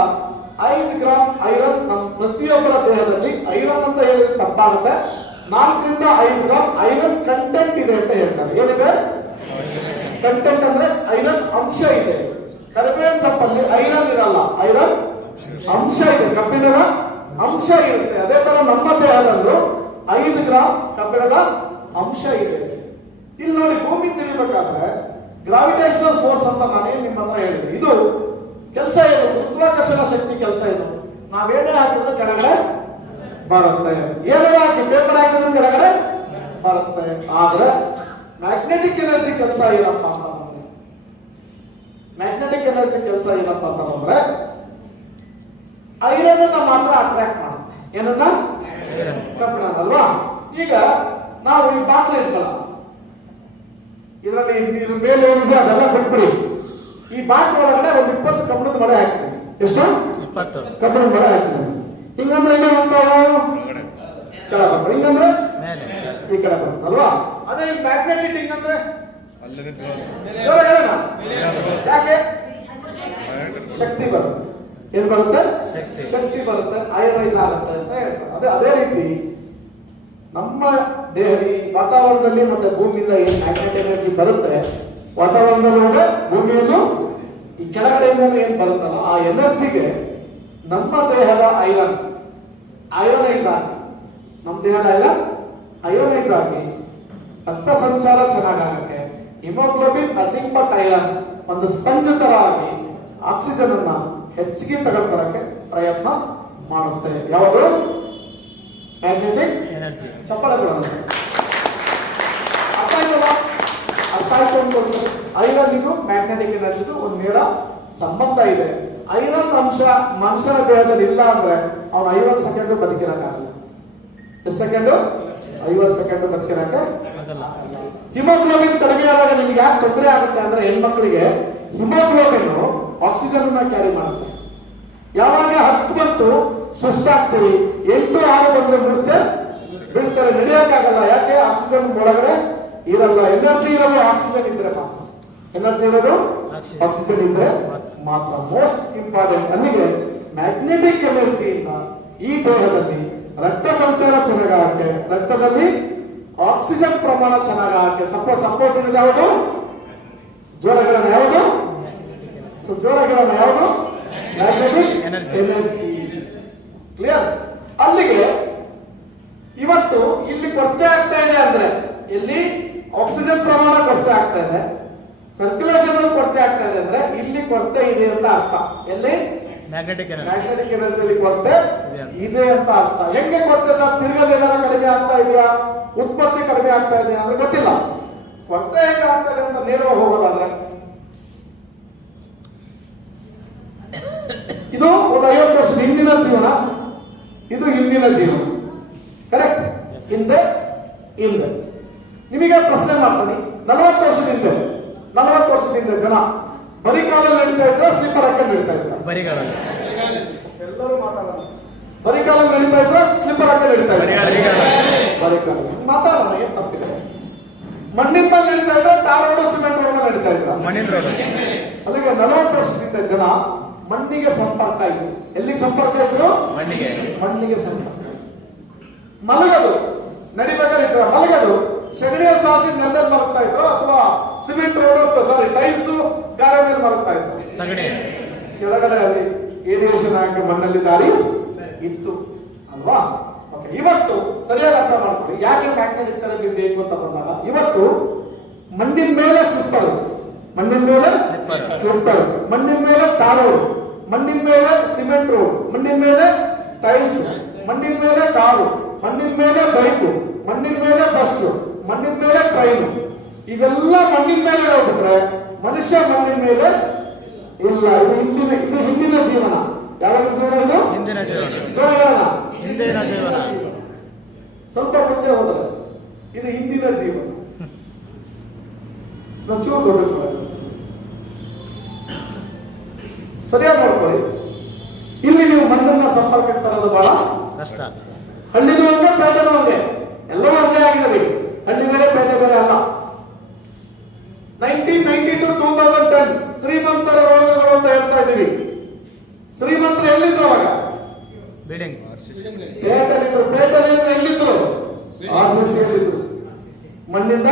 5 ಗ್ರಾಂ ಐರನ್ ನಮ್ಮ ಪ್ರತಿಯೊಬ್ಬರ ದೇಹದಲ್ಲಿ ಐರನ್ ಅಂತ ಹೇಳಿದ್ರೆ ತಪ್ಪಾಗುತ್ತೆ. 4 ರಿಂದ 5 ಗ್ರಾಂ ಐರನ್ ಕಂಟೆಂಟ್ ಇದೆ ಅಂತ ಹೇಳ್ತಾರೆ. ಏನಿದೆ ಕಂಟೆಂಟ್ ಅಂದ್ರೆ ಐರನ್ ಅಂಶ ಇದೆ. ಕರಿಬೇವಿನ ಸೊಪ್ಪಲ್ಲಿ ಐರನ್ ಇರಲ್ಲ, ಐರನ್ ಅಂಶ ಇದೆ, ಕಬ್ಬಿಣದ ಅಂಶ ಇರುತ್ತೆ. ಅದೇ ತರ ನಮ್ಮ ದೇಹದಲ್ಲೂ 5 ಗ್ರಾಂ ಕಬ್ಬಿಣದ ಅಂಶ ಇದೆ. ಇಲ್ಲಿ ನೋಡಿ, ಭೂಮಿ ತಿರುಗಬೇಕಾದ್ರೆ ಗ್ರಾವಿಟೇಷನಲ್ ಫೋರ್ಸ್ ಅಂತ ನಾನೇನು ನಿಮ್ಮ ಹತ್ರ ಹೇಳಿದೆ, ಇದು ಕೆಲಸ ಏನು, ಗುರುತ್ವಾಕರ್ಷಣ ಶಕ್ತಿ ಕೆಲಸ ಇದು. ನಾವೇನೇ ಹಾಕಿದ್ರೆ ಕೆಳಗಡೆ ಬರುತ್ತೆ, ಏನೇ ಹಾಕಿ ಪೇಪರ್ ಹಾಕಿದ್ರೆ ಕೆಳಗಡೆ ಬರುತ್ತೆ. ಆದ್ರೆ ಮ್ಯಾಗ್ನೆಟಿಕ್ ಎನರ್ಜಿ ಕೆಲಸ ಏನಪ್ಪ ಅಂತ ಬಂದ್ರೆ, ಮ್ಯಾಗ್ನೆಟಿಕ್ ಎನರ್ಜಿ ಕೆಲಸ ಏನಪ್ಪ ಅಂತ ಬಂದ್ರೆ ಐರನ್ ಅನ್ನ ಮಾತ್ರ ಅಟ್ರಾಕ್ಟ್ ಮಾಡುತ್ತೆ. ಏನನ್ನ? ಕಬ್ಬಿಣ ಅಲ್ವಾ? ಈಗ ನಾವು ಈ ಬಾಟ್ಲಿ ಇಟ್ಕೊಳ್ಳ, ಇದರಲ್ಲಿ ಇದ್ರ ಮೇಲೆ ಏನಿದೆ ಅದೆಲ್ಲ ಬಿಟ್ಬಿಡಿ. ಈ ಬಾಟ್ಲಿ ಒಳಗಡೆ ಒಂದು 20 ಕಬ್ಬಿಣದ ಮಳೆ ಹಾಕ್ತೀವಿ. ಎಷ್ಟು? 20 ಕಬ್ಬಿಣದ ಮಳೆ ಹಾಕ್ತೀವಿ. ಹಿಂಗಂದ್ರೆ ಏನು ಅಂತಾವು ಕೆಳ ಬರ್ತಾರೆ, ಹಿಂಗಂದ್ರೆ ಈ ಕಡೆ ಬರುತ್ತಲ್ವಾ? ಅದೇ ಈ ಮ್ಯಾಗ್ನೆಟಿಕ್ ಹಿಂಗಂದ್ರೆ ಯಾಕೆ? ಶಕ್ತಿ ಬರುತ್ತೆ. ಏನ್ ಬರುತ್ತೆ? ಶಕ್ತಿ ಬರುತ್ತೆ, ಐರೈಸ್ ಆಗುತ್ತೆ ಅಂತ ಹೇಳ್ತಾರೆ. ಅದೇ ರೀತಿ ನಮ್ಮ ದೇಹ ಈ ವಾತಾವರಣದಲ್ಲಿ ಮತ್ತೆ ಭೂಮಿಯಿಂದ ಏನ್ ಮ್ಯಾಗ್ನೆಟಿಕ್ ಎನರ್ಜಿ ಬರುತ್ತೆ, ವಾತಾವರಣದಲ್ಲೂ ಭೂಮಿಯಲ್ಲೂ ಈ ಕೆಳಗಡೆಯಿಂದ ಏನ್ ಬರುತ್ತಲ್ಲ ಆ ಎನರ್ಜಿಗೆ ನಮ್ಮ ದೇಹದ ಐರನೈಸ್ ಆಗಿ, ನಮ್ಮ ದೇಹದ ಐರನೈಸ್ ಆಗಿ ರಕ್ತ ಸಂಚಾರ ಚೆನ್ನಾಗಾಗಕ್ಕೆ, ಹಿಮೋಗ್ಲೋಬಿನ್ ನಥಿಂಗ್ ಬಟ್ ಐರನ್ ಒಂದು ಸ್ಪಂಜ್ ತರ ಆಗಿ ಆಕ್ಸಿಜನ್ ಅನ್ನ ಹೆಚ್ಚಿಗೆ ತಗೊಂಡ್ಬರಕ್ಕೆ ಪ್ರಯತ್ನ ಮಾಡುತ್ತೆ. ಯಾವುದು? Magnetic energy. ಚಪ್ಪಳಗಳು ಅರ್ಥ ಆಯ್ತಲ್ಲ? ಅರ್ಥ ಆಯ್ತು ಅನ್ಕೊಂಡು ಐರನ್ನಿಗೂ ಮ್ಯಾಗ್ನೆಟಿಕ್ ಎನರ್ಜಿಗೂ ಒಂದು ನೇರ ಸಂಬಂಧ ಇದೆ. ಐರನ್ ಅಂಶ ಮನುಷ್ಯನ ದೇಹದಲ್ಲಿ ಇಲ್ಲ ಅಂದ್ರೆ ಅವನು 50 ಸೆಕೆಂಡ್ ಬದುಕಿರಕ್ಕಾಗಲ್ಲ. ಎಷ್ಟು ಸೆಕೆಂಡ್? 50 ಸೆಕೆಂಡ್ ಬದುಕಿರಕ್ಕೆ. ಹಿಮೋಗ್ಲೋಬಿನ್ ಕಡಿಮೆ ಆದಾಗ ನಿಮ್ಗೆ ಯಾಕೆ ತೊಂದರೆ ಆಗುತ್ತೆ ಅಂದ್ರೆ, ಹೆಣ್ಮಕ್ಳಿಗೆ ಹಿಮೋಗ್ಲೋಬಿನ್ ಆಕ್ಸಿಜನ್ ಅನ್ನ ಕ್ಯಾರಿ ಮಾಡುತ್ತೆ. ಯಾವಾಗ 10 ಬಂತು ಸುಸ್ತಾಗ್ತೀವಿ, 8, 6 ಬಂದ್ರೆ ಮೂರ್ಛೆ ಬೀಳ್ತಾರೆ, ನಡೆಯಕ್ಕಾಗಲ್ಲ. ಯಾಕೆ? ಆಕ್ಸಿಜನ್ ಒಳಗಡೆ ಇರಲ್ಲ. ಎನರ್ಜಿ ಇರೋದು ಆಕ್ಸಿಜನ್ ಇದ್ರೆ ಮಾತ್ರ. ಎನರ್ಜಿ ಇರೋದು ಆಕ್ಸಿಜನ್ ಇದ್ರೆ ಮಾತ್ರ. ಮೋಸ್ಟ್ ಇಂಪಾರ್ಟೆಂಟ್ ಅಲ್ಲಿಗೆ ಮ್ಯಾಗ್ನೆಟಿಕ್ ಎನರ್ಜಿಯಿಂದ ಈ ದೇಹದಲ್ಲಿ ರಕ್ತ ಸಂಚಾರ ಚೆನ್ನಾಗಕ್ಕೆ, ರಕ್ತದಲ್ಲಿ ಆಕ್ಸಿಜನ್ ಪ್ರಮಾಣ ಚೆನ್ನಾಗಕ್ಕೆ ಸಪೋರ್ಟ್ ಇದೆ. ಯಾವುದು? ಜೋರಗಳನ್ನ ಯಾವುದು? ಜೋರಗಳನ್ನ ಯಾವುದು? Magnetic energy. ಕ್ಲಿಯರ್? ಅಲ್ಲಿಗೆ ಇವತ್ತು ಇಲ್ಲಿ ಕೊರತೆ ಆಗ್ತಾ ಇದೆ ಅಂದ್ರೆ, ಇಲ್ಲಿ ಆಕ್ಸಿಜನ್ ಪ್ರಮಾಣ ಕೊರತೆ ಆಗ್ತಾ ಇದೆ, ಸರ್ಕ್ಯುಲೇಷನ್ ಕೊರತೆ ಆಗ್ತಾ ಇದೆ ಅಂದ್ರೆ ಇಲ್ಲಿ ಕೊರತೆ ಇದೆ ಅಂತ ಅರ್ಥ. ಎಲ್ಲಿ? ಮ್ಯಾಗ್ನೆಟಿಕ್ ಎನರ್ಜಿ ಕೊರತೆ ಇದೆ ಅಂತ ಅರ್ಥ. ಹೆಂಗೆ ಕೊರತೆ ಸರ್? ತಿರುಗದ ಏನಾರ ಕಡಿಮೆ ಆಗ್ತಾ ಇದೆಯಾ, ಉತ್ಪತ್ತಿ ಕಡಿಮೆ ಆಗ್ತಾ ಇದೆಯಾ ಅಂದ್ರೆ ಗೊತ್ತಿಲ್ಲ. ಕೊರತೆ ಹೆಂಗೆ ಆಗ್ತಾ ಇದೆ ಅಂತ ನೇರವಾಗಿ ಹೋಗೋದಾದ್ರೆ, ಇದು ಒಂದು 50 ವರ್ಷದ ಹಿಂದಿನ ಜೀವನ, ಇದು ಹಿಂದಿನ ಜೀವನ. ಕರೆಕ್ಟ್? ಹಿಂದೆ ನಿಮಗೆ ಪ್ರಶ್ನೆ ಮಾಡ್ತೀನಿ, 40 ವರ್ಷದಿಂದ ಜನ ಬರೀ ಕಾಲಲ್ಲಿ ನಡೀತಾ ಇದ್ರ, ಸ್ಲಿಪ್ಪರ್ ಹಾಕೊಂಡು ನಡೀತಾ ಇದ್ರ? ಬರಿಗಾಲಲ್ಲಿ. ಎಲ್ಲರೂ ಮಾತಾಡೋಣ. ಬರೀ ಕಾಲಲ್ಲಿ ನಡೀತಾ ಇದ್ರ, ಸ್ಲಿಪ್ಪರ್ ಹಾಕೊಂಡು ನಡೀತಾ ಇದ್ರ? ಬರಿಗಾಲಲ್ಲಿ. ಮಾತಾಡೋಣ, ಏನ್ ತಪ್ಪಿದೆ? ಮಣ್ಣಿನ ಮೇಲೆ ನಡೀತಾ ಇದ್ರ, ಟಾರ್ ರೋಡ್ ಸಿಮೆಂಟ್ ರೋಡ್ ನಡೀತಾ ಇದ್ರ? ಮಣ್ಣಿನ ರೋಡ್. ಅಲ್ಲಿಗೆ 40 ವರ್ಷದಿಂದ ಜನ ಮಣ್ಣಿಗೆ ಸಂಪರ್ಕ ಇದ್ರು. ಎಲ್ಲಿಗೆ ಸಂಪರ್ಕ ಇದ್ರು? ಮಣ್ಣಿಗೆ ಸಂಪರ್ಕ. ಮಲಗದು ನಡಿಬೇಕಾದ್ರೆ ಇದ್ರ, ಮಲಗದು ಸಗಣಿಯಲ್ಲಿ ಸಾಸಿ ನೆಲದಲ್ಲಿ ಮಲಗ್ತಾ ಇದ್ರು, ಅಥವಾ ಸಿಮೆಂಟ್ ರೋಡ್ ಟೈಲ್ಸ್ ಗಾರೆ ಮೇಲೆ ಮಲಗ್ತಾ ಇದ್ರು. ಕೆಳಗಡೆ ಅಲ್ಲಿ ಏರಿಯೇಷನ್ ಆಗಿ ಮಣ್ಣಲ್ಲಿ ದಾರಿ ಇತ್ತು ಅಲ್ವಾ? ಓಕೆ, ಇವತ್ತು ಸರಿಯಾಗಿ ಅರ್ಥ ಮಾಡ್ಕೊಳ್ಳಿ ಯಾಕೆ ಮ್ಯಾಗ್ನೆಟಿಕ್ ಥೆರಪಿ ಬೇಕು ಅಂತ ಬಂದಾಗ. ಇವತ್ತು ಮಣ್ಣಿನ ಮೇಲೆ ಸ್ಲಿಪ್ಪರ್, ಮಣ್ಣಿನ ಮೇಲೆ ಟಾರ್ ರೋಡ್, ಮಣ್ಣಿನ ಮೇಲೆ ಸಿಮೆಂಟ್ ರೋಡ್, ಮಣ್ಣಿನ ಮೇಲೆ ಟೈಲ್ಸ್, ಮಣ್ಣಿನ ಮೇಲೆ ಕಾರು, ಮಣ್ಣಿನ ಮೇಲೆ ಬೈಕು, ಮಣ್ಣಿನ ಮೇಲೆ ಬಸ್, ಮಣ್ಣಿನ ಮೇಲೆ ಟ್ರೈನ್, ಇವೆಲ್ಲ ಮಣ್ಣಿನ ಮೇಲೆ ಹೋಗ್ಬಿಟ್ರೆ ಮನುಷ್ಯ ಮಣ್ಣಿನ ಮೇಲೆ ಇಲ್ಲ. ಇದು ಹಿಂದಿನ ಜೀವನ. ಯಾವ ಜೀವನ ಇದು? ಹಿಂದಿನ ಜೀವನ. ಸ್ವಲ್ಪ ಮುಂದೆ ಹೋದ್ರೆ ಇದು ಹಿಂದಿನ ಜೀವನ. ಚೂರು ದೊಡ್ಡ ಸರಿಯಾಗಿ ನೋಡ್ಕೊಳ್ಳಿ. ಇಲ್ಲಿ ನೀವು ಮಣ್ಣನ್ನ ಸಂಪರ್ಕಕ್ಕೆ ತರೋದು ಬಹಳ ಕಷ್ಟ. ಹಳ್ಳಿನೂ ಒಂದೇ, ಪೇಟೆನೂ ಒಂದೇ, ಎಲ್ಲವೂ ಒಂದೇ ಆಗಿದೆ. ಹಳ್ಳಿ ಬೇರೆ, ಪೇಟೆ ಬೇರೆ ಅಲ್ಲ. 1990 to 2010 ಶ್ರೀಮಂತರ ರೋಗಗಳು ಅಂತ ಹೇಳ್ತಾ ಇದ್ದೀವಿ. ಶ್ರೀಮಂತರು ಎಲ್ಲಿದ್ರು? ಮಣ್ಣಿಂದ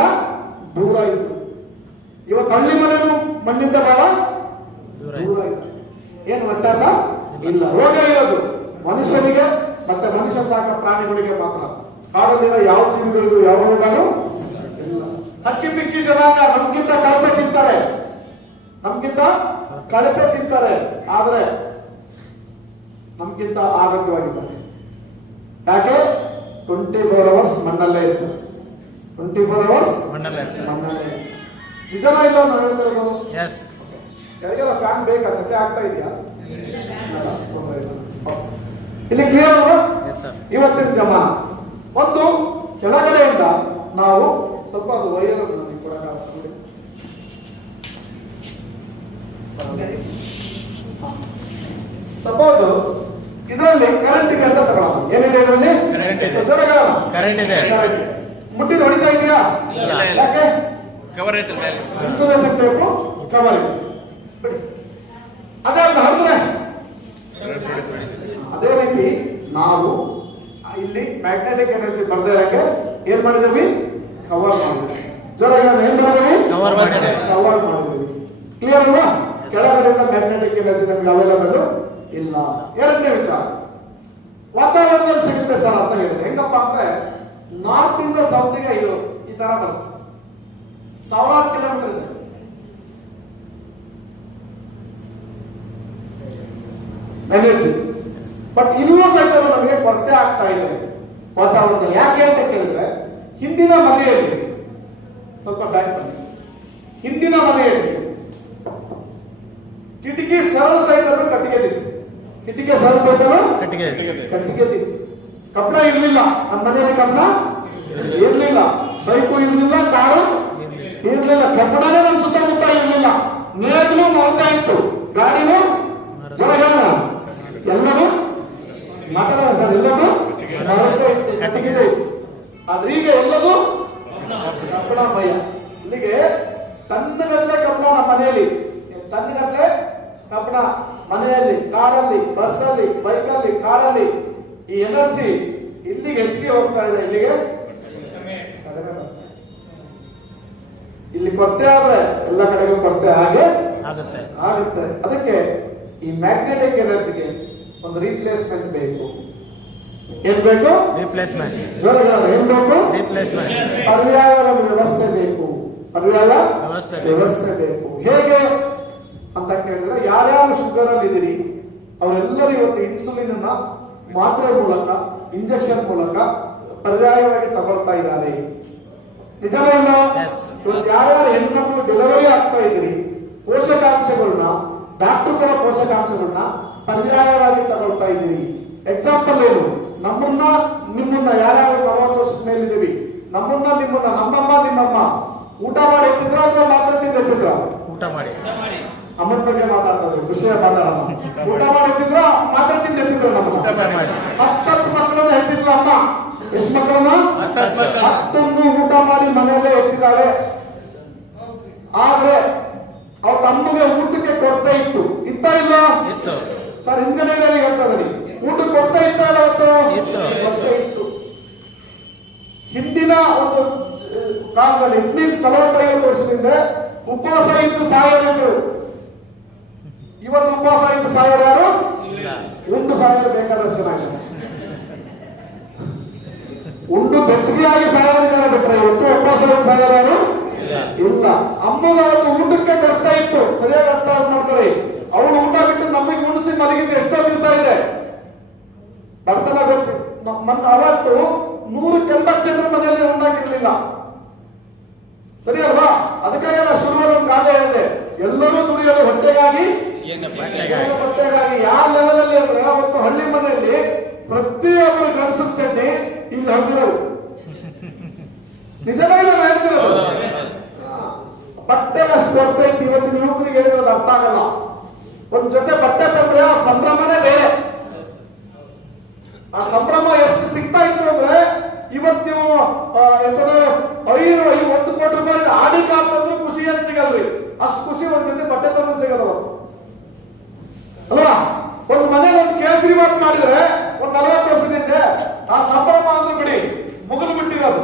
ದೂರ ಇತ್ತು. ಇವತ್ತು ಹಳ್ಳಿ ಮನೆಯೂ ಮಣ್ಣಿಂದ ಬಹಳ ದೂರ ಇತ್ತು. ಏನು ವ್ಯತ್ಯಾಸ ಇಲ್ಲ. ರೋಗ ಇರೋದು ಮನುಷ್ಯನಿಗೆ ಮತ್ತೆ ಮನುಷ್ಯ ಸಾಕ ಪ್ರಾಣಿಗಳಿಗೆ ಮಾತ್ರ. ಕಾಡಲ್ಲಿನ ಯಾವ ಜೀವಿಗಳಿಗೂ ಯಾವ ರೋಗನೂ ಇಲ್ಲ. ಹಕ್ಕಿ ಪಿಕ್ಕಿ ಜನಾಂಗ ನಮ್ಗಿಂತ ಕಳಪೆ ತಿಂತಾರೆ, ನಮ್ಗಿಂತ ಕಳಪೆ ತಿಂತಾರೆ, ಆದ್ರೆ ನಮ್ಗಿಂತ ಆರೋಗ್ಯವಾಗಿದ್ದಾರೆ. ಯಾಕೆ? 24 hours ಮಣ್ಣಲ್ಲೇ ಇರ್ತಾರೆ. 24 hours ಮಣ್ಣಲ್ಲೇ. ನಿಜನ ಇಲ್ಲ ನಾವು ಹೇಳ್ತಾ ಇರೋದು. ಯಾರಿಗೆಲ್ಲ ಫ್ಯಾನ್ ಬೇಕಾ? ಸದ್ಯ ಆಗ್ತಾ ಇದೆಯಾ? ಇಲ್ಲಿ ಕ್ಲಿಯರ್ ಅಲ್ವಾ? ಇವತ್ತಿನ ಜಮಾನ ಒಂದು ಕೆಳಗಡೆಯಿಂದ ನಾವು ಸ್ವಲ್ಪ ಅದು ವೈರ್ ಕೊಡಕ್ಕಾಗ್ತದೆ. ಸಪೋಸ್ ಇದರಲ್ಲಿ ಕರೆಂಟ್ ಇದೆ ಅಂತ ತಗೊಳ್ಳೋಣ. ಏನಿದೆ ಇದರಲ್ಲಿ? ಕರೆಂಟ್ ಇದೆ. ಮುಟ್ಟಿದ ಹೊಡಿತಾ ಇದೆಯಾ? ಯಾಕೆ? ಕವರ್ ಐತೆ ಮೇಲೆ. ಇನ್ಸುಲೇಷನ್ ಟೇಪು ಕವರ್ ಇದೆ. ಬಿಡಿ. ಅದೇ ಹರಿದ್ರೆ ಅದೇ ರೀತಿ ನಾವು ಇಲ್ಲಿ ಮ್ಯಾಗ್ನೆಟಿಕ್ ಎನರ್ಜಿ ಬರ್ದೇ ಇರಕ್ಕೆ ಏನ್ ಮಾಡಿದೀವಿ? ಕವರ್ ಮಾಡಿದ್ವಿ. ಜೋರಾಗಿ ಏನ್ ಮಾಡಿದೀವಿ? ಕವರ್ ಮಾಡಿದೀವಿ. ಕ್ಲಿಯರ್ ಅಲ್ವಾ? ಕೆಳಗಡೆಯಿಂದ ಮ್ಯಾಗ್ನೆಟಿಕ್ ಎನರ್ಜಿ ನಮ್ಗೆ ಅವೈಲಬಲ್ ಇಲ್ಲ. ಎರಡನೇ ವಿಚಾರ, ವಾತಾವರಣದಲ್ಲಿ ಸಿಗುತ್ತೆ ಸರ್ ಅಂತ ಹೇಳಿದೆ. ಹೆಂಗಪ್ಪ ಅಂದ್ರೆ ನಾರ್ತ್ ಇಂದ ಸೌತ್ಗೆ ಇದು ಈ ತರ ಬರುತ್ತೆ, 1000 ಕಿಲೋಮೀಟರ್ ಇದೆ. ಎನರ್ಜಿ ಬಟ್ ಇಲ್ಲೂ ಸಹಿತ ನಮಗೆ ಕೊರತೆ ಆಗ್ತಾ ಇದೆ ವಾತಾವರಣದಲ್ಲಿ. ಯಾಕೆ ಅಂತ ಕೇಳಿದ್ರೆ, ಹಿಂದಿನ ಮನೆಯಲ್ಲಿ ಸ್ವಲ್ಪ ಬ್ಯಾಕ್ ಬನ್ನಿ. ಹಿಂದಿನ ಮನೆಯಲ್ಲಿ ಕಿಟಕಿ ಸರಳ ಸಹಿತ ಕಟ್ಟಿಗೆದಿತ್ತು. ಕಿಟಕಿ ಸರಳ ಸಹಿತ ಕಟ್ಟಿಗೆದಿತ್ತು. ಕಬ್ಬಣ ಇರ್ಲಿಲ್ಲ. ನಮ್ಮ ಮನೆಯಲ್ಲಿ ಕಬ್ಬಣ ಇರ್ಲಿಲ್ಲ, ಬೈಕು ಇರ್ಲಿಲ್ಲ, ಕಾರು ಇರ್ಲಿಲ್ಲ, ಕಬ್ಬಣನೇ ನಮ್ಮ ಸುತ್ತಮುತ್ತ ಇರ್ಲಿಲ್ಲ. ನೇಗ್ಲು ಮರತಾ ಇತ್ತು, ಗಾಡಿನೂ ಜೊರಗಾನ, ಎಲ್ಲರೂ ಮಾತಾಡೋಣ ಸರ್, ಎಲ್ಲರೂ ಮರತಾ ಇತ್ತು, ಕಟ್ಟಿಗೆ ಇತ್ತು. ಆದ್ರೆ ಈಗ ಎಲ್ಲದು ಕಬ್ಬಣ ಭಯ. ಇಲ್ಲಿಗೆ ತನ್ನಗಟ್ಟಲೆ ಕಬ್ಬಣ ನಮ್ಮ ಮನೆಯಲ್ಲಿ, ತನ್ನಗಟ್ಟಲೆ ಕಬ್ಬಣ ಮನೆಯಲ್ಲಿ, ಕಾರಲ್ಲಿ, ಬಸ್ಸಲ್ಲಿ, ಬೈಕಲ್ಲಿ, ಕಾರಲ್ಲಿ. ಈ ಎನರ್ಜಿ ಇಲ್ಲಿಗೆ ಹೆಚ್ಚಿಗೆ ಹೋಗ್ತಾ ಇದೆ. ಇಲ್ಲಿಗೆ ಇಲ್ಲಿ ಕೊರತೆ ಆದ್ರೆ ಎಲ್ಲ ಕಡೆಗೂ ಕೊರತೆ ಹಾಗೆ ಆಗುತ್ತೆ. ಅದಕ್ಕೆ ಈ ಮ್ಯಾಗ್ನೆಟಿಕ್ ಎನರ್ಜಿಗೆ ಒಂದು ರೀಪ್ಲೇಸ್ಮೆಂಟ್ ಬೇಕು. ಏನ್ ಬೇಕು? ರಿಪ್ಲೇಸ್ಮೆಂಟ್. ಏನ್ ಬೇಕು? ರಿಪ್ಲೇಸ್ಮೆಂಟ್. ಪರ್ಯಾಯ ವ್ಯವಸ್ಥೆ ಬೇಕು. ಪರ್ಯಾಯ ವ್ಯವಸ್ಥೆ ಬೇಕು. ಹೇಗೆ ಅಂತ ಕೇಳಿದ್ರೆ, ಯಾರ್ಯಾರು ಶುಗರ್ ಅಲ್ಲಿ ಇದ್ದೀರಿ ಅವರೆಲ್ಲರೂ ಇವತ್ತು ಇನ್ಸುಲಿನ್ ಅನ್ನ ಮಾತ್ರೆ ಮೂಲಕ, ಇಂಜೆಕ್ಷನ್ ಮೂಲಕ ಪರ್ಯಾಯವಾಗಿ ತಗೊಳ್ತಾ ಇದ್ದಾರೆ. ನಿಜವೇ ಇಲ್ಲ? ಯಾರ್ಯಾರು ಹೆಣ್ಮಕ್ಳು ಡೆಲಿವರಿ ಆಗ್ತಾ ಇದ್ದೀರಿ, ಪೋಷಕಾಂಶಗಳನ್ನ, ಡಾಕ್ಟರ್ಗಳ ಪೋಷಕಾಂಶಗಳನ್ನ ಪರ್ಯಾಯವಾಗಿ ತಗೊಳ್ತಾ ಇದ್ದೀರಿ. ಎಕ್ಸಾಂಪಲ್ ಏನು? ನಮ್ಮನ್ನ ನಿಮ್ಮನ್ನ ಯಾರ್ಯಾರು 40 ವರ್ಷದ ಮೇಲಿದ್ದೀವಿ, ನಮ್ಮನ್ನ ನಿಮ್ಮನ್ನ, ನಮ್ಮಮ್ಮ ನಿಮ್ಮಮ್ಮ ಊಟ ಮಾಡಿ ಎತ್ತಿದ್ರ ಅಥವಾ ಮಾತ್ರ ತಿಂದು ಎತ್ತಿದ್ರ? ಊಟ ಮಾಡಿ. ಅಮ್ಮನ ಬಗ್ಗೆ ಮಾತಾಡ್ತಾರೆ, ವಿಷಯ ಮಾತಾಡೋಣ. ಊಟ ಮಾಡಿ ಎತ್ತಿದ್ರ ಮಾತ್ರ ತಿಂದು ಎತ್ತಿದ್ರು. ನಮ್ಮ 10 ಮಕ್ಕಳನ್ನ ಎತ್ತಿದ್ರು ಅಮ್ಮ. ಎಷ್ಟು ಮಕ್ಕಳನ್ನ? 10 ಊಟ ಮಾಡಿ ಮನೆಯಲ್ಲೇ ಎತ್ತಿದ್ದಾರೆ. ಆದ್ರೆ ಅವ್ರ ತಮ್ಮಗೆ ಊಟಕ್ಕೆ ಕೊರತೆ ಇತ್ತು. ಇತ್ತ ಇಲ್ಲ ಸರ್? ಹಿಂಗನೇ ಹೇಳ್ತಾ ಇದ್ರಿ, ಊಟಕ್ಕೆ ಕೊರತೆ ಇತ್ತ ಇಲ್ಲ? ಕೊರತೆ ಇತ್ತು. ಹಿಂದಿನ ಒಂದು ಕಾಲದಲ್ಲಿ, ಇಟ್ ಮೀನ್ಸ್ 45 ವರ್ಷದಿಂದ ಉಪವಾಸ ಇದ್ದು ಸಾಯೋದಿದ್ರು. ಇವತ್ತು ಉಪವಾಸ ಇದ್ದು ಸಾಯೋರು ಯಾರು? ಉಂಡು ಸಾಯೋದು ಬೇಕಾದಷ್ಟು ಚೆನ್ನಾಗಿದೆ. ಉಂಡು ಬೆಚ್ಚಗೆಯಾಗಿ ಸಾಯೋದಿಲ್ಲ ಬಿಟ್ರೆ ಇವತ್ತು ಉಪವಾಸ ಇದ್ದು ಸಾಯೋರು ಯಾರು ಇಲ್ಲ. ಅಮ್ಮಗೆ ಅವತ್ತು ಊಟಕ್ಕೆ ಕೊರತೆ ಇತ್ತು. ಸರಿಯಾಗಿ ಅರ್ಥ ಮಾಡ್ಕೊಳ್ಳಿ. ಅವಳು ಊಟ ಬಿಟ್ಟು ನಮಗೆ ಉಣಿಸಿ ಮಲಗಿದ್ದು ಎಷ್ಟೋ ದಿವಸ ಇದೆ. ಬರ್ತನ ಗೊತ್ತು. ಅವತ್ತು 180 ಜನರ ಮನೆಯಲ್ಲಿ ಉಣ್ಣಾಕಿರ್ಲಿಲ್ಲ. ಸರಿ ಅಲ್ವಾ? ಅದಕ್ಕಾಗಿ ನಾನು ಶುರುವಾದ ಒಂದು ಗಾದೆ ಹೇಳಿದೆ, ಎಲ್ಲರೂ ದುಡಿಯೋದು ಹೊಟ್ಟೆಗಾಗಿ, ಹೊಟ್ಟೆಗಾಗಿ. ಯಾವ ಲೆವೆಲ್ ಅಲ್ಲಿ ಅಂದ್ರೆ, ಅವತ್ತು ಹಳ್ಳಿ ಮನೆಯಲ್ಲಿ ಪ್ರತಿಯೊಬ್ಬರು ಗಂಡಸರ ಚಡ್ಡಿ ಇಲ್ಲಿ ಹರಿದಿರೋರು. ನಿಜವಾಗಿ ನಾನು ಹೇಳ್ತಿರೋದು. ಬಟ್ಟೆ ಅಷ್ಟು ಕೊಡ್ತಾ ಇತ್ತು. ಇವತ್ತಿನ ಯುವಕರಿಗೆ ಹೇಳಿರೋದು ಅರ್ಥ ಆಗಲ್ಲ. ಒಂದ್ ಜೊತೆ ಬಟ್ಟೆ ತಂದ್ರೆ ಆ ಸಂಭ್ರಮನೇ ಬೇರೆ. ಆ ಸಂಭ್ರಮ ಎಷ್ಟು ಸಿಗ್ತಾ ಇತ್ತು ಅಂದ್ರೆ, ಇವತ್ತು ನೀವು 1 ಕೋಟಿ ರೂಪಾಯಿ ಆಡಿ ಕಾರ್ ತಂದ್ರು ಖುಷಿ ಅಂತ ಸಿಗಲ್ರಿ. ಅಷ್ಟು ಖುಷಿ ಒಂದ್ ಜೊತೆ ಬಟ್ಟೆ ತಂದ್ರೆ ಸಿಗಲ್ಲ ಅವತ್ತು ಅಲ್ವಾ? ಒಂದು ಮನೇಲಿ ಒಂದು ಕೇಸರಿ ಬಾತ್ ಮಾಡಿದ್ರೆ ಒಂದ್ 40 ವರ್ಷದಿಂದ ಆ ಸಂಭ್ರಮ ಅಂದ್ರೆ ಬಿಡಿ ಮುಗಿದು ಬಿಟ್ಟಿರೋದು.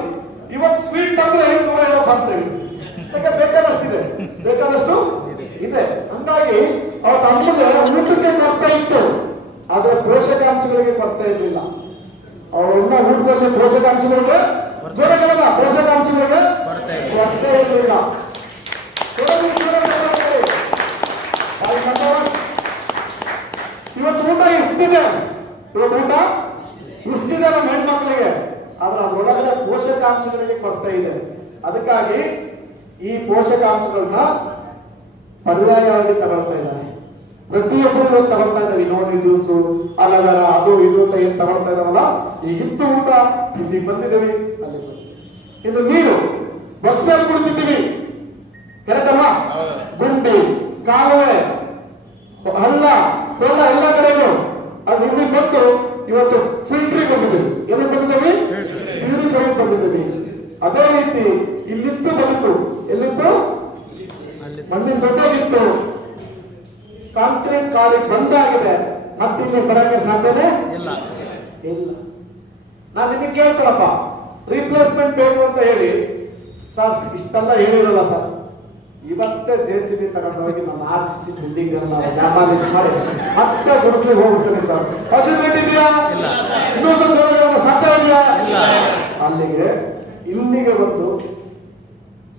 ಇವತ್ತು ಸ್ವೀಟ್ ತಂದ್ರೆ 5 ಬರ್ತೇವೆ. ಯಾಕೆ ಬೇಕಾದಷ್ಟಿದೆ, ಬೇಕಾದಷ್ಟು ಇದೆ. ಹಂಗಾಗಿ ಅವತ್ತು ಅಮ್ಮಗೆ ಊಟಕ್ಕೆ ಕೊರತೆ ಇತ್ತು, ಆದ್ರೆ ಪೋಷಕಾಂಶಗಳಿಗೆ ಕೊರತೆ ಇರಲಿಲ್ಲ. ಅವರನ್ನ ಊಟದಲ್ಲಿ ಪೋಷಕಾಂಶಗಳಿಗೆ ಜೋರಗಳಲ್ಲ, ಪೋಷಕಾಂಶಗಳಿಗೆ ಕೊರತೆ ಇರಲಿಲ್ಲ. ಇವತ್ತು ಊಟ ಇಷ್ಟಿದೆ, ಇವತ್ತು ಊಟ ಇಷ್ಟಿದೆ ನಮ್ಮ ಹೆಣ್ಮಕ್ಳಿಗೆ, ಆದ್ರೆ ಅದರೊಳಗಡೆ ಪೋಷಕಾಂಶಗಳಿಗೆ ಕೊರತೆ ಇದೆ. ಅದಕ್ಕಾಗಿ ಈ ಪೋಷಕಾಂಶಗಳನ್ನ ಪರ್ಯಾಯವಾಗಿ ತಗೊಳ್ತಾ ಇದ್ದಾರೆ. ಪ್ರತಿಯೊಬ್ಬರು ತಗೊಳ್ತಾ ಇದ್ದಾರೆ. ಇನ್ನೊಂದು ಜ್ಯೂಸು, ಅಲಗರ, ಅದು ಇದು ಅಂತ ಏನ್ ತಗೊಳ್ತಾ ಇದಾವಲ್ಲ, ಈಗಿತ್ತು ಊಟ, ಇಲ್ಲಿ ಬಂದಿದ್ದೀವಿ, ಅಲ್ಲಿ ಇನ್ನು ನೀರು ಬಕ್ಸಲ್ಲಿ ಕುಡಿತಿದ್ದೀವಿ, ಕರೆಕ್ಟ್ ಅಲ್ವಾ? ಗುಂಡಿ, ಕಾಲುವೆ, ಹಳ್ಳ, ಕೊಳ್ಳ ಎಲ್ಲ ಕಡೆಗೂ ಅದು ಇಲ್ಲಿ ಬಂದು ಇವತ್ತು ಫಿಲ್ಟ್ರಿಗೆ ಬಂದಿದ್ದೀವಿ. ಏನಕ್ಕೆ ಬಂದಿದ್ದೀವಿ? ಪ್ಯೂರಿಫೈಡ್ ಬಂದಿದ್ದೀವಿ. ಅದೇ ರೀತಿ ಇಲ್ಲಿತ್ತು ಬದುಕು, ಎಲ್ಲಿತ್ತು? ಮಣ್ಣಿನ ಜೊತೆಗಿತ್ತು. ಕಾಂಕ್ರೀಟ್ ಕಾರಿಗೆ ಬಂದಾಗಿದೆ, ಮತ್ತೆ ಇಲ್ಲಿ ಬರಕ್ಕೆ ಸಾಧ್ಯನೇ ಇಲ್ಲ. ನಾನು ನಿಮಗೆ ಕೇಳ್ತಾರಪ್ಪ, ರೀಪ್ಲೇಸ್ಮೆಂಟ್ ಬೇಕು ಅಂತ ಹೇಳಿ, ಸರ್ ಇಷ್ಟೆಲ್ಲ ಹೇಳಿರಲ್ಲ ಸರ್, ಇವತ್ತೇ JCB ತಗೊಂಡು ಹೋಗಿ ನಮ್ಮ RCC ಬಿಲ್ಡಿಂಗ್ ಡ್ಯಾಮಾಲಿಶ್ ಮಾಡಿ ಮತ್ತೆ ಗುಡಿಸ್ಲಿಕ್ಕೆ ಹೋಗ್ಬಿಡ್ತೇನೆ ಸರ್. ಫೆಸಿಲಿಟಿ ಇದೆಯಾ? ಇನ್ನೂ ಸ್ವಲ್ಪ ಸಾಧ್ಯ ಇದೆಯಾ? ಅಲ್ಲಿಗೆ ಇಲ್ಲಿಗೆ ಒಂದು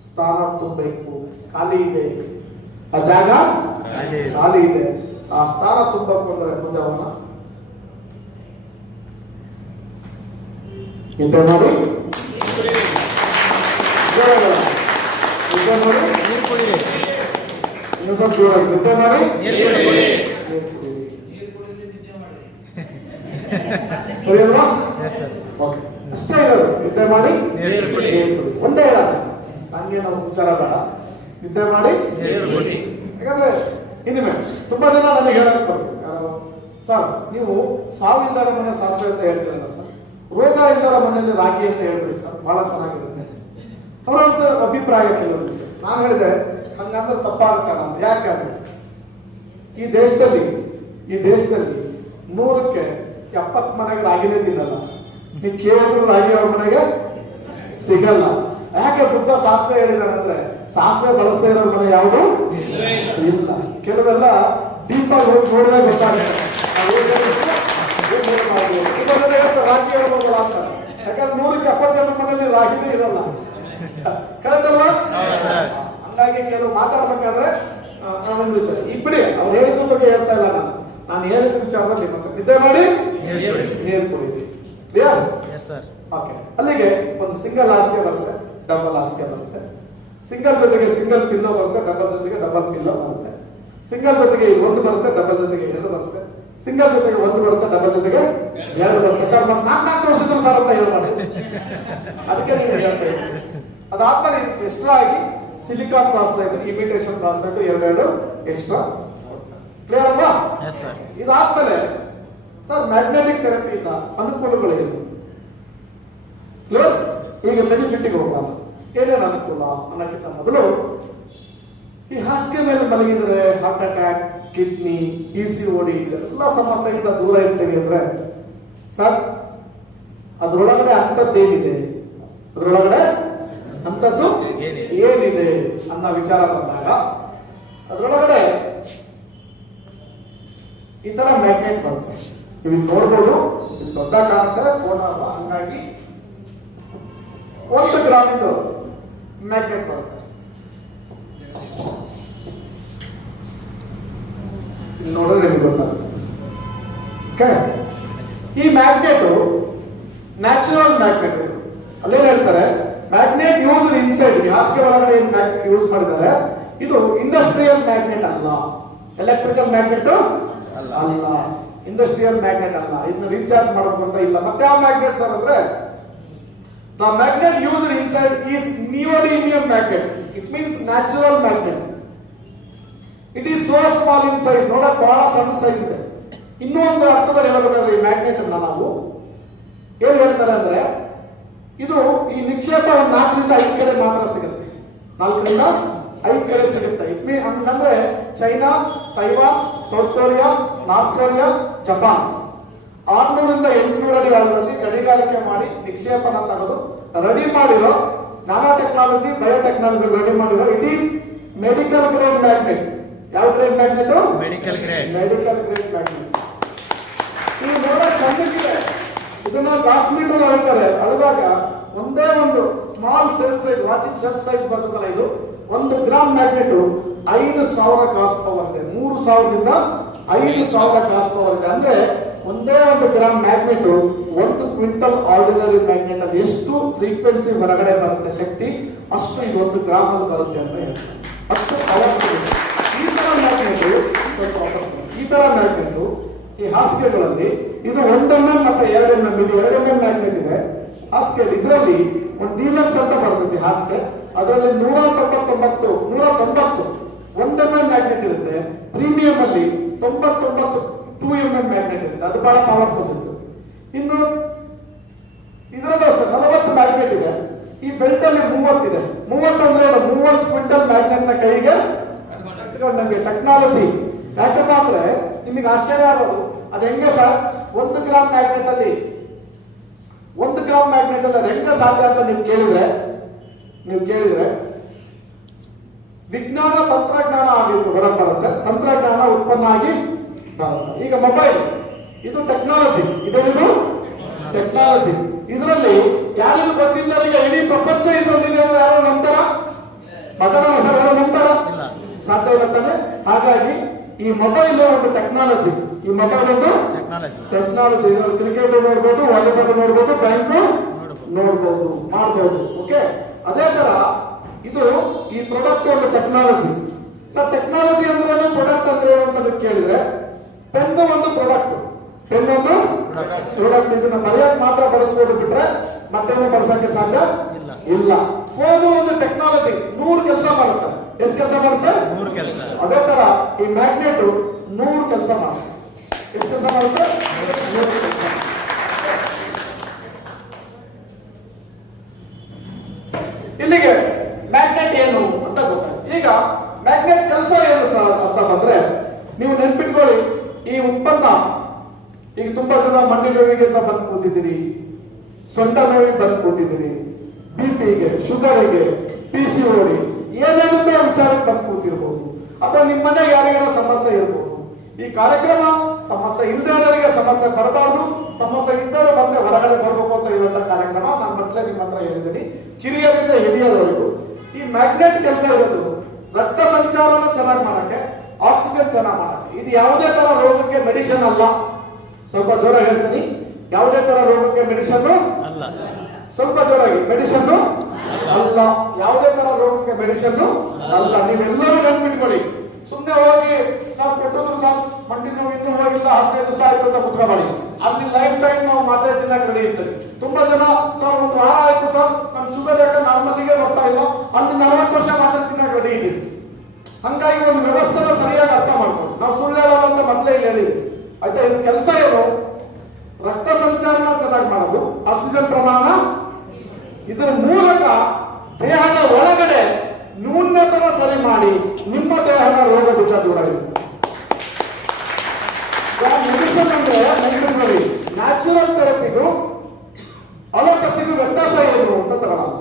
ಸ್ಥಾನ ತುಂಬಬೇಕು. ಖಾಲಿ ಇದೆ, ಆ ಜಾಗ ಖಾಲಿ ಇದೆ. ಆ ಸ್ಥಾನ ತುಂಬಕ್ಕೆ ಬಂದ್ರೆ ಮುಂದೆ ಅವನ್ನ ನಿದ್ದೆ ಮಾಡಿ ಇನ್ನೂ ಸ್ವಲ್ಪ ಜೋರಾಗಿ ನಿದ್ದೆ ಮಾಡಿ ಸರಿ ಅಲ್ವಾ? ಅಷ್ಟೇ ಇರೋದು. ನಿದ್ದೆ ಮಾಡಿ ಒಂದೇ ಇರೋದು. ಹಂಗೆ ನಾವು ವಿಚಾರ ಬೇಡ, ನಿದ್ದೆ ಮಾಡಿ. ಯಾಕಂದ್ರೆ ಇನಿಮೆ ತುಂಬಾ ಜನ ನನಗೆ ಹೇಳಕ್ ಬರ್ಬೇಕು, ಸರ್ ನೀವು ಸಾವು ಇಲ್ಲದ ಮನೆ ಸಾಸಿವೆ ಅಂತ ಹೇಳ್ತೀರಲ್ಲ ಸರ್, ರೋಗ ಇಲ್ಲದ ಮನೆಯಲ್ಲಿ ರಾಗಿ ಅಂತ ಹೇಳ್ಬಿಡಿ ಸರ್, ಬಹಳ ಚೆನ್ನಾಗಿರುತ್ತೆ. ಅವರ ಅಭಿಪ್ರಾಯ ಕೆಲವರಿಗೆ. ನಾನು ಹೇಳಿದೆ ಹಂಗಂದ್ರೆ ತಪ್ಪಾಗ್ತಾನ ಅಂತ. ಯಾಕೆ ಅದು ಈ ದೇಶದಲ್ಲಿ 100ಕ್ಕೆ 70 ಮನೆಗೆ ರಾಗಿನೇ ತಿನ್ನಲ್ಲ. ನೀವು ಕೇಳಿದ್ರು ರಾಗಿ ಅವ್ರ ಮನೆಗೆ ಸಿಗಲ್ಲ. ಯಾಕೆ ಬುದ್ಧ ಸಾಸಿವೆ ಹೇಳಿದಾರೆ ಅಂದ್ರೆ, ಸಾಸಿವೆ ಬಳಸದೇ ಇರೋ ಮನೆ ಯಾವುದು ಇಲ್ಲ. ಕೆಲವೆಲ್ಲ ಡೀಪ್ ಆಗಿ ಹೋಗಿ ನೋಡಿದ್ರೆ ಗೊತ್ತಾಗುತ್ತೆ. ರಾಗಿ ಹೇಳ್ಬೋದಲ್ಲ ಅಂತ. ಯಾಕಂದ್ರೆ 100ಕ್ಕೆ 70 ಜನ ಮನೆಯಲ್ಲಿ ರಾಗಿನೇ ಇರಲ್ಲ. ಕರೆಕ್ಟ್ ಅಲ್ವಾ? ಹಂಗಾಗಿ ಕೆಲವು ಮಾತಾಡ್ಬೇಕಾದ್ರೆ ವಿಚಾರ ಈ ಬಿಡಿ, ಅವ್ರು ಹೇಳಿದ್ರ ಬಗ್ಗೆ ಹೇಳ್ತಾ ಇಲ್ಲ. ನಾನು ಹೇಳಿದ ವಿಚಾರದಲ್ಲಿ ಮತ್ತೆ ನಿದ್ದೆ ಮಾಡಿ ನೀರು ಕುಡಿದ್ವಿ. ಕ್ಲಿಯರ್? ಓಕೆ. ಅಲ್ಲಿಗೆ ಒಂದು ಸಿಂಗಲ್ ಹಾಸಿಗೆ ಬರುತ್ತೆ, ಡಬಲ್ ಹಾಸಿಗೆ ಬರುತ್ತೆ. ಸಿಂಗಲ್ ಜೊತೆಗೆ ಸಿಂಗಲ್ ಪಿಲ್ಲೋ ಬರುತ್ತೆ, ಡಬಲ್ ಜೊತೆಗೆ ಡಬಲ್ ಪಿಲ್ಲೋ ಬರುತ್ತೆ. ಸಿಂಗಲ್ ಜೊತೆಗೆ 1 ಬರುತ್ತೆ, ಡಬಲ್ ಜೊತೆಗೆ 2 ಬರುತ್ತೆ. ಸಿಂಗಲ್ ಜೊತೆಗೆ 1 ಬರುತ್ತೆ, ಡಬಲ್ ಜೊತೆಗೆ 2 ಬರುತ್ತೆ. ಸರ್ 4 ವರ್ಷದ ಸರ್ ಅಂತ ಹೇಳ್ಬಾರ್ದು, ಅದಕ್ಕೆ ನೀವು ಹೇಳ್ತಾ ಇದ್ದೀವಿ. ಅದಾದ್ಮೇಲೆ ಎಕ್ಸ್ಟ್ರಾ ಆಗಿ ಸಿಲಿಕಾನ್ ಪ್ರಾಸ್ಲೈಟ್, ಇಮಿಟೇಷನ್ ಪ್ರಾಸ್ಲೈಟ್ 2 ಎಕ್ಸ್ಟ್ರಾ. ಕ್ಲಿಯರ್ ಅಲ್ವಾ? ಇದಾದ್ಮೇಲೆ ಸರ್ ಮ್ಯಾಗ್ನೆಟಿಕ್ ಥೆರಪಿಯಿಂದ ಅನುಕೂಲಗಳೇನು? ಕ್ಲಿಯರ್? ಈಗ ಬೆನಿಫಿಟ್ಗೆ ಹೋಗೋಣ. ಏನೇನು ಅನುಕೂಲ ಅನ್ನೋಕ್ಕಿಂತ ಮೊದಲು, ಈ ಹಾಸಿಗೆ ಮೇಲೆ ಮಲಗಿದ್ರೆ ಹಾರ್ಟ್ ಅಟ್ಯಾಕ್, ಕಿಡ್ನಿ, PCOD ಎಲ್ಲ ಸಮಸ್ಯೆಯಿಂದ ದೂರ ಇರ್ತೇವೆ ಅಂದ್ರೆ ಸರ್ ಅದ್ರೊಳಗಡೆ ಅಂಥದ್ದೇನಿದೆ, ಅದ್ರೊಳಗಡೆ ಅಂಥದ್ದು ಏನಿದೆ ಅನ್ನೋ ವಿಚಾರ ಬಂದಾಗ ಅದ್ರೊಳಗಡೆ ಈ ತರ ಮ್ಯಾಗ್ನೆಟ್ ಬರುತ್ತೆ. ನೀವು ನೋಡ್ಬೋದು, ಇಲ್ಲಿ ದೊಡ್ಡ ಕಾಣುತ್ತೆ ಫೋನ್ ಅಲ್ವ, ಹಂಗಾಗಿ 1 ಗ್ರಾಮಿಂದು ಮ್ಯಾಗ್ನೆಟ್ ಬರುತ್ತೆ. ಇಲ್ಲಿ ನೋಡಿದ್ರೆ ನಿಮ್ಗೆ ಗೊತ್ತಾಗುತ್ತೆ. ಓಕೆ, ಈ ಮ್ಯಾಗ್ನೆಟ್ ನ್ಯಾಚುರಲ್ ಮ್ಯಾಗ್ನೆಟ್. ಅಲ್ಲೇನ್ ಹೇಳ್ತಾರೆ, ಮ್ಯಾಗ್ನೆಟ್ ಯೂಸ್ ಇನ್ಸೈಡ್. ಹಾಸಿಗೆ ಒಳಗಡೆ ಏನ್ ಮ್ಯಾಗ್ನೆಟ್ ಯೂಸ್ ಮಾಡಿದ್ದಾರೆ, ಇದು ಇಂಡಸ್ಟ್ರಿಯಲ್ ಮ್ಯಾಗ್ನೆಟ್ ಅಲ್ಲ, ಎಲೆಕ್ಟ್ರಿಕಲ್ ಮ್ಯಾಗ್ನೆಟ್ ಅಲ್ಲ, ಇಂಡಸ್ಟ್ರಿಯಲ್ ಮ್ಯಾಗ್ನೆಟ್ ಅಲ್ಲ. ಇದನ್ನ ರೀಚಾರ್ಜ್ ಮಾಡಬೇಕು ಅಂತ ಇಲ್ಲ. ಮತ್ತೆ ಯಾವ ಮ್ಯಾಗ್ನೆಟ್ ಸರ್ ಅಂದ್ರೆ, the magnet used inside is neodymium magnet. It means natural magnet. It is so small in size. ನೋಡಕ್ ಬಹಳ ಸಣ್ಣ ಸೈಜ್ ಇದೆ. ಇನ್ನೂ ಒಂದು ಅರ್ಥದಲ್ಲಿ ಹೇಳಬೇಕಾದ್ರೆ ಈ ಮ್ಯಾಗ್ನೆಟ್ ಅನ್ನ ನಾವು ಏನ್ ಹೇಳ್ತಾರೆ ಅಂದ್ರೆ, ಇದು ಈ ನಿಕ್ಷೇಪ 4 ರಿಂದ 5 ಕಡೆ ಮಾತ್ರ ಸಿಗುತ್ತೆ. 4 ರಿಂದ 5 ಕಡೆ ಸಿಗುತ್ತೆ. ಅಂದ್ರೆ China, Taiwan, south Korea, north Korea, Japan 600 ರಿಂದ 800 ಅಡಿ ಆಳದಲ್ಲಿ ಗಣಿಗಾರಿಕೆ ಮಾಡಿ ನಿಕ್ಷೇಪನ ತೆಗೆದು ರೆಡಿ ಮಾಡಿರೋ ನಾನೋ ಟೆಕ್ನಾಲಜಿ ಬಯೋಟೆಕ್ನಾಲಜಿ ರೆಡಿ ಮಾಡಿರೋ it is medical grade magnet. ಯಾವ grade magnet? Medical grade magnet. ಈ ನೋಡಕ್ ಸಣ್ಣಕ್ಕಿದೆ, ಇದನ್ನ ಗ್ಲಾಸ್ ಮೀಟರ್ ಹೇಳ್ತಾರೆ. ಅಳದಾಗ ಒಂದೇ ಒಂದು small cell size, watching cell size ಬರ್ತದಲ್ಲ, ಇದು 1 ಗ್ರಾಮ್ ಮ್ಯಾಗ್ನೆಟ್ 5,000 ಕಾಸ್ ಪವರ್ ಇದೆ. 3,000ದಿಂದ 5,000 ಕಾಸ್ ಪವರ್ ಇದೆ. ಅಂದ್ರೆ ಒಂದೇ 1 gram magnet 1 quintal ordinary magnet ಅಲ್ಲಿ ಎಷ್ಟು ಫ್ರೀಕ್ವೆನ್ಸಿ ಹೊರಗಡೆ ಬರುತ್ತೆ ಶಕ್ತಿ, ಅಷ್ಟು ಇದು 1 ಗ್ರಾಮ್ ಅಲ್ಲಿ ಬರುತ್ತೆ ಅಂತ ಹೇಳ್ತಾರೆ. ಅಷ್ಟು ಪವರ್ಫುಲ್ ಈ ತರ ಮ್ಯಾಗ್ನೆಟ್. ಈ ತರ ಮ್ಯಾಗ್ನೆಟ್ ಈ ಹಾಸಿಗೆಗಳಲ್ಲಿ ಇದು 1 mm ಮತ್ತೆ 2 mm, ಇದು 2 mm ಮ್ಯಾಗ್ನೆಟ್ ಇದೆ ಹಾಸಿಗೆ. ಇದರಲ್ಲಿ ಒಂದು ಡೀಲಕ್ಸ್ ಅಂತ ಬರ್ತದೆ ಹಾಸಿಗೆ, ಅದರಲ್ಲಿ 190 1 mm ಮ್ಯಾಗ್ನೆಟ್ ಇರುತ್ತೆ. ಪ್ರೀಮಿಯಂ ಅಲ್ಲಿ 99 2 mm ಮ್ಯಾಗ್ನೆಟ್ ಇರುತ್ತೆ. ಅದು ಬಹಳ ಪವರ್ಫುಲ್ ಇತ್ತು. ಇನ್ನು ಇದರಲ್ಲೂ 40 ಮ್ಯಾಗ್ನೆಟ್ ಇದೆ. ಈ ಬೆಲ್ಟ್ ಅಲ್ಲಿ 30 ಇದೆ. 30 ಅಂದ್ರೆ 30 ಕ್ವಿಂಟಲ್ ಮ್ಯಾಗ್ನೆಟ್ ನ ಕೈಗೆ ನಮಗೆ ಟೆಕ್ನಾಲಜಿ. ಯಾಕಪ್ಪ ಅಂದ್ರೆ ನಿಮಗೆ ಆಶ್ಚರ್ಯ ಆಗೋದು, ಅದು ಹೆಂಗೆ ಸರ್ 1 ಗ್ರಾಮ್ ಮ್ಯಾಗ್ನೆಟ್ ಅಲ್ಲಿ 1 ಗ್ರಾಮ್ ಮ್ಯಾಗ್ನೆಟ್ ಅಲ್ಲಿ ಅದು ಹೆಂಗೆ ಸಾಧ್ಯ ಅಂತ ನೀವು ಕೇಳಿದ್ರೆ ವಿಜ್ಞಾನ ತಂತ್ರಜ್ಞಾನ ಆಗಿತ್ತು ಬರುತ್ತೆ, ತಂತ್ರಜ್ಞಾನ ಉತ್ಪನ್ನ ಆಗಿ ಬರುತ್ತೆ. ಈಗ ಮೊಬೈಲ್ ಇದು ಟೆಕ್ನಾಲಜಿ, ಇದೇನಿದು ಟೆಕ್ನಾಲಜಿ. ಇದರಲ್ಲಿ ಯಾರಿಗೂ ಗೊತ್ತಿಲ್ಲದವರಿಗೆ ಇಡೀ ಪ್ರಪಂಚ ಇದರಲ್ಲಿದೆ ಅಂದ್ರೆ ಯಾರು ನಂತರ ಮತದಾನ ಸರ್ ಯಾರು ನಂತರ ಸಾಧ್ಯ ಇಲ್ಲ ತಾನೆ. ಹಾಗಾಗಿ ಈ ಮೊಬೈಲ್ ಒಂದು ಟೆಕ್ನಾಲಜಿ. ಈ ಮೊಬೈಲ್ ಒಂದು ಟೆಕ್ನಾಲಜಿ. ಕ್ರಿಕೆಟ್ ನೋಡ್ಬೋದು, ವಾಲಿಬಾಲ್ ನೋಡ್ಬೋದು, ಬ್ಯಾಂಕ್ ನೋಡ್ಬೋದು, ಮಾಡ್ಬೋದು. ಓಕೆ, ಅದೇ ತರ ಇದು ಈ ಪ್ರಾಡಕ್ಟ್ ಒಂದು ಟೆಕ್ನಾಲಜಿ. ಸರ್ ಟೆಕ್ನಾಲಜಿ ಅಂದ್ರೆ ಏನು, ಪ್ರಾಡಕ್ಟ್ ಅಂದ್ರೆ ಏನು ಅಂತ ಕೇಳಿದ್ರೆ, ಪೆನ್ ಒಂದು ಪ್ರಾಡಕ್ಟ್. ಪೆನ್ ಒಂದು ಪ್ರಾಡಕ್ಟ್. ಇದನ್ನ ಬರೆಯಕ್ ಮಾತ್ರ ಬಳಸಬಹುದು ಬಿಟ್ರೆ ಮತ್ತೇನು ಬಳಸಕ್ಕೆ ಸಾಧ್ಯ ಇಲ್ಲ. ಫೋನ್ ಒಂದು ಟೆಕ್ನಾಲಜಿ, 100 ಕೆಲಸ ಮಾಡುತ್ತೆ. ಎಷ್ಟು ಕೆಲಸ ಮಾಡುತ್ತೆ? 100 ಕೆಲಸ. ಅದೇ ತರ ಈ ಮ್ಯಾಗ್ನೆಟ್ 100 ಕೆಲಸ ಮಾಡುತ್ತೆ. ಎಷ್ಟು ಕೆಲಸ ಮಾಡುತ್ತೆ? 100 ಕೆಲಸ. ಇಲ್ಲಿಗೆ ಮ್ಯಾಗ್ನೆಟ್ ಏನು ಅಂತ ಗೊತ್ತಾಯ್ತು. ಈಗ ಮ್ಯಾಗ್ನೆಟ್ ಕೆಲಸ ಏನು ಸರ್ ಅಂತ ಬಂದ್ರೆ ನೀವು ನೆನ್ಪಿಟ್ಕೊಳ್ಳಿ, ಈ ಉತ್ಪನ್ನ ಈಗ ತುಂಬಾ ಜನ ಮಂಡಿ ನೋವಿಗೆ ಅಂತ ಬಂದು ಕೂತಿದ್ದೀರಿ, ಸೊಂಟ ನೋವಿಗೆ ಬಂದು ಕೂತಿದ್ದೀರಿ, ಬಿಪಿಗೆ, ಶುಗರಿಗೆ, PCOD ಏನೇನೋ ವಿಚಾರಕ್ಕೆ ಬಂದು ಕೂತಿರ್ಬೋದು, ಅಥವಾ ನಿಮ್ಮ ಮನೆಗೆ ಯಾರಿಗಾರ ಸಮಸ್ಯೆ ಇರ್ಬೋದು. ಈ ಕಾರ್ಯಕ್ರಮ ಸಮಸ್ಯೆ ಇಲ್ಲದವರಿಗೆ ಸಮಸ್ಯೆ ಬರಬಾರ್ದು, ಸಮಸ್ಯೆ ಇದ್ದವರು ಮತ್ತೆ ಹೊರಗಡೆ ಬರಬೇಕು ಅಂತ ಇರುವಂತ ಕಾರ್ಯಕ್ರಮ. ನಾನು ಮೊದಲೇ ನಿಮ್ಮ ಹತ್ರ ಹೇಳಿದ್ದೀನಿ, ಕಿರಿಯರಿಂದ ಹಿರಿಯರವರೆಗೂ ಈ ಮ್ಯಾಗ್ನೆಟ್ ಕೆಲಸ ಇರೋದು ರಕ್ತ ಸಂಚಾರನ ಚೆನ್ನಾಗಿ ಮಾಡಕ್ಕೆ, ಆಕ್ಸಿಜನ್ ಚೆನ್ನಾಗಿ ಮಾಡಕ್ಕೆ. ಇದು ಯಾವುದೇ ತರ ರೋಗಕ್ಕೆ ಮೆಡಿಸಿನ್ ಅಲ್ಲ. ಸ್ವಲ್ಪ ಜೋರ ಹೇಳ್ತೀನಿ, ಯಾವುದೇ ತರ ರೋಗಕ್ಕೆ ಮೆಡಿಸಿನ್ ಅಲ್ಲ. ಸ್ವಲ್ಪ ಜೋರಾಗಿ, ಮೆಡಿಸಿನ್ ಅಲ್ಲ. ಯಾವುದೇ ತರ ರೋಗಕ್ಕೆ ಮೆಡಿಸಿನ್ ಅಲ್ಲ. ನೀವೆಲ್ಲರೂ ನೆನ್ಪಿಟ್ಕೊಳ್ಳಿ. ಸುಮ್ಮನೆ ಹೋಗಿ ಸಾರ್ ಕೊಟ್ಟದ್ರು ಸಾರ್ ಮಂಡಿ ನೋವು ಇನ್ನೂ ಹೋಗಿಲ್ಲ 15 ದಿವಸ ಆಯ್ತು ಅಂತ ಕುತ್ಕೊಬೇಡಿ. ಅಲ್ಲಿ ಲೈಫ್ ಟೈಮ್ ನಾವು ಮಾತ್ರೆ ತಿನ್ನಕ್ಕೆ ರೆಡಿ ಇರ್ತೇವೆ. ತುಂಬಾ ಜನ ಸರ್ 1 ವಾರ ಆಯ್ತು ಸರ್ ನಮ್ ಶುಗರ್ ಯಾಕೆ ನಾರ್ಮಲ್ಲಿಗೆ ಬರ್ತಾ ಇಲ್ಲ, ಅಲ್ಲಿ 40 ವರ್ಷ ಮಾತ್ರೆ ತಿನ್ನಕ್ಕೆ ರೆಡಿ ಇದ್ದೀವಿ. ಹಂಗಾಗಿ ಒಂದು ವ್ಯವಸ್ಥೆನ ಸರಿಯಾಗಿ ಅರ್ಥ ಮಾಡ್ಕೊಂಡು, ನಾವು ಸುಳ್ಳು ಹೇಳೋದು ಅಂತ ಮೊದಲೇ ಇಲ್ಲಿ ಹೇಳಿದ್ವಿ ಆಯ್ತಾ. ಇದು ಕೆಲಸ ಏನು, ರಕ್ತ ಸಂಚಾರನ ಚೆನ್ನಾಗಿ ಮಾಡೋದು, ಆಕ್ಸಿಜನ್ ಪ್ರಮಾಣ, ಇದರ ಮೂಲಕ ದೇಹದ ಒಳಗಡೆ ನ್ಯೂನತನ ಸರಿ ಮಾಡಿ ನಿಮ್ಮ ದೇಹದ ರೋಗ ರುಚ ದೂರ ಇರುತ್ತೆ. ಮೆಡಿಸಿನ್ ಅಂದ್ರೆ ನೆನಪಿಟ್ಕೊಳ್ಳಿ, ನ್ಯಾಚುರಲ್ ಥೆರಪಿಗೂ ಅಲೋಪತಿಗೂ ವ್ಯತ್ಯಾಸ ಏನು ಅಂತ ತಗೊಳ್ಳೋಣ.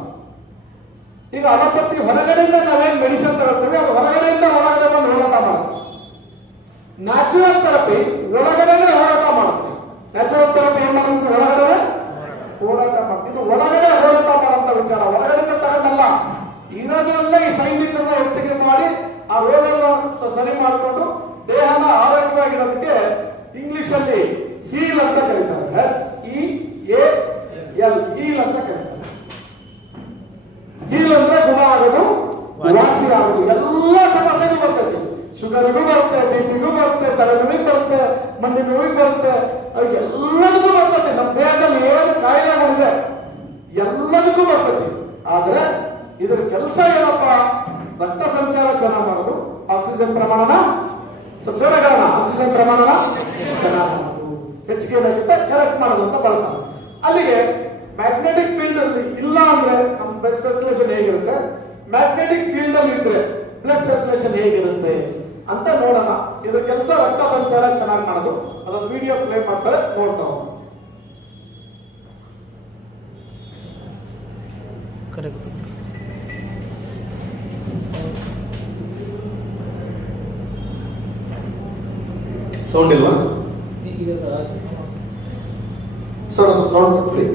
ಈಗ ಅಲೋಪತಿ ಹೊರಗಡೆಯಿಂದ ನಾವೇನ್ ಮೆಡಿಸಿನ್ ತಗೊಳ್ತೇವೆ, ಅದು ಹೊರಗಡೆಯಿಂದ ಒಳಗಡೆ ಬಂದು ಹೋರಾಟ ಮಾಡುತ್ತೆ. ನ್ಯಾಚುರಲ್ ಥೆರಪಿ ಒಳಗಡೆನೆ ಹೋರಾಟ ಮಾಡುತ್ತೆ. ನ್ಯಾಚುರಲ್ ಥೆರಪಿ ಏನ್ ಮಾಡುತ್ತೆ, ಒಳಗಡೆ ಹೋರಾಟ ಮಾಡ್ತೀವಿ. ಇದು ಒಳಗಡೆ ಹೋರಾಟ ಮಾಡುವಂತ ವಿಚಾರ, ಹೊರಗಡೆಯಿಂದ ತಗೊಂಡಲ್ಲ. ಇರೋದ್ರಲ್ಲೇ ಈ ಸೈನಿಕರನ್ನ ಹೆಚ್ಚಿಗೆ ಮಾಡಿ ಆ ರೋಗವನ್ನು ಸರಿ ಮಾಡಿಕೊಂಡು ದೇಹನ ಆರೋಗ್ಯವಾಗಿರೋದಕ್ಕೆ ಇಂಗ್ಲಿಷ್ ಅಲ್ಲಿ ಹೀಲ್ ಅಂತ ಕರೀತಾರೆ. HEAL, ಹೀಲ್ ಅಂತ ಕರೀತಾರೆ. ಹೀಲ್ ಅಂದ್ರೆ ಗುಣ ಆಗೋದು, ವಾಸಿ ಆಗೋದು. ಎಲ್ಲ ಸಮಸ್ಯೆಗೂ ಬರ್ತೈತಿ. ಶುಗರ್ಗೂ ಬರುತ್ತೆ, ಬಿಪಿಗೂ ಬರುತ್ತೆ, ತಲೆನೋವಿಗೆ ಬರುತ್ತೆ, ಮಂಡಿ ನೋವಿಗೆ ಬರುತ್ತೆ, ಎಲ್ಲದಕ್ಕೂ ಬರ್ತೈತಿ. ನಮ್ಮ ದೇಹದಲ್ಲಿ ಏನು ಕಾಯಿಲೆಗಳಿದೆ ಎಲ್ಲದಕ್ಕೂ ಬರ್ತೈತಿ. ಆದ್ರೆ ಇದರ ಕೆಲಸ ಏನಪ್ಪ, ರಕ್ತ ಸಂಚಾರ ಚೆನ್ನಾಗಿ ಮಾಡೋದು, ಆಕ್ಸಿಜನ್ ಪ್ರಮಾಣನ ಸ್ವಚ್ಛಗಳನ್ನ, ಆಕ್ಸಿಜನ್ ಪ್ರಮಾಣನ ಚೆನ್ನಾಗಿ ಮಾಡೋದು, ಹೆಚ್ಚಿಗೆ ಕರೆಕ್ಟ್ ಮಾಡೋದು ಅಂತ ಬಳಸೋದು. ಅಲ್ಲಿಗೆ ಮ್ಯಾಗ್ನೆಟಿಕ್ ಫೀಲ್ಡ್ ಅಲ್ಲಿ ಇಲ್ಲ ಅಂದ್ರೆ ನಮ್ಮ ಬ್ಲಡ್ ಸರ್ಕ್ಯುಲೇಷನ್ ಹೇಗಿರುತ್ತೆ, ಮ್ಯಾಗ್ನೆಟಿಕ್ ಫೀಲ್ಡ್ ಅಲ್ಲಿ ಇದ್ರೆ ಬ್ಲಡ್ ಸರ್ಕ್ಯುಲೇಷನ್ ಹೇಗಿರುತ್ತೆ ಅಂತ ನೋಡೋಣ. ಇದ್ರ ಕೆಲಸ ರಕ್ತ ಸಂಚಾರ ಚೆನ್ನಾಗಿ ಮಾಡೋದು. ಅದೊಂದು ವಿಡಿಯೋ ಪ್ಲೇ ಮಾಡ್ತಾರೆ, ನೋಡ್ತಾ ಹೋಗೋಣ. ಕರೆಕ್ಟ್. ಸೌಂಡ್ ಇಲ್ವಾ? ಸರ್ ಸೌಂಡ್ ಕೊಡ್ತೀರಿ?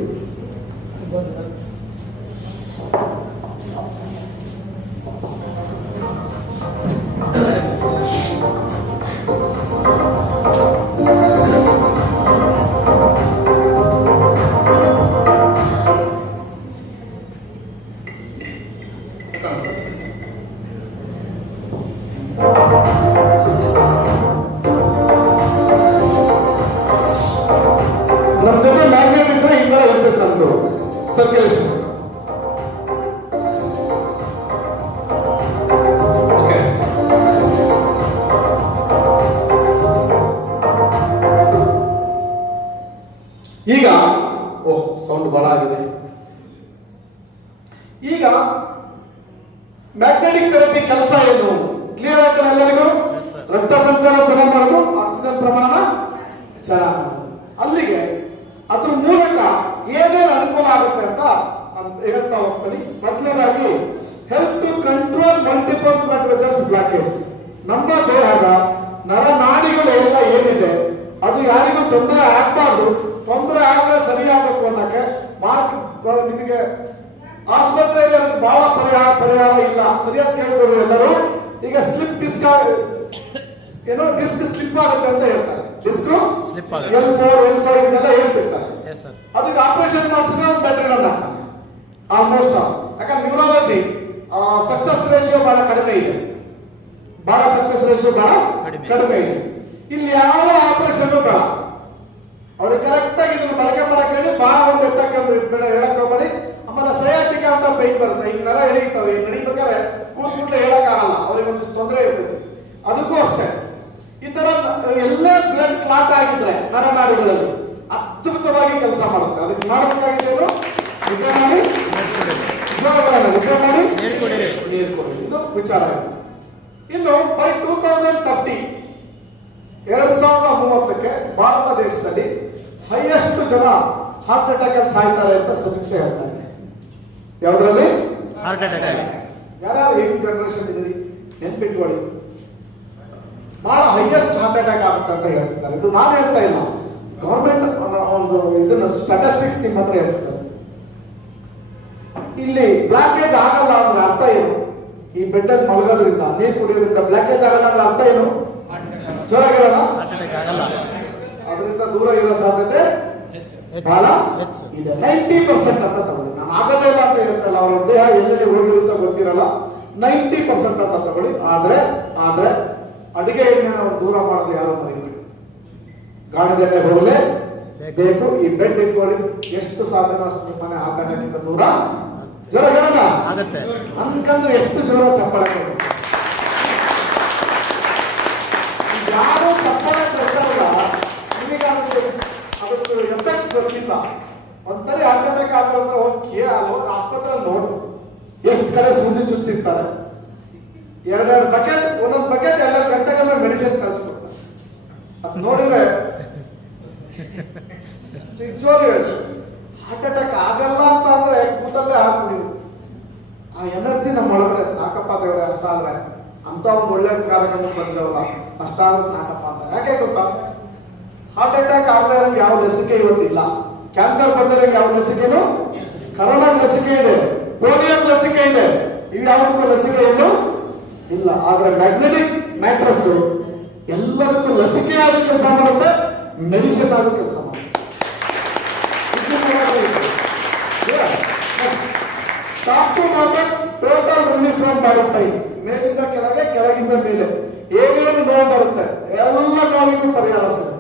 ನಮ್ಮ ಜೊತೆ ಮ್ಯಾಗ್ನೆಟ್ ಇದ್ರೆ ಈ ತರ ಇರ್ತೈತೆ ನಮ್ದು ಸರ್ಕ್ಯುಲೇಷನ್. ಓಕೆ, ಈಗ ಓಹ್ ಸೌಂಡ್ ಬಹಳ ಆಗಿದೆ. ಈಗ ಮ್ಯಾಗ್ನೆಟಿಕ್ ಥೆರಪಿ ಕೆಲಸ ಏನು? ಕ್ಲಿಯರ್ ಆಯ್ತು ಎಲ್ಲರಿಗೂ? ರಕ್ತ ಸಂಚಾರ ಚೆನ್ನಾಗಿ ಮಾಡೋದು, ಆಕ್ಸಿಜನ್ ಪ್ರಮಾಣ ಚೆನ್ನಾಗಿ ಮಾಡೋದು. ಅಲ್ಲಿಗೆ ಅದ್ರ ಮೂಲಕ ಏನೇನು ಅನುಕೂಲ ಆಗುತ್ತೆ ಅಂತ ಹೇಳ್ತಾ ಹೋಗ್ತೀನಿ. ಮೊದಲನೇದಾಗಿ help to control multiple blood vessels blockage. ನಮ್ಮ ದೇಹದ ನರನಾಡಿಗಳು ಎಲ್ಲ ಏನಿದೆ ಅದು ಯಾರಿಗೂ ತೊಂದರೆ ಆಗ್ಬಾರ್ದು. ತೊಂದರೆ ಆದ್ರೆ ಸರಿಯಾಗಬೇಕು ಅನ್ನಕ್ಕೆ ನಿಮಗೆ ಆಸ್ಪತ್ರೆಯಲ್ಲಿ ಅದಕ್ಕೆ ಬಹಳ ಪರಿಹಾರ ಇಲ್ಲ. ಸರಿಯಾಗಿ ಕೇಳ್ಬೋದು ಎಲ್ಲರೂ. ಈಗ ಸ್ಲಿಪ್ ಡಿಸ್ಕ್ ಏನೋ ಡಿಸ್ಕ್ ಸ್ಲಿಪ್ ಆಗುತ್ತೆ ಅಂತ ಹೇಳ್ತಾರೆ. ಡಿಸ್ಕ್ L4 ಇದೆಲ್ಲ ಹೇಳ್ತಿರ್ತಾರೆ. ಅದಕ್ಕೆ ಆಪರೇಷನ್ ಮಾಡಿಸಿದ್ರೆ ಬೆಟರ್ ಇರಲ್ಲ ಆಲ್ಮೋಸ್ಟ್. ಯಾಕಂದ್ರೆ ನ್ಯೂರಾಲಜಿ ಸಕ್ಸಸ್ ರೇಷಿಯೋ ಬಹಳ ಕಡಿಮೆ ಇದೆ. ಸಕ್ಸಸ್ ರೇಷಿಯೋ ಬಹಳ ಕಡಿಮೆ ಇದೆ. ಇಲ್ಲಿ ಯಾವ ಆಪರೇಷನ್ ಬೇಡ. ಅವ್ರಿಗೆ ಕರೆಕ್ಟ್ ಆಗಿ ಇದನ್ನು ಬಳಕೆ ಮಾಡಕ್ ಹೇಳಿ ಬಹಳ ಒಂದು ಎತ್ತಕ್ಕೆ ಹೇಳಕ್ ಹೋಗ್ಬೇಡಿ. ಆಮೇಲೆ ಸಯಾಟಿಕ ಅಂತ ಪೈನ್ ಬರುತ್ತೆ. ಈಗ ನರ ಎಳೀತಾವೆ, ನಡಿಬೇಕಾದ್ರೆ ಕೂತ್ಬಿಟ್ಲೆ ಹೇಳಕ್ ಆಗಲ್ಲ, ಅವ್ರಿಗೆ ಒಂದು ತೊಂದರೆ ಇರ್ತೈತಿ. ಅದಕ್ಕೂ ಅಷ್ಟೇ ಈ ತರ ಎಲ್ಲ ಬ್ಲಡ್ ಕ್ಲಾಟ್ ಆಗಿದ್ರೆ ನರನಾಡಿಗಳಲ್ಲಿ ಅದ್ಭುತವಾಗಿ ಕೆಲಸ ಮಾಡುತ್ತೆ. ಅದಕ್ಕೆ ಮಾಡಬೇಕಾಗಿದ್ದು ನಿದ್ದೆ ಮಾಡಿ ನೀರು ಕೊಡಿ, ಇದು ವಿಚಾರ. ಇನ್ನು ಬೈ 2030 2030ಕ್ಕೆ ಭಾರತ ದೇಶದಲ್ಲಿ ಹೈಯೆಸ್ಟ್ ಜನ ಹಾರ್ಟ್ ಅಟ್ಯಾಕ್ ಅಲ್ಲಿ ಸಾಯ್ತಾರೆ ಅಂತ ಸಮೀಕ್ಷೆ ಹೇಳ್ತಾ ಇದೆ. ಯಾವ್ದ್ರಲ್ಲಿ? Heart attack. ಯಾರ್ಯಾರು ಯಂಗ್ ಜನರೇಷನ್ ಇದ್ರಿ ನೆನ್ಪಿಟ್ಕೊಳ್ಳಿ, ಬಹಳ ಹೈಯೆಸ್ಟ್ ಹಾರ್ಟ್ ಅಟ್ಯಾಕ್ ಆಗುತ್ತೆ ಅಂತ ಹೇಳ್ತಿದ್ದಾರೆ. ಇದು ನಾನು ಹೇಳ್ತಾ ಇಲ್ಲ, ಗವರ್ಮೆಂಟ್ ಒಂದು ಇದನ್ನ ಸ್ಟಾಟಿಸ್ಟಿಕ್ಸ್ ನಿಮ್ಮ ಹತ್ರ ಹೇಳ್ತಿದ್ದಾರೆ. ಇಲ್ಲಿ ಬ್ಲಾಕೇಜ್ ಆಗಲ್ಲ ಅಂದ್ರೆ ಅರ್ಥ ಏನು? ಈ ಬೆಡ್ಡಲ್ಲಿ ಮಲಗೋದ್ರಿಂದ ನೀರು ಕುಡಿಯೋದ್ರಿಂದ ಬ್ಲಾಕೇಜ್ ಆಗಲ್ಲ ಅಂದ್ರೆ ಅರ್ಥ ಏನು? ಜ್ವರಗಳನ್ನ ಅದರಿಂದ ದೂರ ಇರೋ ಸಾಧ್ಯತೆ ಬಹಳ ಇದೆ. 90% ಅಂತ ತಗೊಳ್ಳಿ. ನಾನು ಆಗೋದೇ ಇಲ್ಲ ಅಂತ ಹೇಳ್ತಲ್ಲ, ಅವರ ದೇಹ ಎಲ್ಲೆಲ್ಲಿ ಹೋಗಿರುತ್ತೋ ಗೊತ್ತಿರಲ್ಲ. 90% ಅಂತ ತಗೊಳ್ಳಿ. ಆದ್ರೆ ಅಡಿಗೆ ಎಣ್ಣೆನ ದೂರ ಮಾಡೋದು ಯಾರು ಮರಿಬೇಕು. ಗಾಣದ ಎಣ್ಣೆ ಹೋಗಲೇ ಬೇಕು. ಈ ಬೆಡ್ ಇಟ್ಕೊಳ್ಳಿ, ಎಷ್ಟು ಸಾಧ್ಯನೋ ಅಷ್ಟು ಮನೆ ಹಾಕೋಣಕ್ಕಿಂತ ದೂರ ಜ್ವರಗಳನ್ನ ಅನ್ಕಂದ್ರೆ ಎಷ್ಟು ಜ್ವರ ಚಪ್ಪಳ ಯಾರು ಚಪ್ಪಳ ಕಟ್ಟಲ್ಲ. ನಿಮಗೆ ಅದಕ್ಕೆ ಎಫೆಕ್ಟ್ ಗೊತ್ತಿಲ್ಲ. ಒಂದ್ಸರಿ ಹಾರ್ಟ್ ಅಟ್ಯಾಕ್ ಆದ್ರೆ ಹೋಗಿ ಆಸ್ಪತ್ರೆ ನೋಡು, ಎಷ್ಟು ಕಡೆ ಸೂಜಿ ಚುಚ್ಚಿರ್ತಾರೆ. ಎರಡೆರಡು ಬಕೆಟ್, ಒಂದೊಂದು ಬಕೆಟ್ 2 ಗಂಟೆಗೆಲ್ಲ ಮೆಡಿಸಿನ್ ಕಳಿಸ್ಕೊಡ್ತಾರೆ. ಅದ್ ನೋಡಿದ್ರೆ ಹಾರ್ಟ್ ಅಟ್ಯಾಕ್ ಆಗಲ್ಲ ಅಂತ ಅಂದ್ರೆ ಕೂತಲ್ಲೇ ಹಾಕ್ಬಿಡಿ. ಆ ಎನರ್ಜಿ ನಮ್ಮ ಒಳಗಡೆ ಸಾಕಪ್ಪ ದೇವ್ರೆ, ಅಷ್ಟಾದ್ರೆ ಅಂತ ಒಂದು ಒಳ್ಳೆ ಕಾರ್ಯಕ್ರಮ ಬಂದವಲ್ಲ, ಅಷ್ಟಾದ್ರೆ ಸಾಕಪ್ಪ ಅಂತ. ಯಾಕೆ ಗೊತ್ತಾ? ಹಾರ್ಟ್ ಅಟ್ಯಾಕ್ ಆಗದೆ ಯಾವ ಲಸಿಕೆ ಇವತ್ತಿಲ್ಲ. ಕ್ಯಾನ್ಸರ್ ಬರ್ದರೆ ಯಾವ ಲಸಿಕೆನು? ಕರೋನಾ ಲಸಿಕೆ ಇದೆ, ಪೋಲಿಯೋ ಲಸಿಕೆ ಇದೆ. ಇವು ಯಾವುದಕ್ಕೂ ಲಸಿಕೆ ಏನು ಇಲ್ಲ. ಆದ್ರೆ ಮ್ಯಾಗ್ನೆಟಿಕ್ ಮ್ಯಾಟ್ರಸ್ ಎಲ್ಲದಕ್ಕೂ ಲಸಿಕೆಯಾಗಿ ಕೆಲಸ ಮಾಡುತ್ತೆ, ಮೆಡಿಸಿನ್ ಆಗಿ ಕೆಲಸ ಮಾಡುತ್ತೆ. Top to bottom total relief from body pain. ಮೇಲಿಂದ ಕೆಳಗೆ, ಕೆಳಗಿಂದ ಮೇಲೆ ಏನೇನು ನೋವು ಬರುತ್ತೆ ಎಲ್ಲ ನೋವಿಗೂ ಪರಿಹಾರ ಸಿಗುತ್ತೆ.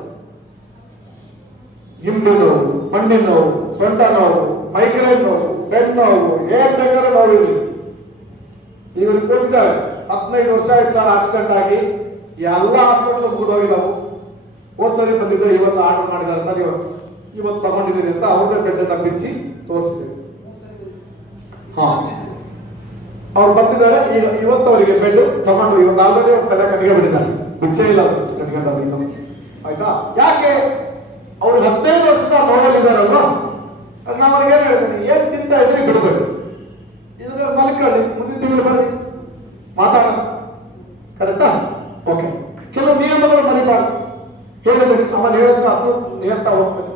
ಹಿಂಡು ನೋವು, ಮಣ್ಣಿನ ನೋವು, ಸೊಂಟ ನೋವು, ಮೈಗ್ರೇನ್ ನೋವು, ಬೆನ್ನು ನೋವು, ಏನ್ ಬೇಕಾದ್ರೆ ನೋವಿರಲಿ. ಇವರು ಕೂತಿದ್ದಾರೆ, 15 ವರ್ಷ ಆಯ್ತು ಸರ್ ಆಕ್ಸಿಡೆಂಟ್ ಆಗಿ, ಎಲ್ಲ ಹಾಸ್ಪಿಟಲ್ ಮುಗಿದೋಗಿದ್ದಾವು. ಹೋದ್ಸರಿ ಬಂದಿದ್ದೆ, ಇವತ್ತು ಆರ್ಡರ್ ಮಾಡಿದ್ದಾರೆ ಸರ್, ಇವತ್ತು ತಗೊಂಡಿದ್ದೀರಿ ಅಂತ ಅವ್ರದೇ ಬೆಡ್ ಅನ್ನ ಬಿಚ್ಚಿ ತೋರಿಸ್ತೀವಿ. ಅವ್ರು ಬಂದಿದ್ದಾರೆ, ಇವತ್ತು ಅವರಿಗೆ ಬೆಡ್ ತಗೊಂಡು ಇವತ್ತು ಆಲ್ರೆಡಿ ಅವ್ರ ತಲೆ ಕಟ್ಗೆ ಬಿಟ್ಟಿದ್ದಾರೆ, ಬಿಚ್ಚೇ ಇಲ್ಲ ಕಟ್ಕೊಂಡವ್ರು ಇನ್ನು. ಆಯ್ತಾ? ಯಾಕೆ? ಅವ್ರು 15 ವರ್ಷದ ನೋಡಲಿದ್ದಾರಲ್ವ, ನಾನು ಅವ್ರಿಗೆ ಏನ್ ಹೇಳ್ತೀನಿ, ಏನ್ ತಿಂತ ಇದ್ರಿ ಬಿಡ್ಬೇಡಿ, ಇದ್ರ ಮಲ್ಕೊಳ್ಳಿ, ಮುಂದಿನ ತಿಂಗಳು ಬರ್ರಿ ಮಾತಾಡೋಣ. ಕರೆಕ್ಟಾ? ಓಕೆ. ಕೆಲವು ನಿಯಮಗಳು ಮರಿಬಾರ್ದು. ಹೇಳಿದ್ರೆ ಅವನು ಹೇಳ್ತಾ ಅದು ಹೇಳ್ತಾ ಹೋಗ್ತಾನೆ.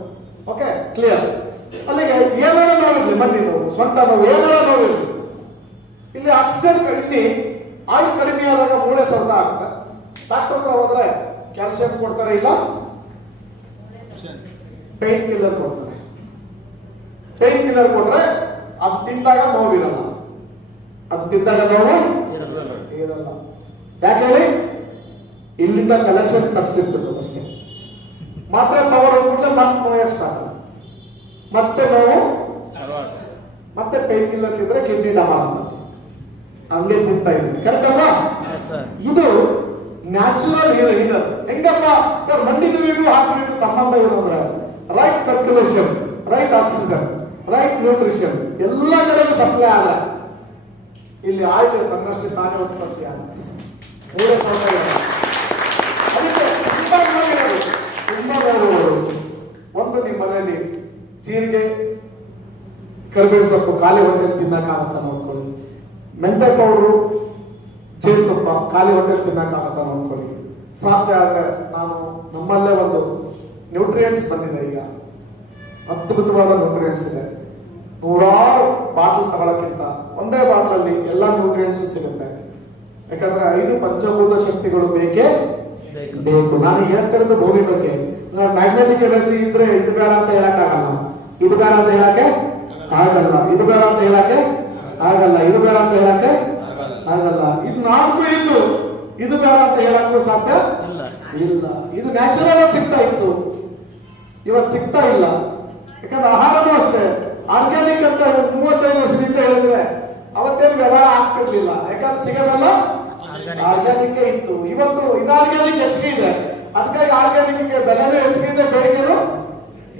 Okay, clear. ಅಲ್ಲಿಗೆ ಏನಾರ ನೋವಿರ್ಲಿ, ಮಂಡಿ ನೋವು, ಸೊಂಟ ನೋವು, ಏನಾರ ನೋವಿರ್ಲಿ, ಇಲ್ಲಿ ಆಕ್ಸಿಜನ್ ಇಲ್ಲಿ ಆಯುಲ್ ಕಡಿಮೆ ಆದಾಗ ಮೂಳೆ ಸೌತ ಆಗುತ್ತೆ. ಡಾಕ್ಟರ್ ಹತ್ರ ಹೋದ್ರೆ ಕ್ಯಾಲ್ಸಿಯಂ ಕೊಡ್ತಾರೆ, ಇಲ್ಲ ಪೇನ್ ಕಿಲ್ಲರ್ ಕೊಡ್ತಾರೆ. ಪೇನ್ ಕಿಲ್ಲರ್ ಕೊಟ್ರೆ ಅದು ತಿಂದಾಗ ನೋವಿರಲ್ಲ, ಅದು ತಿಂದಾಗ ನೋವು ಇರಲ್ಲ. ಯಾಕೆ ಹೇಳಿ? ಇಲ್ಲಿಂದ ಕಲೆಕ್ಷನ್ ತಪ್ಪಿಸಿರ್ತದೆ ಅಷ್ಟೇ. ಮಾತ್ರ ಪವರ್ ಕೂಡಲೇ ಮತ್ತೆ ನೋವು ಸ್ಟಾರ್ಟ್, ಮತ್ತೆ ನೋವು, ಮತ್ತೆ ಪೇನ್ ಕಿಲ್ಲರ್ ತಿಂದ್ರೆ ಕಿಡ್ನಿ ಡಮಾರ್ ಅಂತ ಹಂಗೆ ತಿಂತ ಇದ್ದೀನಿ. ಕರೆಕ್ಟ್ ಅಲ್ವಾ? ಇದು ನ್ಯಾಚುರಲ್ ಹೀಲರ್. ಹೆಂಗಪ್ಪ ಸರ್? ಮಂಡಿ ನೋವಿಗೂ ಹಾಸಿಗೆ ಸಂಬಂಧ ಇರೋದ್ರೆ right circulation, right oxygen, right nutrition ಎಲ್ಲ ಕಡೆಗೂ ಸಪ್ಲೈ ಆದ್ರೆ ಇಲ್ಲಿ ಆಯ್ತು ತನ್ನಷ್ಟೇ ತಾನೇ ಉತ್ಪತ್ತಿ ಆಗುತ್ತೆ. ಮೂರೇ ಅದಕ್ಕೆ ತುಂಬಾ ನೋವಿರೋದು, ತುಂಬಾ ನೋವುಗಳು. ಒಂದು ನಿಮ್ಮ ಮನೆಯಲ್ಲಿ ಜೀರಿಗೆ, ಕರಿಬೇವು ಸೊಪ್ಪು ಖಾಲಿ ಹೊಟ್ಟೆಲಿ ತಿನ್ನಕ್ಕಾಗತ್ತ ನೋಡ್ಕೊಳ್ಳಿ. ಮೆಂತೆ ಪೌಡ್ರು, ಜೇನುತುಪ್ಪ ಖಾಲಿ ಹೊಟ್ಟೆಲಿ ತಿನ್ನಕ್ಕಾಗತ್ತ ನೋಡ್ಕೊಳ್ಳಿ. ಸಾಧ್ಯ ಆದ್ರೆ ನಾನು ನಮ್ಮಲ್ಲೇ ಒಂದು ನ್ಯೂಟ್ರಿಯೆಂಟ್ಸ್ ಬಂದಿದೆ, ಈಗ ಅದ್ಭುತವಾದ ನ್ಯೂಟ್ರಿಯೆಂಟ್ಸ್ ಇದೆ. 100 ಬಾಟಲ್ ತಗೊಳಕ್ಕಿಂತ ಒಂದೇ ಬಾಟಲಲ್ಲಿ ಎಲ್ಲ ನ್ಯೂಟ್ರಿಯೆಂಟ್ಸ್ ಸಿಗುತ್ತೆ. ಯಾಕಂದ್ರೆ 5 ಪಂಚಭೂತ ಶಕ್ತಿಗಳು ಬೇಕೇ ಬೇಕು. ನಾನು ಹೇಳ್ತಿರೋದು ಭೂಮಿ ಬಗ್ಗೆ. ಮ್ಯಾಗ್ನೆಟಿಕ್ ಎನರ್ಜಿ ಇದ್ರೆ ಇದು ಬೇಡ ಅಂತ ಹೇಳಕ್ ಆಗಲ್ಲ, ಇದು ಬೇಡ ಅಂತ ಹೇಳಕ್ಕೆ ಆಗಲ್ಲ, ಇದು ಬೇಡ ಅಂತ ಹೇಳಕ್ಕೆ ಆಗಲ್ಲ, ಇದು ಬೇಡ ಅಂತ ಹೇಳಕ್ಕೆ ಆಗಲ್ಲ. ಇದು 4 ಇದ್ದು ಇದು ಬೇಡ ಅಂತ ಹೇಳಕ್ಕೂ ಸಾಧ್ಯ ಇಲ್ಲ. ಇದು ನ್ಯಾಚುರಲ್ ಆಗಿ ಸಿಗ್ತಾ ಇತ್ತು, ಇವತ್ತು ಸಿಗ್ತಾ ಇಲ್ಲ. ಯಾಕಂದ್ರೆ ಆಹಾರನೂ ಅಷ್ಟೇ ಆರ್ಗ್ಯಾನಿಕ್ ಅಂತ 35 ವರ್ಷದಿಂದ ಹೇಳಿದ್ರೆ ಅವತ್ತೇನು ವ್ಯವಹಾರ ಆಗ್ತಿರ್ಲಿಲ್ಲ. ಯಾಕಂದ್ರೆ ಸಿಗೋದಲ್ಲ ಆರ್ಗ್ಯಾನಿಕ್ ಇತ್ತು. ಇವತ್ತು ಇನ್ಆರ್ಗ್ಯಾನಿಕ್ ಹೆಚ್ಚಿಗೆ ಇದೆ, ಅದಕ್ಕಾಗಿ ಆರ್ಗ್ಯಾನಿಕ್ ಬೆಲೆನೂ ಹೆಚ್ಚಿಗೆ ಇದೆ, ಬೇಡಿಕೆನೂ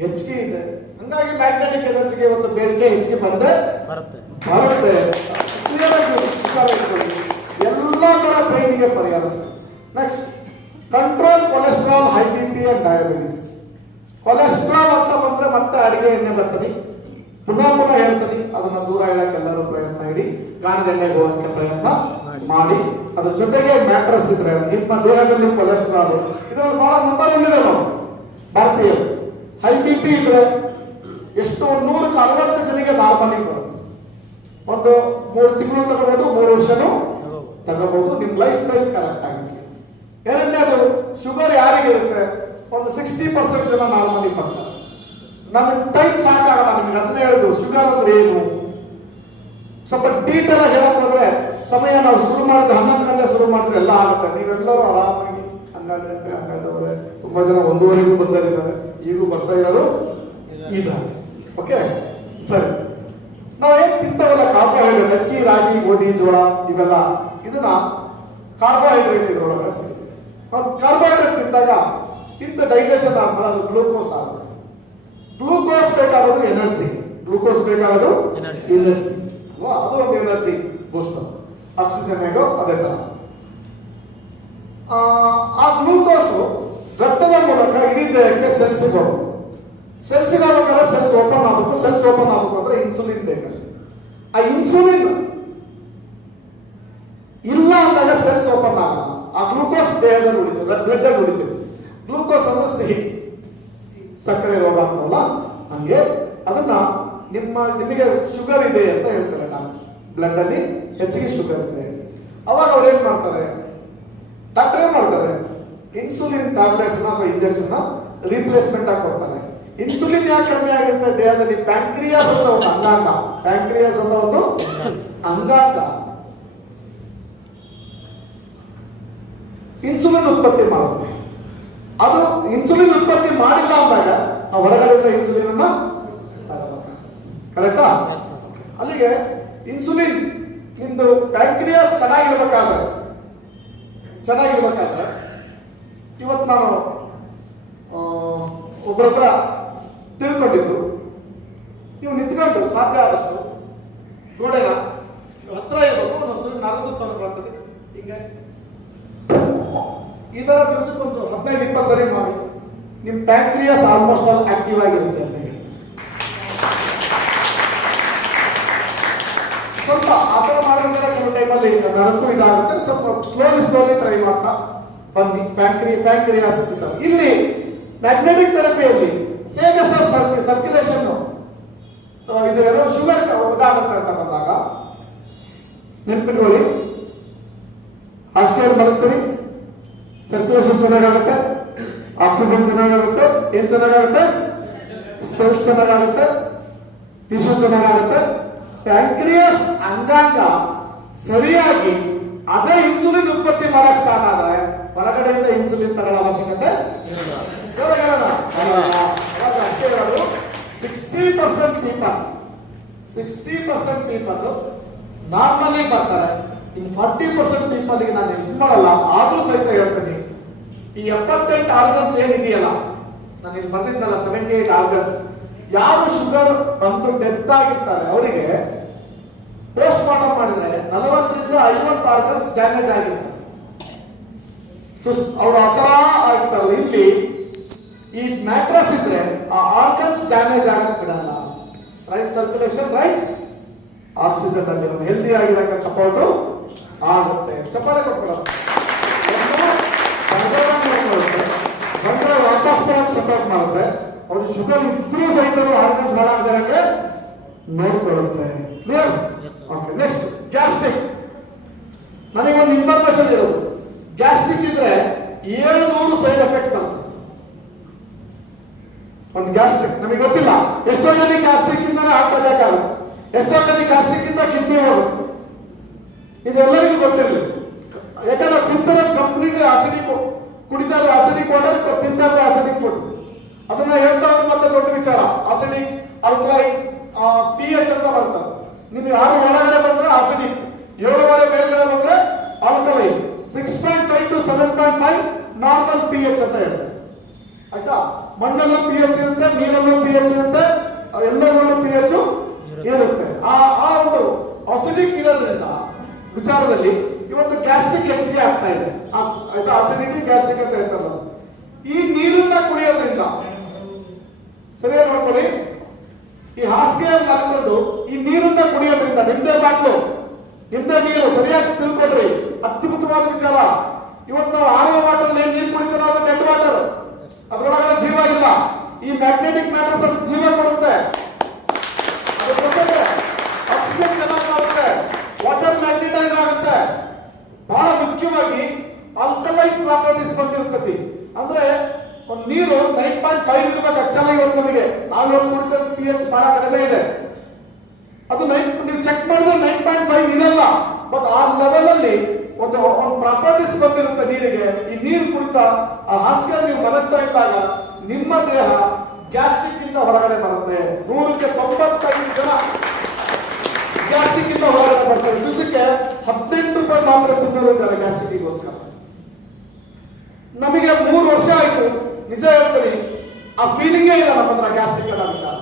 ಹೆಚ್ಚಿಗೆ ಇದೆ. ಹಂಗಾಗಿ ಮ್ಯಾಗ್ನೆಟಿಕ್ ಎನರ್ಜಿಗೆ ಒಂದು ಬೇಡಿಕೆ ಹೆಚ್ಚಿಗೆ ಬರುತ್ತೆ. ಎಲ್ಲ ತರ ಪೇನಿಗೆ ಪರಿಹಾರ. Next, control cholesterol, high BP and diabetes. Cholesterol ಅಂತ ಬಂದ್ರೆ ಮತ್ತೆ ಅಡಿಗೆ ಎಣ್ಣೆ ಬರ್ತದೆ. ಪುನಃ ಹೇಳ್ತೀನಿ, ಅದನ್ನ ದೂರ ಹೇಳಕ್ಕೆ ಎಲ್ಲರೂ ಪ್ರಯತ್ನ ಇಡಿ. ಗಾಣದ ಎಣ್ಣೆಗೆ ಹೋಗಕ್ಕೆ ಪ್ರಯತ್ನ ಮಾಡಿ. ಅದ್ರ ಜೊತೆಗೆ ಮ್ಯಾಟ್ರಸ್ ಇದ್ರೆ ನಿಮ್ಮ ದೇಹದಲ್ಲಿ ಕೊಲೆಸ್ಟ್ರಾಲ್ ಇದ್ರಲ್ಲಿ ಬಹಳ ನಂಬರ್ ಇದೆ. ನಾವು ಭಾರತೀಯರು ಹೈ ಬಿಪಿ ಇದ್ರೆ ಎಷ್ಟು 160 ಜನರಿಗೆ ನಾರ್ಮಲಿಗೆ ಬರುತ್ತೆ. ಒಂದು 3 ತಿಂಗಳು ತಗೋಬಹುದು, 3 ವರ್ಷನೂ ತಗೋಬಹುದು, ನಿಮ್ ಲೈಫ್ ಸ್ಟೈಲ್ ಕರೆಕ್ಟ್ ಆಗುತ್ತೆ. ಎರಡನೇದು, ಶುಗರ್ ಯಾರಿಗಿರುತ್ತೆ ಒಂದು 60% ಜನ ನಾರ್ಮಲಿ ಬರ್ತಾರೆ. ನಮಗೆ ಟೈಮ್ ಸಾಕಾಗಲ್ಲ ನಿಮಗೆ, ಅದನ್ನೇ ಹೇಳುದು ಶುಗರ್ ಅಂದ್ರೆ ಏನು. ಸ್ವಲ್ಪ ಡೀಟೇಲ್ ಆಗಿ ಹೇಳೋದಾದ್ರೆ, ಸಮಯ ನಾವು ಶುರು ಮಾಡಿದ್ರೆ 11 ಗಂಟೆ ಶುರು ಮಾಡಿದ್ರೆ ಎಲ್ಲ ಆಗುತ್ತೆ. ನೀವೆಲ್ಲರೂ ಆರಾಮಾಗಿ 12 ಗಂಟೆ 12:30, ತುಂಬಾ ಜನ 1:30ಗೂ ಬರ್ತಾ ಇದ್ದಾರೆ, ಈಗೂ ಬರ್ತಾ ಇರೋರು ಇದ್ದಾರೆ. ಓಕೆ, ಸರಿ. ನಾವು ಏನ್ ತಿಂತಾವಲ್ಲ ಕಾರ್ಬೋಹೈಡ್ರೇಟ್, ಅಕ್ಕಿ, ರಾಗಿ, ಗೋಧಿ, ಜೋಳ ಇವೆಲ್ಲ, ಇದನ್ನ ಕಾರ್ಬೋಹೈಡ್ರೇಟ್ ಇದ್ರೊಳಗೆ ಸಿಗುತ್ತೆ. ಕಾರ್ಬೋಹೈಡ್ರೇಟ್ ತಿಂದಾಗ ತಿಂದ ಡೈಜೆಷನ್ ಆದ್ಮೇಲೆ ಅದು ಗ್ಲೂಕೋಸ್ ಆಗುತ್ತೆ. ಗ್ಲೂಕೋಸ್ ಬೇಕಾಗೋದು ಎನರ್ಜಿ, ಗ್ಲೂಕೋಸ್ ಬೇಕಾಗೋದು ಎನರ್ಜಿ. ಅದು ಒಂದು ಎನರ್ಜಿ ಬೂಸ್ಟರ್. ಆಕ್ಸಿಜನ್ ಹೇಗೋ ಅದೇ ತರ ಆ ಗ್ಲೂಕೋಸ್ ರಕ್ತದ ಮೂಲಕ ಇಡೀ ದೇಹಕ್ಕೆ ಸೆಲ್ಸ್ಗೆ ಹೋಗಬೇಕು. ಸೆಲ್ಸ್ಗೆ ಹೋಗ್ಬೇಕಾದ್ರೆ ಸೆಲ್ಸ್ ಓಪನ್ ಆಗಬೇಕು. ಸೆಲ್ಸ್ ಓಪನ್ ಆಗಬೇಕು ಅಂದ್ರೆ ಇನ್ಸುಲಿನ್ ಬೇಕಾಗುತ್ತೆ. ಆ ಇನ್ಸುಲಿನ್ ಇಲ್ಲ ಅಂದಾಗ ಸೆಲ್ಸ್ ಓಪನ್ ಆಗಲ್ಲ. ಆ ಗ್ಲೂಕೋಸ್ ದೇಹದಲ್ಲಿ ಉಳಿತದೆ, ಬ್ಲಡ್ ಅಲ್ಲಿ ಉಳಿತದೆ. ಗ್ಲೂಕೋಸ್ ಅಂದ್ರೆ ಸಿಹಿ, ಸಕ್ಕರೆ ರೋಗ ಅಂತವಲ್ಲ ಹಂಗೆ. ಅದನ್ನ ನಿಮಗೆ ಶುಗರ್ ಇದೆ ಅಂತ ಹೇಳ್ತಾರೆ ಡಾಕ್ಟರ್, ಬ್ಲಡ್ ಅಲ್ಲಿ ಹೆಚ್ಚಿಗೆ ಶುಗರ್ ಇದೆ. ಅವಾಗ ಅವ್ರು ಏನ್ ಮಾಡ್ತಾರೆ, ಡಾಕ್ಟರ್ ಏನ್ ಮಾಡ್ತಾರೆ, ಇನ್ಸುಲಿನ್ ಟ್ಯಾಬ್ಲೆಟ್ಸ್ ಅಥವಾ ಇಂಜೆಕ್ಷನ್ ರೀಪ್ಲೇಸ್ಮೆಂಟ್ ಆಗಿ ಕೊಡ್ತಾರೆ. ಇನ್ಸುಲಿನ್ ಯಾಕೆ ಕಡಿಮೆ ಆಗುತ್ತೆ ದೇಹದಲ್ಲಿ? ಪ್ಯಾಂಕ್ರಿಯಾಸ್ ಅಂತ ಒಂದು ಅಂಗಾಂಗ, ಪ್ಯಾಂಕ್ರಿಯಾಸ್ ಅಂತ ಒಂದು ಅಂಗಾಂಗ ಇನ್ಸುಲಿನ್ ಉತ್ಪತ್ತಿ ಮಾಡುತ್ತೆ. ಅದು ಇನ್ಸುಲಿನ್ ಉತ್ಪತ್ತಿ ಮಾಡಿಲ್ಲ ಅಂದಾಗ ನಾವು ಹೊರಗಡೆಯಿಂದ ಇನ್ಸುಲಿನ್ ಅನ್ನ ಕರೆಕ್ಟಾ? ಅಲ್ಲಿಗೆ ಇನ್ಸುಲಿನ್ ನಿಮ್ದು ಪ್ಯಾಂಕ್ರಿಯಾಸ್ ಚೆನ್ನಾಗಿರ್ಬೇಕಾದ್ರೆ ಇವತ್ತು ನಾನು ಒಬ್ಬರ ಹತ್ರ ತಿಳ್ಕೊಂಡಿದ್ದು, ನೀವು ನಿಂತ್ಕೊಂಡು ಸಾಧ್ಯ ಆದಷ್ಟು ಗೋಡೆನ ಹತ್ರ ಇರಬೇಕು, ನರದು ತಂದು ಬರ್ತದೆ ಹಿಂಗೆ. ಈ ತರ ದಿವಸಕ್ಕೆ ಒಂದು 15-20 ಸರಿ ಮಾಡಿ, ನಿಮ್ ಪ್ಯಾಂಕ್ರಿಯಾಸ್ ಆಲ್ಮೋಸ್ಟ್ ಆಲ್ ಆಕ್ಟಿವ್ ಆಗಿರುತ್ತೆ ಅಂತ ಹೇಳಿ. ಸ್ವಲ್ಪ ಆ ಥರ ಮಾಡಿದ್ರೆ ಕೆಲವು ಟೈಮಲ್ಲಿ ನರಕ್ಕೂ ಇದಾಗುತ್ತೆ. ಸ್ವಲ್ಪ ಸ್ಲೋಲಿ ಟ್ರೈ ಮಾಡ್ತಾ ಬನ್ನಿ ಪ್ಯಾಂಕ್ರಿಯಾಸ್ ವಿಚಾರ. ಇಲ್ಲಿ ಮ್ಯಾಗ್ನೆಟಿಕ್ ಥೆರಪಿಯಲ್ಲಿ ಹೇಗೆ ಸರ್ ಸರ್ಕ್ಯುಲೇಷನ್ ಇದು ಏನೋ ಶುಗರ್ ಇದಾಗುತ್ತೆ ಅಂತ ಬಂದಾಗ ನೆನಪಿಟ್ಕೊಳ್ಳಿ, ಹಾಸಿಗೆ ಮಲಗ್ತೀರಿ, ಸರ್ಕ್ಯುಲೇಷನ್ ಚೆನ್ನಾಗಾಗುತ್ತೆ, ಆಕ್ಸಿಜನ್ ಚೆನ್ನಾಗಾಗುತ್ತೆ, ಏನ್ ಚೆನ್ನಾಗಾಗುತ್ತೆ, ಸೆಲ್ಸ್ ಚೆನ್ನಾಗಾಗುತ್ತೆ, ಟಿಶ್ಯೂ ಚೆನ್ನಾಗಾಗುತ್ತೆ. ಪ್ಯಾಂಕ್ರಿಯಾಸ್ ಅಂಗಾಂಗ ಸರಿಯಾಗಿ ಅದೇ ಇನ್ಸುಲಿನ್ ಉತ್ಪತ್ತಿ ಮಾಡಕ್ ಸ್ಟಾರ್ಟ್ ಆದರೆ ಹೊರಗಡೆಯಿಂದ ಇನ್ಸುಲಿನ್ ತಗೊಳ್ಳೋ ಅವಶ್ಯಕತೆ ಅಷ್ಟೇ ಹೇಳೋದು. 60% ಪೀಪಲ್ ನಾರ್ಮಲಿ ಬರ್ತಾರೆ. ಇನ್ 40% ಪೀಪಲ್ಗೆ ನಾನು ಇದು ಮಾಡಲ್ಲ. ಆದ್ರೂ ಸಹಿತ ಹೇಳ್ತೀನಿ, ಈ 78 ಆರ್ಗನ್ಸ್ ಏನಿದೆಯಲ್ಲ, ನಾನು ಇಲ್ಲಿ ಬರ್ದಿದ್ದಲ್ಲ 78 ಆರ್ಗನ್ಸ್, ಯಾರು ಶುಗರ್ ಬಂದು ಡೆತ್ ಆಗಿರ್ತಾರೆ ಅವರಿಗೆ ಪೋಸ್ಟ್ ಮಾರ್ಟಮ್ ಮಾಡಿದ್ರೆ 40ರಿಂದ 50 ಆರ್ಗನ್ಸ್ ಡ್ಯಾಮೇಜ್ ಆಗಿರ್ತಾರೆ. ಅವ್ರು ಆ ತರ ಆಗ್ತಾರಲ್ಲ, ಇಲ್ಲಿ ಈ ಮ್ಯಾಟ್ರಸ್ ಇದ್ರೆ ಆ ಆರ್ಗನ್ಸ್ ಡ್ಯಾಮೇಜ್ ಆಗಕ್ ಬಿಡಲ್ಲ. ರೈಟ್ ಸರ್ಕ್ಯುಲೇಷನ್, ರೈಟ್ ಆಕ್ಸಿಜನ್ ಅಲ್ಲಿ ಹೆಲ್ದಿ ಆಗಿರಕ್ಕೆ ಸಪೋರ್ಟ್ ಆಗುತ್ತೆ. ಚಪ್ಪಾಳೆ ಕೊಟ್ಬಿಡೋದು ಸಪೋರ್ಟ್ ಮಾಡುತ್ತೆ. ಅವ್ರು ಶುಗರ್ ಇದ್ರೂ ಸಹಿತ ಆರ್ಗನ್ಸ್ ಹಾಳಾಗದಿರಕ್ಕೆ ನೋಡ್ಕೊಳ್ಳುತ್ತೆ. ಕ್ಲಿಯರ್? Okay, next gastric. ನನಗೊಂದು ಇನ್ಫಾರ್ಮೇಶನ್ ಇರೋದು, ಗ್ಯಾಸ್ಟ್ರಿಕ್ ಇದ್ರೆ 700 ಸೈಡ್ ಎಫೆಕ್ಟ್ ಬರುತ್ತೆ. ಒಂದು ಗ್ಯಾಸ್ಟ್ರಿಕ್ ನಮಗೆ ಗೊತ್ತಿಲ್ಲ. ಎಷ್ಟೋ ಜನ ಗ್ಯಾಸ್ಟ್ರಿಕ್ ಇಂದಾನೆ ಹಾರ್ಟ್ ಅಟ್ಯಾಕ್ ಆಗುತ್ತೆ, ಎಷ್ಟೋ ಜನ ಗ್ಯಾಸ್ಟ್ರಿಕ್ ಇಂದ ಕಿಡ್ನಿ ಹೋಗುತ್ತೆ. ಇದೆಲ್ಲರಿಗೂ ಗೊತ್ತಿರಲಿ. ಯಾಕಂದ್ರೆ ತಿಂತಾರೆ ಕಂಪ್ನಿಗೆ ಆಸಿಡಿಕ್ ಕುಡಿತಾ ಇರೋ ಆಸಿಡಿಕ್ ವಾಟರ್, ತಿಂತಾ ಇರೋ ಆಸಿಡಿಕ್ ಫುಡ್. ಅದನ್ನ ಹೇಳ್ತಾ ಇರೋದು ಮತ್ತೆ ದೊಡ್ಡ ವಿಚಾರ. ಆಸಿಡಿಕ್, ಆಲ್ಕಲೈನ್, pH ಅಂತ ಬರ್ತದೆ. ನಿಮ್ಗೆ 6 ಒಳಗಡೆ ಬಂದ್ರೆ ಆಸಿಡಿಕ್, 7.5 ಮೇಲ್ಗಡೆ ಬಂದ್ರೆ ಆಲ್ಕಲೈನ್, 6.5 to 7.5 ನಾರ್ಮಲ್ pH ಅಂತ ಹೇಳ್ತಾರೆ. ಆಯ್ತಾ? ಮಣ್ಣಲ್ಲೂ pH ಇರುತ್ತೆ, ನೀರಲ್ಲೂ pH ಇರುತ್ತೆ, ಎಲ್ಲರಲ್ಲೂ pH ಇರುತ್ತೆ. ಆ ಒಂದು ಆಸಿಡಿಕ್ ಇರೋದ್ರಿಂದ ವಿಚಾರದಲ್ಲಿ ಇವತ್ತು ಗ್ಯಾಸ್ಟ್ರಿಕ್ ಹೆಚ್ಚಿಗೆ ಆಗ್ತಾ ಇದೆ. ಆಯ್ತಾ? ಆಸಿಡಿಟಿ ಗ್ಯಾಸ್ಟ್ರಿಕ್ ಅಂತ ಹೇಳ್ತಾರಲ್ಲ. ಈ ನೀರನ್ನ ಕುಡಿಯೋದ್ರಿಂದ ಸರಿಯಾಗಿ ನೋಡ್ಕೊಳ್ಳಿ, ಈ ಹಾಸಿಗೆ ಮಲ್ಕೊಂಡು ಈ ನೀರನ್ನ ಕುಡಿಯೋದ್ರಿಂದ, ನಿಮ್ದೇ ಬಾಟ್ಲು ನಿಮ್ದೇ ನೀರು ಸರಿಯಾಗಿ ತಿಳ್ಕೊಡ್ರಿ. ಅತ್ಯದ್ಭುತವಾದ ವಿಚಾರ. ಇವತ್ತು ನಾವು ಆರೋ ವಾಟರ್ ಏನ್ ನೀರು ಕುಡಿತೀರೋ ಅದು ಡೆಡ್ ವಾಟರ್, ಅದರೊಳಗಡೆ ಜೀವ ಇಲ್ಲ. ಈ ಮ್ಯಾಗ್ನೆಟಿಕ್ ಮ್ಯಾಟರ್ಸ್ ಅದು ಜೀವ ಕೊಡುತ್ತೆ. ಆಕ್ಸಿಜನ್ ಚೆನ್ನಾಗಿ ಆಗುತ್ತೆ, ವಾಟರ್ ಮ್ಯಾಗ್ನೆಟೈಸ್ ಆಗುತ್ತೆ. ಬಹಳ ಮುಖ್ಯವಾಗಿ ಆಲ್ಕಲೈನ್ ಪ್ರಾಪರ್ಟೀಸ್ ಬಂದಿರ್ತತಿ. ಅಂದ್ರೆ ಒಂದು ನೀರು 9.5 ಇರ್ಬೇಕು ಆಕ್ಚುಲಿ. ಇವತ್ತು ನಮಗೆ ನಾವು ಕುಡಿದ pH ಬಹಳ ಕಡಿಮೆ ಇದೆ. ಅದು ನೀವು ಚೆಕ್ ಮಾಡಿದ್ರೆ 9.5 ಇರಲ್ಲ. ಬಟ್ ಆ ಲೆವೆಲ್ ಅಲ್ಲಿ ಒಂದು ಪ್ರಾಪರ್ಟೀಸ್ ಬಂದಿರುತ್ತೆ ನೀರಿಗೆ. ಈ ನೀರು ಕುಡಿತಾ ಆ ಹಾಸಿಗೆ ನೀವು ಮಲಗ್ತಾ ಇದ್ದಾಗ ನಿಮ್ಮ ದೇಹ ಗ್ಯಾಸ್ಟ್ರಿಕ್ ಇಂದ ಹೊರಗಡೆ ಬರುತ್ತೆ. 100ಕ್ಕೆ 95 ಜನ ಗ್ಯಾಸ್ಟ್ರಿಕ್ ಇಂದ ಹೊರಗಡೆ ಬರ್ತಾರೆ. ದಿವಸಕ್ಕೆ 18 ರೂಪಾಯಿ ಮಾತ್ರ ತಿನ್ನೋರು ಇದ್ದಾರೆ ಗ್ಯಾಸ್ಟ್ರಿಕ್ಗೋಸ್ಕರ. ನಮಗೆ 3 ವರ್ಷ ಆಯ್ತು, ನಿಜ ಹೇಳ್ತೀನಿ, ಆ ಫೀಲಿಂಗೇ ಇಲ್ಲ ನಮ್ಮ ಹತ್ರ ಗ್ಯಾಸ್ಟ್ರಿಕ್ ಅನ್ನೋ ವಿಚಾರ.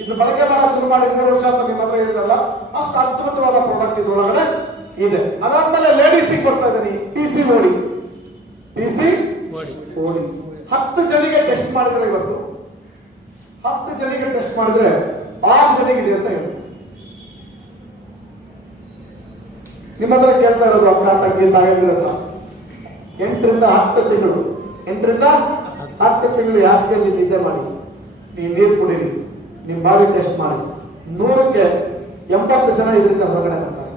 ಇದ್ರ ಬಳಕೆ ಮಾಡೋ ಶುರು ಮಾಡಿ 3 ವರ್ಷ ಅಂತ ನಿಮ್ಮ ಹತ್ರ ಹೇಳಿದ್ರಲ್ಲ, ಅಷ್ಟು ಅದ್ಭುತವಾದ ಪ್ರಾಡಕ್ಟ್ ಇದ್ರೊಳಗಡೆ ಇದೆ. ಅದಾದ್ಮೇಲೆ ಲೇಡೀಸಿಗೆ ಬರ್ತಾ ಇದ್ದೀನಿ, PCOD. 10 ಜನಿಗೆ ಟೆಸ್ಟ್ ಮಾಡಿದ್ರೆ, ಇವತ್ತು 10 ಜನಿಗೆ ಟೆಸ್ಟ್ ಮಾಡಿದ್ರೆ 6 ಜನಿಗಿದೆ ಅಂತ ಹೇಳಿ ನಿಮ್ಮ ಹತ್ರ ಕೇಳ್ತಾ ಇರೋದು. ಅಕ್ಕ ತಂಗಿ ತಾಯಿರ ಹತ್ರ 8ರಿಂದ 10 ತಿಂಗಳು 8ರಿಂದ 10 ತಿಂಗಳು ಹಾಸಿಗೆಯಲ್ಲಿ ನಿದ್ದೆ ಮಾಡಿ, ನೀವು ನೀರು ಕುಡೀರಿ, ನಿಮ್ಮ ಬಾಡಿ ಟೆಸ್ಟ್ ಮಾಡಿ, 100ಕ್ಕೆ 80 ಜನ ಇದರಿಂದ ಹೊರಗಡೆ ಬರ್ತಾರೆ.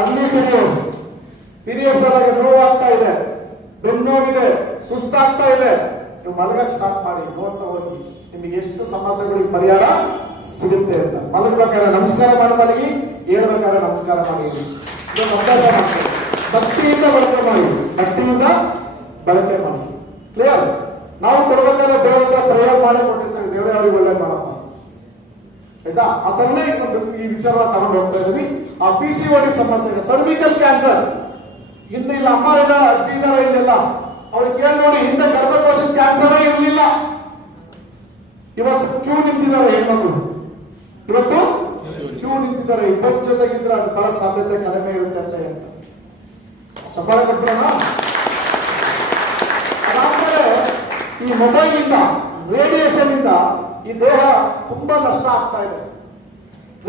ಅರ್ಲಿ ಪೀರಿಯಡ್ಸ್ ಒಳಗೆ ನೋವಾಗ್ತಾ ಇದೆ, ಬೆನ್ನು ನೋವಿದೆ, ಸುಸ್ತಾಗ್ತಾ ಇದೆ, ನೀವು ಮಲಗಕ್ಕೆ ಸ್ಟಾರ್ಟ್ ಮಾಡಿ, ನೋಡ್ತಾ ಹೋಗಿ ನಿಮಗೆ ಎಷ್ಟು ಸಮಸ್ಯೆಗಳಿಗೆ ಪರಿಹಾರ ಸಿಗುತ್ತೆ ಅಂತ. ಮಲಗಬೇಕಾದ್ರೆ ನಮಸ್ಕಾರ ಮಾಡಿ ಮಲಗಿ, ಹೇಳ್ಬೇಕಾದ್ರೆ ನಮಸ್ಕಾರ ಮಾಡಿ. ಇದನ್ನು ಅಭ್ಯಾಸ ಮಾಡ್ತಾರೆ. ಭಕ್ತಿಯಿಂದ ಬಳಕೆ ಮಾಡಿ, ಭಕ್ತಿಯಿಂದ ಬಳಕೆ ಮಾಡಿ. ಕ್ಲಿಯರ್? ನಾವು ಕೊಡ್ಬೇಕಾದ್ರೆ ದೇವರ ಪ್ರಯೋಗ ಮಾಡೇ ಕೊಟ್ಟಿರ್ತೇವೆ, ದೇವರೇ ಅವ್ರಿಗೆ ಒಳ್ಳೇದು ಮಾಡಪ್ಪ. ಆಯ್ತಾ? ಆ ತರನೇ ಈ ವಿಚಾರ ತಗೊಂಡು ಹೋಗ್ತಾ ಇದ್ವಿ. ಆ PCOD ಸಮಸ್ಯೆ, ಸರ್ವಿಕಲ್ ಕ್ಯಾನ್ಸರ್, ಹಿಂದೆ ಇಲ್ಲ ಅಮ್ಮ ಇಲ್ಲ, ಅಜ್ಜಿ ಇದಾರ ಇಲ್ಲಿಲ್ಲ, ಅವ್ರಿಗೆ ಕೇಳಿ ನೋಡಿ, ಹಿಂದೆ ಗರ್ಭಕೋಶ ಕ್ಯಾನ್ಸರ್ ಇರಲಿಲ್ಲ. ಇವತ್ತು ಕ್ಯೂ ನಿಂತಿದ್ದಾರೆ ಹೆಣ್ಮಕ್ಳು, ಇವತ್ತು ಕ್ಯೂ ನಿಂತಿದ್ದಾರೆ. 20 ಜೊತೆಗಿದ್ರೆ ಅದು ಬರೋ ಸಾಧ್ಯತೆ ಕಡಿಮೆ ಇರುತ್ತೆ ಅಂತ ಹೇಳ್ತಾರೆ. ಚಪ್ಪಾಳೆ ಕೊಟ್ಬಿಡೋಣ. ಅದಾದ್ಮೇಲೆ ಈ ಮೊಬೈಲ್ ಇಂದ, ರೇಡಿಯೇಷನ್ ಇಂದ ಈ ದೇಹ ತುಂಬಾ ನಷ್ಟ ಆಗ್ತಾ ಇದೆ.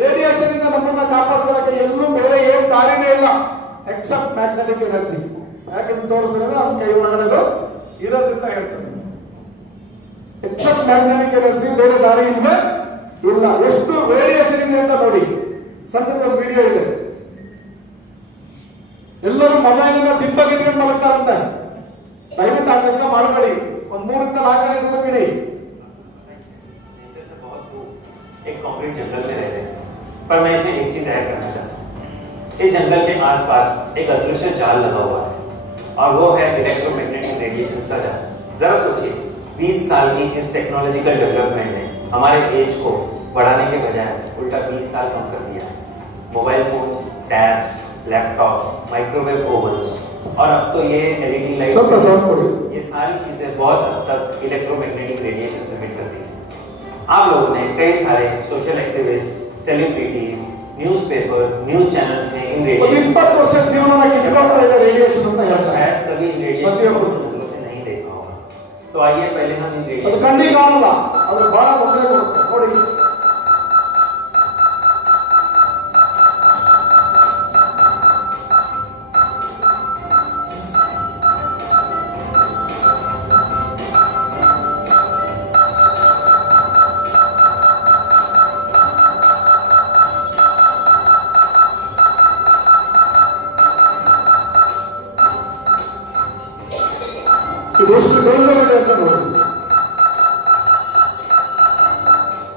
ರೇಡಿಯೇಷನ್ ಇಂದ ನಮ್ಮನ್ನ ಕಾಪಾಡ್ಕೊಳ್ಳಕ್ಕೆ ಎಲ್ಲೂ ಬೇರೆ ಏನ್ ದಾರಿನೇ ಇಲ್ಲ. Except magnetic energy. ಯಾಕೆಂದು ತೋರಿಸಿದ್ರೆ ನಮ್ಮ ಕೈ ಒಳಗಡೆ ಇರೋದ್ರಿಂದ ಹೇಳ್ತಾರೆ. ಎಕ್ಸೆಪ್ಟ್ ಮ್ಯಾಗ್ನೆಟಿಕ್ ಎನರ್ಜಿ ಬೇರೆ ದಾರಿ ಇಲ್ವೇ ಇಲ್ಲ. ಎಷ್ಟು ರೇಡಿಯೇಷನ್ ಇದೆ ಅಂತ ನೋಡಿ. ಸದ್ಯದ ಒಂದು ವಿಡಿಯೋ ಇದೆ. ಎಲ್ಲರೂ ಮೊಬೈಲ್ ದಿಬ್ಬಗಿಟ್ಕೊಂಡು ಮಲಗ್ತಾರಂತೆ. ದಯವಿಟ್ಟು ಆ ಕೆಲಸ ಮಾಡಬೇಡಿ. ಒಂದು 3 ಇಂದ 4 ಗಂಟೆ ತನಕ ಇಡಿ. एक कंक्रीट जंगल में रहते हैं, पर मैं इसमें एक चीज ऐड करना चाहता हूँ. इस जंगल के आसपास एक अदृश्य जाल लगा हुआ है और वो है इलेक्ट्रोमैग्नेटिक रेडिएशंस का जाल. जरा सोचिए, 20 साल की इस टेक्नोलॉजिकल डेवलपमेंट ने हमारे एज को बढ़ाने के बजाय उल्टा 20 साल कम कर दिया है. Mobile phones, tabs, laptops, microwave ओवन्स और अब तो ये एलईडी लाइट, ये सारी चीजें बहुत हद तक इलेक्ट्रोमैग्नेटिक रेडिएशन से मिट करती हैं. आप लोगों ने कई सारे social activist, celebrities, newspapers, news channels में इन रेडिएशन शायद कभी इन रेडिएशन को नजरों से नहीं देखा होगा. तो आइए पहले हम इन रेडिएशन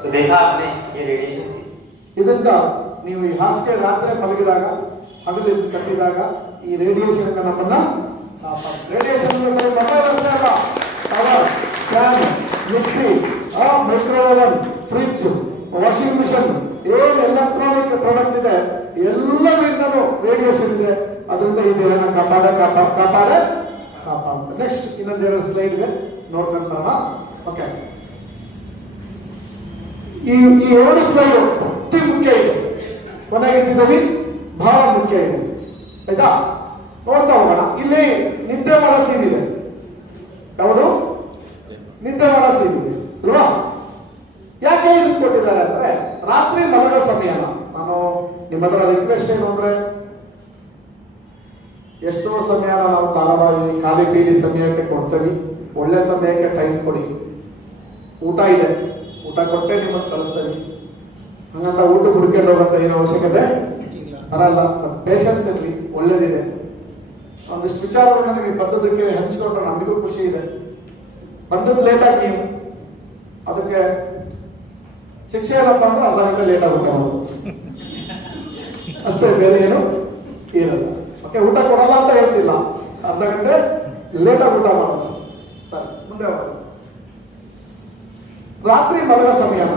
तो देखा आपने ये रेडिएशन. ಇದರಿಂದ ನೀವು ಈ ಹಾಸಿಗೆ ರಾತ್ರಿ ಮಲಗಿದಾಗ ಹಗಲು ಕಟ್ಟಿದಾಗ ಈ ರೇಡಿಯೇಷನ್ ನಮ್ಮನ್ನ radiation fan, mixie, microwave, fridge, washing machine, ಏನು ಎಲೆಕ್ಟ್ರಾನಿಕ್ ಪ್ರಾಡಕ್ಟ್ ಇದೆ ಎಲ್ಲರಿಂದಲೂ ರೇಡಿಯೇಷನ್ ಇದೆ. ಅದರಿಂದ ಈ ದೇಹನ ಕಾಪಾಡುತ್ತೆ. ನೆಕ್ಸ್ಟ್ ಇನ್ನೊಂದು 2 ಸ್ಲೈಡ್ ಇದೆ, ನೋಡ್ಕೊಂಡು ಬರೋಣ. ಓಕೆ, ಈ 2 ಸ್ಲೈಡ್ ಅತಿ ಮುಖ್ಯ ಇದೆ. ಕೊನೆಗೆ ಇಟ್ಟಿದ್ದೀವಿ, ಬಹಳ ಮುಖ್ಯ ಇದೆ. ಆಯ್ತಾ, ನೋಡ್ತಾ ಹೋಗೋಣ. ಇಲ್ಲಿ ನಿದ್ದೆ ಮಾಡೋ ಸೀನ್ ಇದೆ. ಯಾವುದು? ನಿದ್ದೆ ಮಾಡೋ ಸೀನ್ ಇದೆ ಅಲ್ವಾ? ಯಾಕೆ ಇದು ಕೊಟ್ಟಿದ್ದಾರೆ ಅಂದ್ರೆ ರಾತ್ರಿ ಮಲಗೋ ಸಮಯನ ನಾನು ನಿಮ್ಮ ಹತ್ರ ರಿಕ್ವೆಸ್ಟ್ ಏನು ಅಂದ್ರೆ, ಎಷ್ಟೋ ಸಮಯ ನಾವು ಧಾರಾವಾಹಿ ಖಾಲಿ ಪೀಲಿ ಸಮಯಕ್ಕೆ ಕೊಡ್ತೇವೆ. ಒಳ್ಳೆ ಸಮಯಕ್ಕೆ ಟೈಮ್ ಕೊಡಿ. ಊಟ ಇದೆ, ಊಟ ಕೊಟ್ಟೆ ನಿಮ್ಮನ್ನು ಕಳಿಸ್ತೇವೆ. ಹಂಗಂತ ಊಟ ಹುಡುಕೊಂಡು ಹೋಗಂತ ಏನು ಅವಶ್ಯಕತೆ ಬರಲ್ಲ. ಪೇಷನ್ಸ್ ಇರಲಿ, ಒಳ್ಳೇದಿದೆ. ಒಂದಿಷ್ಟು ವಿಚಾರಗಳು ನನಗೆ ಬಂದದಕ್ಕೆ ಹಂಚಿಕೊಂಡ್ರೆ ನಮಗೂ ಖುಷಿ ಇದೆ. ಬಂದದ್ದು ಲೇಟಾಗಿ ನೀವು ಅದಕ್ಕೆ ಶಿಕ್ಷೆ ಏನಪ್ಪ ಅಂದ್ರೆ ಅರ್ಧ ಗಂಟೆ ಲೇಟಾಗಿ ಊಟ ಮಾಡೋದು ಅಷ್ಟೇ, ಬೇರೆ ಏನು ಇರಲ್ಲ. ಓಕೆ, ಊಟ ಕೊಡಲ್ಲ ಅಂತ ಹೇಳ್ತಿಲ್ಲ, ಅರ್ಧ ಗಂಟೆ ಲೇಟಾಗಿ ಊಟ ಮಾಡೋದು. ಸರಿ, ಮುಂದೆ ಹೋಗೋದು. ರಾತ್ರಿ ಮಲಗೋ ಸಮಯನ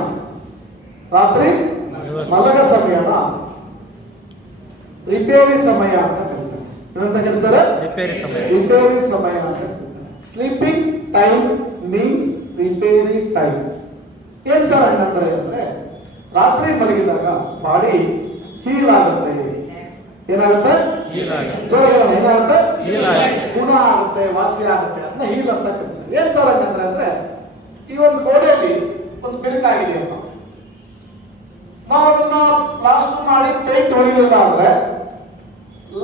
ರಿಪೇರಿ ಸಮಯ ಅಂತ ಕರೀತಾರೆ. ಏನಂತ ಕರೀತಾರೆ? ರಿಪೇರಿ ಸಮಯ ಅಂತ ಕರೀತಾರೆ. Sleeping time means repair time. ಏನ್ ಸರ್ ಹಂಗಂತಾರೆ ಅಂದ್ರೆ, ರಾತ್ರಿ ಮಲಗಿದಾಗ ಬಾಡಿ ಹೀಲ್ ಆಗುತ್ತೆ. ಏನಾಗುತ್ತೆ? ಏನಾಗುತ್ತೆ? ಗುಣ ಆಗುತ್ತೆ, ವಾಸಿ ಆಗುತ್ತೆ ಅಂತ ಹೀಲ್ ಅಂತ ಕರೀತಾರೆ. ಏನ್ ಸರ್ ಹಂಗಂದ್ರೆ ಅಂದ್ರೆ, ಈ ಒಂದು ಗೋಡೆಯಲ್ಲಿ ಒಂದು ಬಿರುಕಾಗಿದೆಯಪ್ಪ, ನಾವು ಅದನ್ನ ಪ್ಲಾಸ್ಟರ್ ಮಾಡಿ ಪೇಂಟ್ ಹೊಡಿಲಿಲ್ಲ ಅಂದ್ರೆ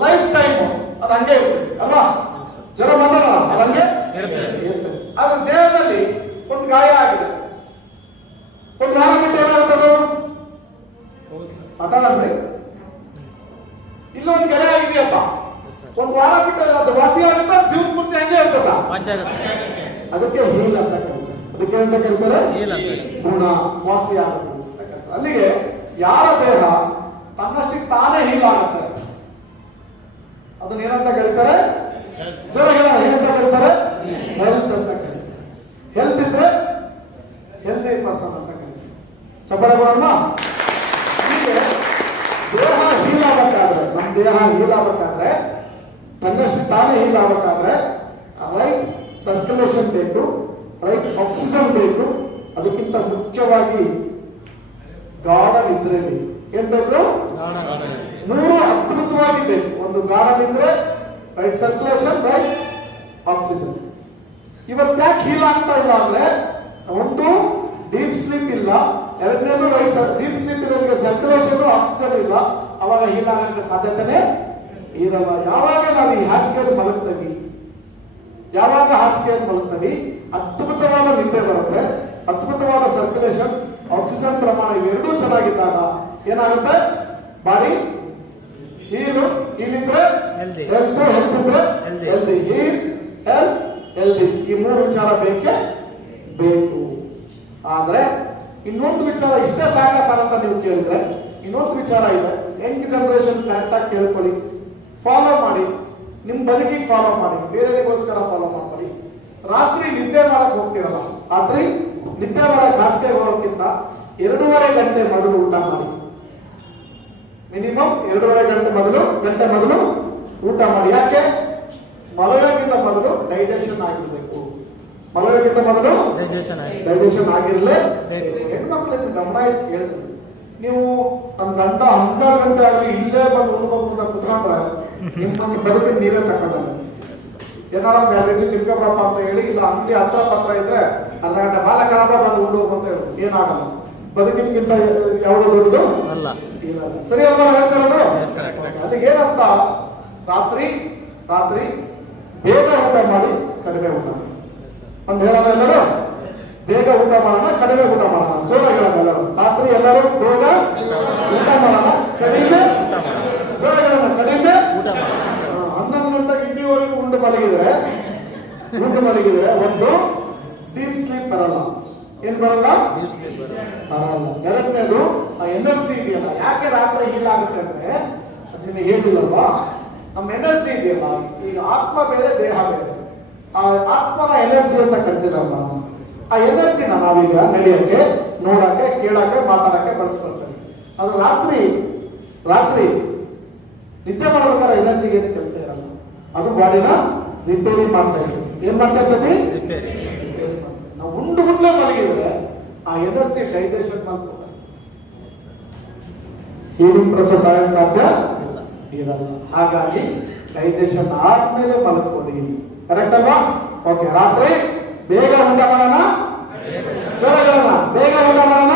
ಲೈಫ್ ಟೈಮ್ ಅದು ಹಂಗೆ ಇರ್ತದೆ ಅಲ್ವಾ? ಜನ ಬಂದಾಗ ಹಂಗೆ ಇರ್ತದೆ. ಆದ್ರೆ ದೇಹದಲ್ಲಿ ಒಂದು ಗಾಯ ಆಗಿದೆ, ಒಂದು ವಾರ ಬಿಟ್ಟು ಏನಾಗ್ತದೆ ಮಾತಾಡಲ್ರಿ? ಇಲ್ಲೊಂದು ಗೆರೆ ಆಗಿದೆಯಪ್ಪ, ಒಂದು ವಾರ ಬಿಟ್ಟು ಅದು ವಾಸಿ ಆಗುತ್ತಾ? ಜೀವನ ಪೂರ್ತಿ ಹಂಗೆ ಇರ್ತದ? ಅದಕ್ಕೆ ಹೀಲ್ ಅಂತ ಕರೀತಾರೆ. ಅದಕ್ಕೆ ಅಂತ ಕರೀತಾರೆ ಗುಣ, ವಾಸಿ ಆಗುತ್ತೆ. ಅಲ್ಲಿಗೆ ಯಾರ ದೇಹ ತನ್ನಷ್ಟಕ್ಕೆ ತಾನೇ ಹೀಲ್ ಆಗುತ್ತೆ ಅದನ್ನ ಏನಂತ ಕರೀತಾರೆ? ಏನಂತ ಕರೀತಾರೆ? ಹೆಲ್ತ್ ಅಂತ ಕರೀತಾರೆ. ಹೆಲ್ತ್ ಇದ್ರೆ ಹೆಲ್ದಿ ಪರ್ಸನ್ ಅಂತ ಕರೀತಾರೆ. ಚಪ್ಪಳೆ ಕೊಡೋಣ. ಹೀಗೆ ದೇಹ ಹೀಲ್ ಆಗ್ಬೇಕಾದ್ರೆ, ನಮ್ಮ ದೇಹ ಹೀಲ್ ಆಗ್ಬೇಕಾದ್ರೆ, ತನ್ನಷ್ಟು ತಾನೇ ಹೀಲ್ ಆಗ್ಬೇಕಾದ್ರೆ ರೈಟ್ ಸರ್ಕ್ಯುಲೇಷನ್ ಬೇಕು, ರೈಟ್ ಆಕ್ಸಿಜನ್ ಬೇಕು. ಅದಕ್ಕಿಂತ ಮುಖ್ಯವಾಗಿ ಗಾರ್ಡನ್ ಇದ್ರೆ ಏನ್ ಬೇಕು? 3 ಅದ್ಭುತವಾಗಿ ಬೇಕು. ಒಂದು ಗಾರ್ಡನ್ ಇದ್ರೆ ರೈಟ್ ಸರ್ಕ್ಯುಲೇಷನ್, ರೈಟ್ ಆಕ್ಸಿಜನ್. ಇವತ್ತು ಯಾಕೆ ಹೀಲ್ ಆಗ್ತಾ ಇಲ್ಲ ಅಂದ್ರೆ, ಒಂದು ಡೀಪ್ ಸ್ಲೀಪ್ ಇಲ್ಲ, ಎರಡನೇದು ರೈಟ್ ಡೀಪ್ ಸ್ಲೀಪ್ ಇರೋರಿಗೆ ಸರ್ಕ್ಯುಲೇಷನ್ ಆಕ್ಸಿಜನ್ ಇಲ್ಲ. ಅವಾಗ ಹೀಲ್ ಆಗಕ್ಕೆ ಸಾಧ್ಯತೆನೇ ಇರಲ್ಲ. ಯಾವಾಗ ನಾವು ಈ ಹಾಸಿಗೆಯಲ್ಲಿ ಮಲಗ್ತೀವಿ, ಯಾವಾಗ ಹಾಸಿಗೆಯಲ್ಲಿ ಮಲಗ್ತೀವಿ, ಅದ್ಭುತವಾದ ನಿದ್ದೆ ಬರುತ್ತೆ, ಅದ್ಭುತವಾದ ಸರ್ಕ್ಯುಲೇಷನ್, ಆಕ್ಸಿಜನ್ ಪ್ರಮಾಣ ಇವೆರಡೂ ಚೆನ್ನಾಗಿದ್ದಾಗ ಏನಾಗುತ್ತೆ, ಬಾಡಿ ಇಲ್ಲಿದ್ರೆ ಹೆಲ್ತ್, ಹೆಲ್ತ್ ಇದ್ರೆ ಹೆಲ್ದಿ, ಹೆಲ್ತ್ ಈ ಮೂರು ವಿಚಾರ ಬೇಕೇ ಬೇಕು. ಆದ್ರೆ ಇನ್ನೊಂದು ವಿಚಾರ, ಇಷ್ಟೇ ಸಾಕ ಸರ್ ಅಂತ ನೀವು ಕೇಳಿದ್ರೆ ಇನ್ನೊಂದು ವಿಚಾರ ಇದೆ. ಯಂಗ್ ಜನರೇಷನ್ ಕರೆಕ್ಟ್ ಆಗಿ ಕೇಳ್ಕೊಳ್ಳಿ, ಫಾಲೋ ಮಾಡಿ, ನಿಮ್ ಬದುಕಿಗೆ ಫಾಲೋ ಮಾಡಿ, ಬೇರೆಯವರಿಗೋಸ್ಕರ ಫಾಲೋ ಮಾಡ್ಕೊಳ್ಳಿ. ರಾತ್ರಿ ನಿದ್ದೆ ಮಾಡಕ್ ಹೋಗ್ತಿರಲ್ಲ, ರಾತ್ರಿ ನಿದ್ದೆ ಮಾಡಕ್ ಹಾಸಿಗೆ ಹೋಗೋಕ್ಕಿಂತ 2.5 ಗಂಟೆ ಮೊದಲು ಊಟ ಮಾಡಿ. ಮಿನಿಮಮ್ 2.5 ಗಂಟೆ ಮೊದಲು ಊಟ ಮಾಡಿ. ಯಾಕೆ? ಮಲಗೋಕ್ಕಿಂತ ಮೊದಲು ಡೈಜೆಷನ್ ಆಗಿರ್ಬೇಕು. ಮಲಗೋಕ್ಕಿಂತ ಮೊದಲು ಡೈಜೆಷನ್ ಆಗಿರ್ಲೇ. ಹೆಣ್ಮಕ್ಳಿಂದ ಗಮನ ಇಟ್ಟು ಹೇಳಿ, ನೀವು ನನ್ನ ಗಂಡ 12 ಗಂಟೆ ಆಗಲಿ ಇಲ್ಲೇ ಬಂದು ಉಳ್ಬೇಕು ಅಂತ ಕುತ್ಕೊಂಡ್ರೆ ನಿಮ್ಮ ಬದುಕಿನ ನೀವೇ ತಗೊಂಡ. ಏನಾರ ಒಂದು 2 ರೀತಿ ತಿರ್ಕೊಬಾರ್ದು ಅಂತ ಹೇಳಿ, ಇಲ್ಲ ಅಂಗಡಿ ಹತ್ರ ಪತ್ರ ಇದ್ರೆ ಅರ್ಧ ಗಂಟೆ ಬಾಲ ಕಣಪ ಬಂದು ಉಳ್ಳೋದು ಅಂತ ಹೇಳಿ ಏನಾಗಲ್ಲ. ಬದುಕಿನಕ್ಕಿಂತ ಯಾವುದು ದೊಡ್ಡದು ಅಲ್ಲ. ಸರಿ ಅಲ್ವಾ ಹೇಳ್ತಿರೋದು? ಅದಕ್ಕೆ ಏನಂತ, ರಾತ್ರಿ ಬೇಗ ಊಟ ಮಾಡಿ, ಕಡಿಮೆ ಊಟ ಮಾಡಿ ಅಂತ ಹೇಳೋಣ. ಎಲ್ಲರೂ ಬೇಗ ಊಟ ಮಾಡೋಣ, ಕಡಿಮೆ ಊಟ ಮಾಡೋಣ. ಜೋರಾಗಿ ಹೇಳೋಣ ಎಲ್ಲರೂ. ರಾತ್ರಿ ಎಲ್ಲರೂ ಬೇಗ ಊಟ ಮಾಡೋಣ, ಕಡಿಮೆ ಜೋರಾಗಿ ಹೇಳೋಣ, ಕಡಿಮೆ ಊಟ ಮಾಡೋಣ. 11 ಗಂಟೆ ಇಲ್ಲಿವರೆಗೂ ಉಂಡು ಮಲಗಿದ್ರೆ ಒಂದು ಡೀಪ್ ಸ್ಲೀಪ್ ಬರಲ್ಲ. ಏನ್ ಬರಲ್ಲ? ಬರಲ್ಲ. ಎರಡನೇದು ಆ ಎನರ್ಜಿ ಇದೆಯಲ್ಲ, ಯಾಕೆ ರಾತ್ರಿ ಹೀಗಾಗುತ್ತೆ ಅಂದ್ರೆ ಅದನ್ನ ಹೇಳಿಲ್ಲಲ್ವಾ, ನಮ್ಮ ಎನರ್ಜಿ ಇದೆಯಲ್ಲ, ಈಗ ಆತ್ಮ ಬೇರೆ ದೇಹ ಬೇರೆ. ಆ ಆತ್ಮನ ಎನರ್ಜಿ ಅಂತ ಕನ್ಸಿಡರ್ ಮಾಡೋಣ. ಆ ಎನರ್ಜಿನ ನಾವೀಗ ನಡೆಯಕ್ಕೆ, ನೋಡಕ್ಕೆ, ಕೇಳಕ್ಕೆ, ಮಾತಾಡಕ್ಕೆ ಬಳಸ್ಕೊಳ್ತೇವೆ. ಅದು ರಾತ್ರಿ ನಿದ್ದೆ ಮಾಡ್ಬೇಕಾದ್ರೆ ಎನರ್ಜಿಗೆ ಏನು ಕೆಲಸ ಇರಲ್ಲ. ಅದು ಬಾಡಿನ ರಿಪೇರಿ ಮಾಡ್ತಾ ಇರ್ತದೆ. ಏನ್ ಮಾಡ್ತಾ ಇರ್ತದೆ? ನಾವು ಉಂಡು ಗುಡ್ಲೆ ಮಲಗಿದ್ರೆ ಆ ಎನರ್ಜಿ ಡೈಜೆಷನ್ ಮಾಡ್ತಾರೆ. ಹೀಲಿಂಗ್ ಪ್ರೊಸೆಸ್ ಆಗಕ್ಕೆ ಸಾಧ್ಯ ಇರಲ್ಲ. ಹಾಗಾಗಿ ಡೈಜೆಷನ್ ಆದ್ಮೇಲೆ ಮಲಗ್ಕೊಳ್ಳಿ. ಕರೆಕ್ಟ್ ಅಲ್ವಾ? ಓಕೆ. ರಾತ್ರಿ ಬೇಗ ಊಟ ಮಾಡೋಣ, ಬೇಗ ಊಟ ಮಾಡೋಣ.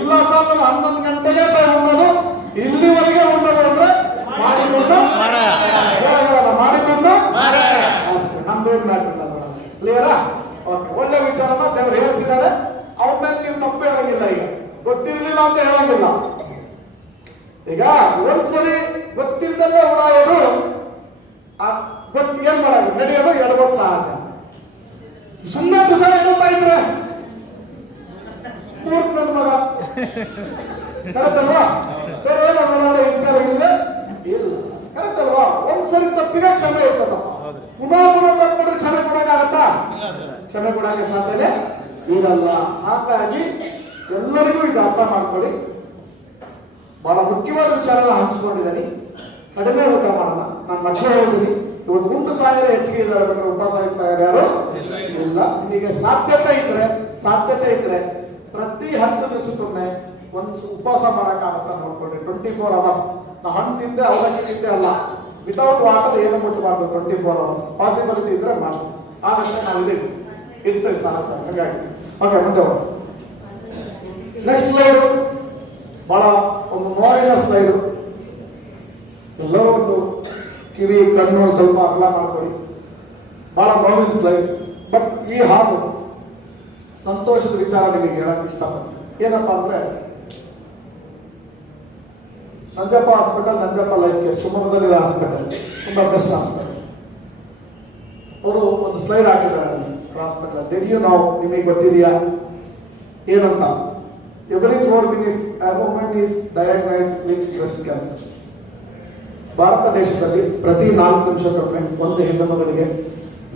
ಇಲ್ಲ ಸರ್ 11 ಗಂಟೆಗೆ ಸರ್ ಉಣ್ಣೋದು, ಇಲ್ಲಿವರೆಗೆ ಉಣ್ಣೋದು ಅಂದ್ರೆ ಮಾಡಿಕೊಂಡು ಅಷ್ಟೇ. ನಮ್ದೇನು ಮ್ಯಾಟ್ರಿಲ್ಲ. ಕ್ಲಿಯರಾ? ಓಕೆ. ಒಳ್ಳೆ ವಿಚಾರನ ದೇವ್ರು ಹೇಳ್ಸಿದ್ದಾರೆ. ಅವನ ಮೇಲೆ ನೀವು ತಪ್ಪು ಹೇಳಂಗಿಲ್ಲ. ಈಗ ಗೊತ್ತಿರ್ಲಿಲ್ಲ ಅಂತ ಹೇಳಂಗಿಲ್ಲ. ಈಗ ಒಂದ್ಸರಿ ಗೊತ್ತಿದ್ದಲ್ಲೇ ಉಡಾಯೋದು ಏನ್ ಮಾಡೋದು, ನಡೆಯೋದು ಎಡಬೋದು ಸಹಜ. ಸುಮ್ಮನೆ ತುಸ ಎಡುತ್ತಾ ಇದ್ರೆ ಮೂರ್ಖ ನನ್ನ ಮಗ. ಕರೆಕ್ಟ್ ಅಲ್ವಾ? ಬೇರೆ ಏನೋ ವಿಚಾರ ಇಲ್ಲ. ಕರೆಕ್ಟ್ ಅಲ್ವಾ? ಒಂದ್ಸರಿ ತಪ್ಪಿಗೆ ಕ್ಷಮೆ ಇರ್ತದಪ್ಪ. ಪುನಃ ತಪ್ಪಿದ್ರೆ ಕ್ಷಮೆ ಕೊಡಕ್ಕಾಗತ್ತಾ? ಕ್ಷಮೆ ಕೊಡಕ್ಕೆ ಸಾಧ್ಯನೇ ಇರಲ್ಲ. ಹಾಗಾಗಿ ಎಲ್ಲರಿಗೂ ಇದು ಅರ್ಥ ಮಾಡ್ಕೊಳ್ಳಿ. ಬಹಳ ಮುಖ್ಯವಾದ ವಿಚಾರನ ಹಂಚಿಕೊಂಡಿದ್ದೀನಿ. ಕಡಿಮೆ ಊಟ ಮಾಡೋಣ. ನಾನು ಮಧ್ಯ ಹೇಳಿದ್ದೀನಿ, ಇವತ್ತು ಗುಂಡು ಸಾಯರೆ ಹೆಚ್ಚಿಗೆ ಇದ್ದಾರೆ, ಬಿಟ್ಟರೆ ಉಪವಾಸ ಸಾಯರು ಯಾರು ಇಲ್ಲ. ನಿಮಗೆ ಸಾಧ್ಯತೆ ಇದ್ರೆ ಪ್ರತಿ 10 ದಿವಸಕ್ಕೊಮ್ಮೆ ಒಂದು ಉಪವಾಸ ಮಾಡಕ್ಕಾಗತ್ತ ನೋಡ್ಕೊಂಡ್ರೆ 24 hours. ನಾವು ಹಣ್ಣು ತಿಂದೆ ಅವಲಕ್ಕಿ ತಿಂದೆ ಅಲ್ಲ, ವಿತೌಟ್ ವಾಟರ್ ಏನು ಮುಟ್ಟಬಾರ್ದು. 24 hours ಪಾಸಿಬಿಲಿಟಿ ಇದ್ರೆ ಮಾಡಿ. ಆಗುತ್ತೆ ನಾವು ಇರ್ತೇವೆ ಸಾಲ. ಹಾಗಾಗಿ ಓಕೆ, ಮುಂದೆ ನೆಕ್ಸ್ಟ್ ಸ್ಲೈಡ್. ಬಹಳ ಒಂದು ನೋವಿನ ಸ್ಲೈಡ್. ಎಲ್ಲರೂ ಒಂದು ಕಿವಿ ಕಣ್ಣು ಸ್ವಲ್ಪ ಅಗಲ ಮಾಡ್ಕೊಳ್ಳಿ. ಬಹಳ ನೋವಿನ ಸ್ಲೈಡ್. ಬಟ್ ಈ ಹಾಡು ಸಂತೋಷದ ವಿಚಾರ ನಿಮಗೆ ಹೇಳಕ್ ಇಷ್ಟಪಡ್ತೀನಿ. ಏನಪ್ಪಾ ಅಂದ್ರೆ, Nanjappa hospital, Nanjappa life care, ಶಿವಮೊಗ್ಗದಲ್ಲಿರೋ ಹಾಸ್ಪಿಟಲ್, ತುಂಬಾ ಬೆಸ್ಟ್ ಹಾಸ್ಪಿಟಲ್. ಅವರು ಒಂದು ಸ್ಲೈಡ್ ಹಾಕಿದ್ದಾರೆ ಹಾಸ್ಪಿಟಲ್. ಡೆಡ್ ನಾವು ನಿಮಗೆ ಗೊತ್ತಿದೆಯಾ ಏನಂತ? Every 4 minutes a woman is diagnosed with breast cancer. Bharat ದೇಶದಲ್ಲಿ ಪ್ರತಿ 4 ನಿಮಿಷಕ್ಕೊಮ್ಮೆ ಒಂದು ಹೆಣ್ಣು ಮಗಳಿಗೆ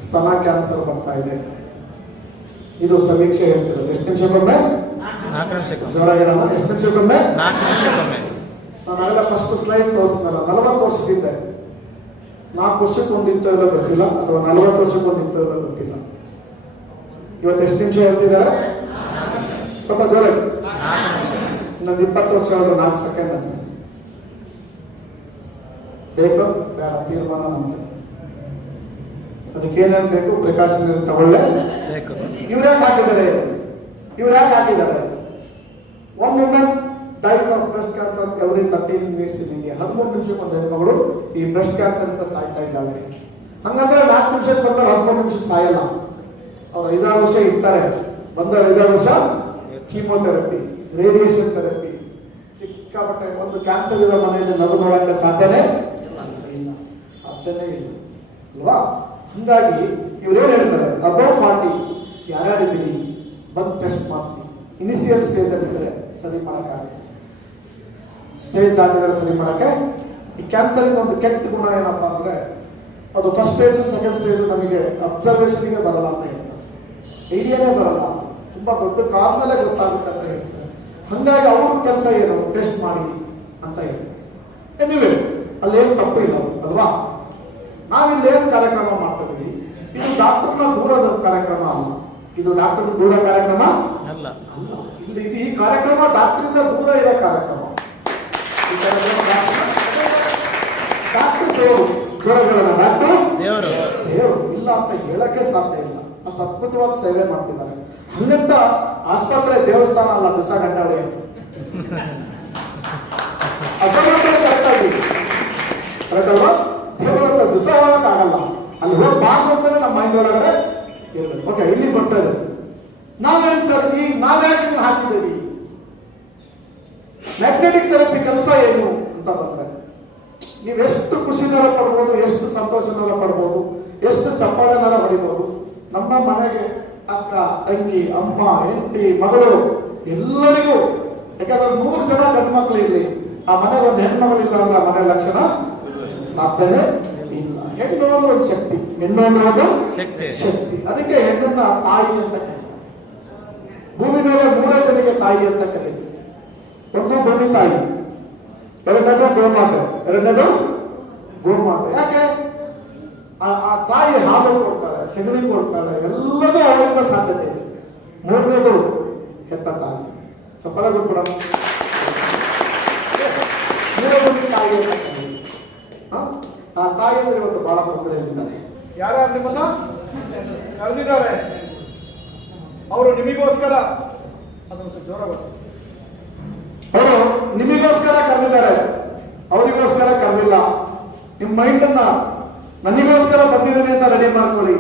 ಸ್ತನ ಕ್ಯಾನ್ಸರ್ ಬರ್ತಾ ಇದೆ. ಇದು ಸಮೀಕ್ಷೆ ಹೇಳ್ತಿರೋದು. ಎಷ್ಟು ನಿಮಿಷಕ್ಕೊಮ್ಮೆ? 4 ನಿಮಿಷಕ್ಕೊಮ್ಮೆ. ಜೋರಾಗಿ ಹೇಳೋಣ. ಎಷ್ಟು ನಿಮಿಷಕ್ಕೊಮ್ಮೆ? 4 ನಿಮಿಷಕ್ಕೊಮ್ಮೆ. ನಾನೆಲ್ಲ ಫಸ್ಟ್ ಸ್ಲೈಡ್ ತೋರಿಸಿದ್ನಲ್ಲ, 40 ವರ್ಷದಿಂದ 4 ವರ್ಷಕ್ಕೆ ಒಂದಿತ್ತು ಎಲ್ಲ ಗೊತ್ತಿಲ್ಲ, ಅಥವಾ 40 ವರ್ಷಕ್ಕೆ ಒಂದಿತ್ತು ಎಲ್ಲ ಗೊತ್ತಿಲ್ಲ. ಇವತ್ತು ಎಷ್ಟು ನಿಮಿಷ ಹೇಳ್ತಿದ್ದಾರೆ? ಸ್ವಲ್ಪ ಜೋರಾಗಿ. ಇನ್ನೊಂದು 20 ವರ್ಷ ಹೇಳಿದ್ರು 4 ಸೆಕೆಂಡ್ ಅಂತ. ಬೇಕು ಬೇಡ ತೀರ್ಮಾನ ನಮ್ದು. ಅದಕ್ಕೆ ಏನೇನು ಬೇಕು ಪ್ರಿಕಾಷನ್ ತಗೊಳ್ಳೆ. ಇವ್ರು ಯಾಕೆ ಹಾಕಿದ್ದಾರೆ? 1 woman dies of breast cancer every 13 minutes ನಿಮಗೆ 13 ನಿಮಿಷಕ್ಕೆ ಒಂದು ಹೆಣ್ಮಗಳು ಈ ಬ್ರೆಸ್ಟ್ ಕ್ಯಾನ್ಸರ್ ಅಂತ ಸಾಯ್ತಾ ಇದ್ದಾಳೆ. ಹಂಗಂದ್ರೆ 4 ನಿಮಿಷಕ್ಕೆ ಬಂದ್ರೆ 13 ನಿಮಿಷಕ್ಕೆ ಸಾಯಲ್ಲ. ಅವ್ರು 5-6 ವರ್ಷ ಇರ್ತಾರೆ. ಬಂದ್ರೆ 5-6 ವರ್ಷ ಕೀಮೋಥೆರಪಿ, ರೇಡಿಯೇಷನ್ ಥೆರಪಿ, ಸಿಕ್ಕಾಪಟ್ಟೆ. ಒಂದು ಕ್ಯಾನ್ಸರ್ ಇರೋ ಮನೆಯಲ್ಲಿ ನಗು ನೋಡಕ್ಕೆ ಸಾಧ್ಯನೇ ಇಲ್ಲ, ಸಾಧ್ಯನೇ ಇಲ್ಲ ಅಲ್ವಾ? ಹಂಗಾಗಿ ಇವ್ರೇನ್ ಹೇಳ್ತಾರೆ, ಅಬೌವ್ 40 ಯಾರ್ಯಾರಿದ್ದೀರಿ ಬಂದು ಟೆಸ್ಟ್ ಮಾಡಿಸಿ. ಇನಿಷಿಯಲ್ ಸ್ಟೇಜ್ ಅಲ್ಲಿ ಇದ್ರೆ ಸರಿ ಮಾಡಕ್ಕಾಗಲ್ಲ, ಸ್ಟೇಜ್ ದಾಟಿದ್ರೆ ಸರಿ ಮಾಡಕ್ಕೆ. ಈ ಕ್ಯಾನ್ಸರ್ ಒಂದು ಕೆಟ್ಟ ಗುಣ ಏನಪ್ಪಾ ಅಂದ್ರೆ ಅದು ಫಸ್ಟ್ ಸ್ಟೇಜ್ ಸೆಕೆಂಡ್ ಸ್ಟೇಜ್ ನಮಗೆ ಅಬ್ಸರ್ವೇಷನ್ಗೆ ಬರಲ್ಲ ಅಂತ ಹೇಳ್ತಾರೆ, ಐಡಿಯಾನೇ ಬರಲ್ಲ, ತುಂಬಾ ದೊಡ್ಡ ಕಾಲದಲ್ಲೇ ಗೊತ್ತಾಗುತ್ತೆ ಅಂತ ಹೇಳ್ತಾರೆ. ಹಂಗಾಗಿ ಅವ್ರ ಕೆಲಸ ಏನು, ಟೆಸ್ಟ್ ಮಾಡಿ ಅಂತ ಹೇಳ್ತಾರೆ. ಎನಿವೆ ಅಲ್ಲೇನು ತಪ್ಪು ಇಲ್ಲ ಅಲ್ವಾ? ನಾವಿಲ್ಲೇನು ಕಾರ್ಯಕ್ರಮ ಮಾಡ್ತಿದ್ವಿ, ಇದು ಡಾಕ್ಟರ್ನ ದೂರದ ಕಾರ್ಯಕ್ರಮ ಅಲ್ಲ, ಇದು ಡಾಕ್ಟರ್ ದೂರ ಕಾರ್ಯಕ್ರಮ ಅಲ್ಲ. ಇದು ಈ ಕಾರ್ಯಕ್ರಮ ಡಾಕ್ಟರಿಂದ ದೂರ ಇರೋ ಕಾರ್ಯಕ್ರಮ. ಈ ಕಾರ್ಯಕ್ರಮ ಡಾಕ್ಟರ್ ದೇವರು, ಜ್ವರಗಳನ್ನ ಡಾಕ್ಟರ್ ದೇವರು ಇಲ್ಲ ಅಂತ ಹೇಳಕ್ಕೆ ಸಾಧ್ಯ ಇಲ್ಲ, ಅಷ್ಟು ಅದ್ಭುತವಾದ ಸೇವೆ ಮಾಡ್ತಿದ್ದಾರೆ. ಹಂಗಂತ ಆಸ್ಪತ್ರೆ ದೇವಸ್ಥಾನ ಅಲ್ಲ, ದಿವಸ ಗಂಟೆ ಕರೆಕ್ಟಲ್ವಾ? ದೇವರ ದಿವಸ ಹೋಗಕ್ಕಾಗಲ್ಲ, ಅಲ್ಲಿ ಹೋಗ್ಬಾರ್ದು ಅಂತಾನೆ ನಮ್ಮ ಮೈಂಡ್ ಒಳಗಡೆ ಇರ್ಬೇಕು. ಓಕೆ, ಇಲ್ಲಿ ಬರ್ತಾ ಇದೆ. ನಾವೇನ್ ಸರ್ ಈಗ ನಾವ್ಯಾಕೆ ಹಾಕಿದ್ದೀವಿ ಮ್ಯಾಗ್ನೆಟಿಕ್ ಥೆರಪಿ ಕೆಲಸ ಏನು ಅಂತ ಬಂದ್ರೆ, ನೀವೆಷ್ಟು ಖುಷಿನರ ಪಡ್ಬೋದು, ಎಷ್ಟು ಸಂತೋಷನರ ಪಡ್ಬೋದು, ಎಷ್ಟು ಚಪ್ಪಾಳೆನರ ಹೊಡಿಬೋದು. ನಮ್ಮ ಮನೆಗೆ ಅಕ್ಕ, ತಂಗಿ, ಅಮ್ಮ, ಹೆಂಡತಿ, ಮಗಳು ಎಲ್ಲರಿಗೂ, ಯಾಕಂದ್ರೆ 100 ಜನ ಗಂಡು ಮಕ್ಕಳು ಇಲ್ಲಿ, ಆ ಮನೆಗೆ ಒಂದು ಹೆಣ್ಮಗಳು ಇಲ್ಲ ಅಂದ್ರೆ ಆ ಮನೆ ಲಕ್ಷಣ ಸಾಧ್ಯನೇ ಇಲ್ಲ. ಹೆಣ್ಣು ಅಂದ್ರೆ ಒಂದು ಶಕ್ತಿ, ಹೆಣ್ಣು ಅಂದ್ರೆ ಒಂದು ಶಕ್ತಿ. ಅದಕ್ಕೆ ಹೆಣ್ಣನ್ನ ತಾಯಿ ಅಂತ ಕರೀತಾರೆ. ಭೂಮಿ ಮೇಲೆ 3 ಜನಕ್ಕೆ ತಾಯಿ ಅಂತ ಕರೀತಾರೆ. ಒಂದು ಭೂಮಿ ತಾಯಿ, ಎರಡನೇದು ಗೋಮಾತೆ, ಗೋಮಾತೆ. ಯಾಕೆ? ಆ ತಾಯಿ ಹಾಲು ಕೊಡ್ತಾಳೆ, ಸೆಗಣಿ ಕೊಡ್ತಾಳೆ, ಎಲ್ಲದೂ ಅವರಿಂದ ಸಾಧ್ಯತೆ ಇದೆ. 3ನೇದು ಹೆತ್ತ ತಾಯಿ. ಚಪ್ಪಳ ಕೊಡ್ಬಿಡ ತಾಯಿ ಅಂತ ಕರೀತಾರೆ. ಆ ತಾಯಿಯವರು ಇವತ್ತು ಬಹಳ ತೊಂದರೆಯಲ್ಲಿದ್ದಾರೆ. ಯಾರ್ಯಾರು ನಿಮ್ಮನ್ನ ಕರೆದಿದ್ದಾರೆ, ಅವರು ನಿಮಗೋಸ್ಕರ, ಅದೊಂದು ಜೋರ ಅವರು ನಿಮಗೋಸ್ಕರ ಕರೆದಿದ್ದಾರೆ, ಅವರಿಗೋಸ್ಕರ ಕರೆದಿಲ್ಲ. ನಿಮ್ಮ ಮೈಂಡ್ ಅನ್ನ ನನಗೋಸ್ಕರ ಬಂದಿದ್ದೀನಿ ಅಂತ ರೆಡಿ ಮಾಡ್ಕೊಳ್ಳಿ.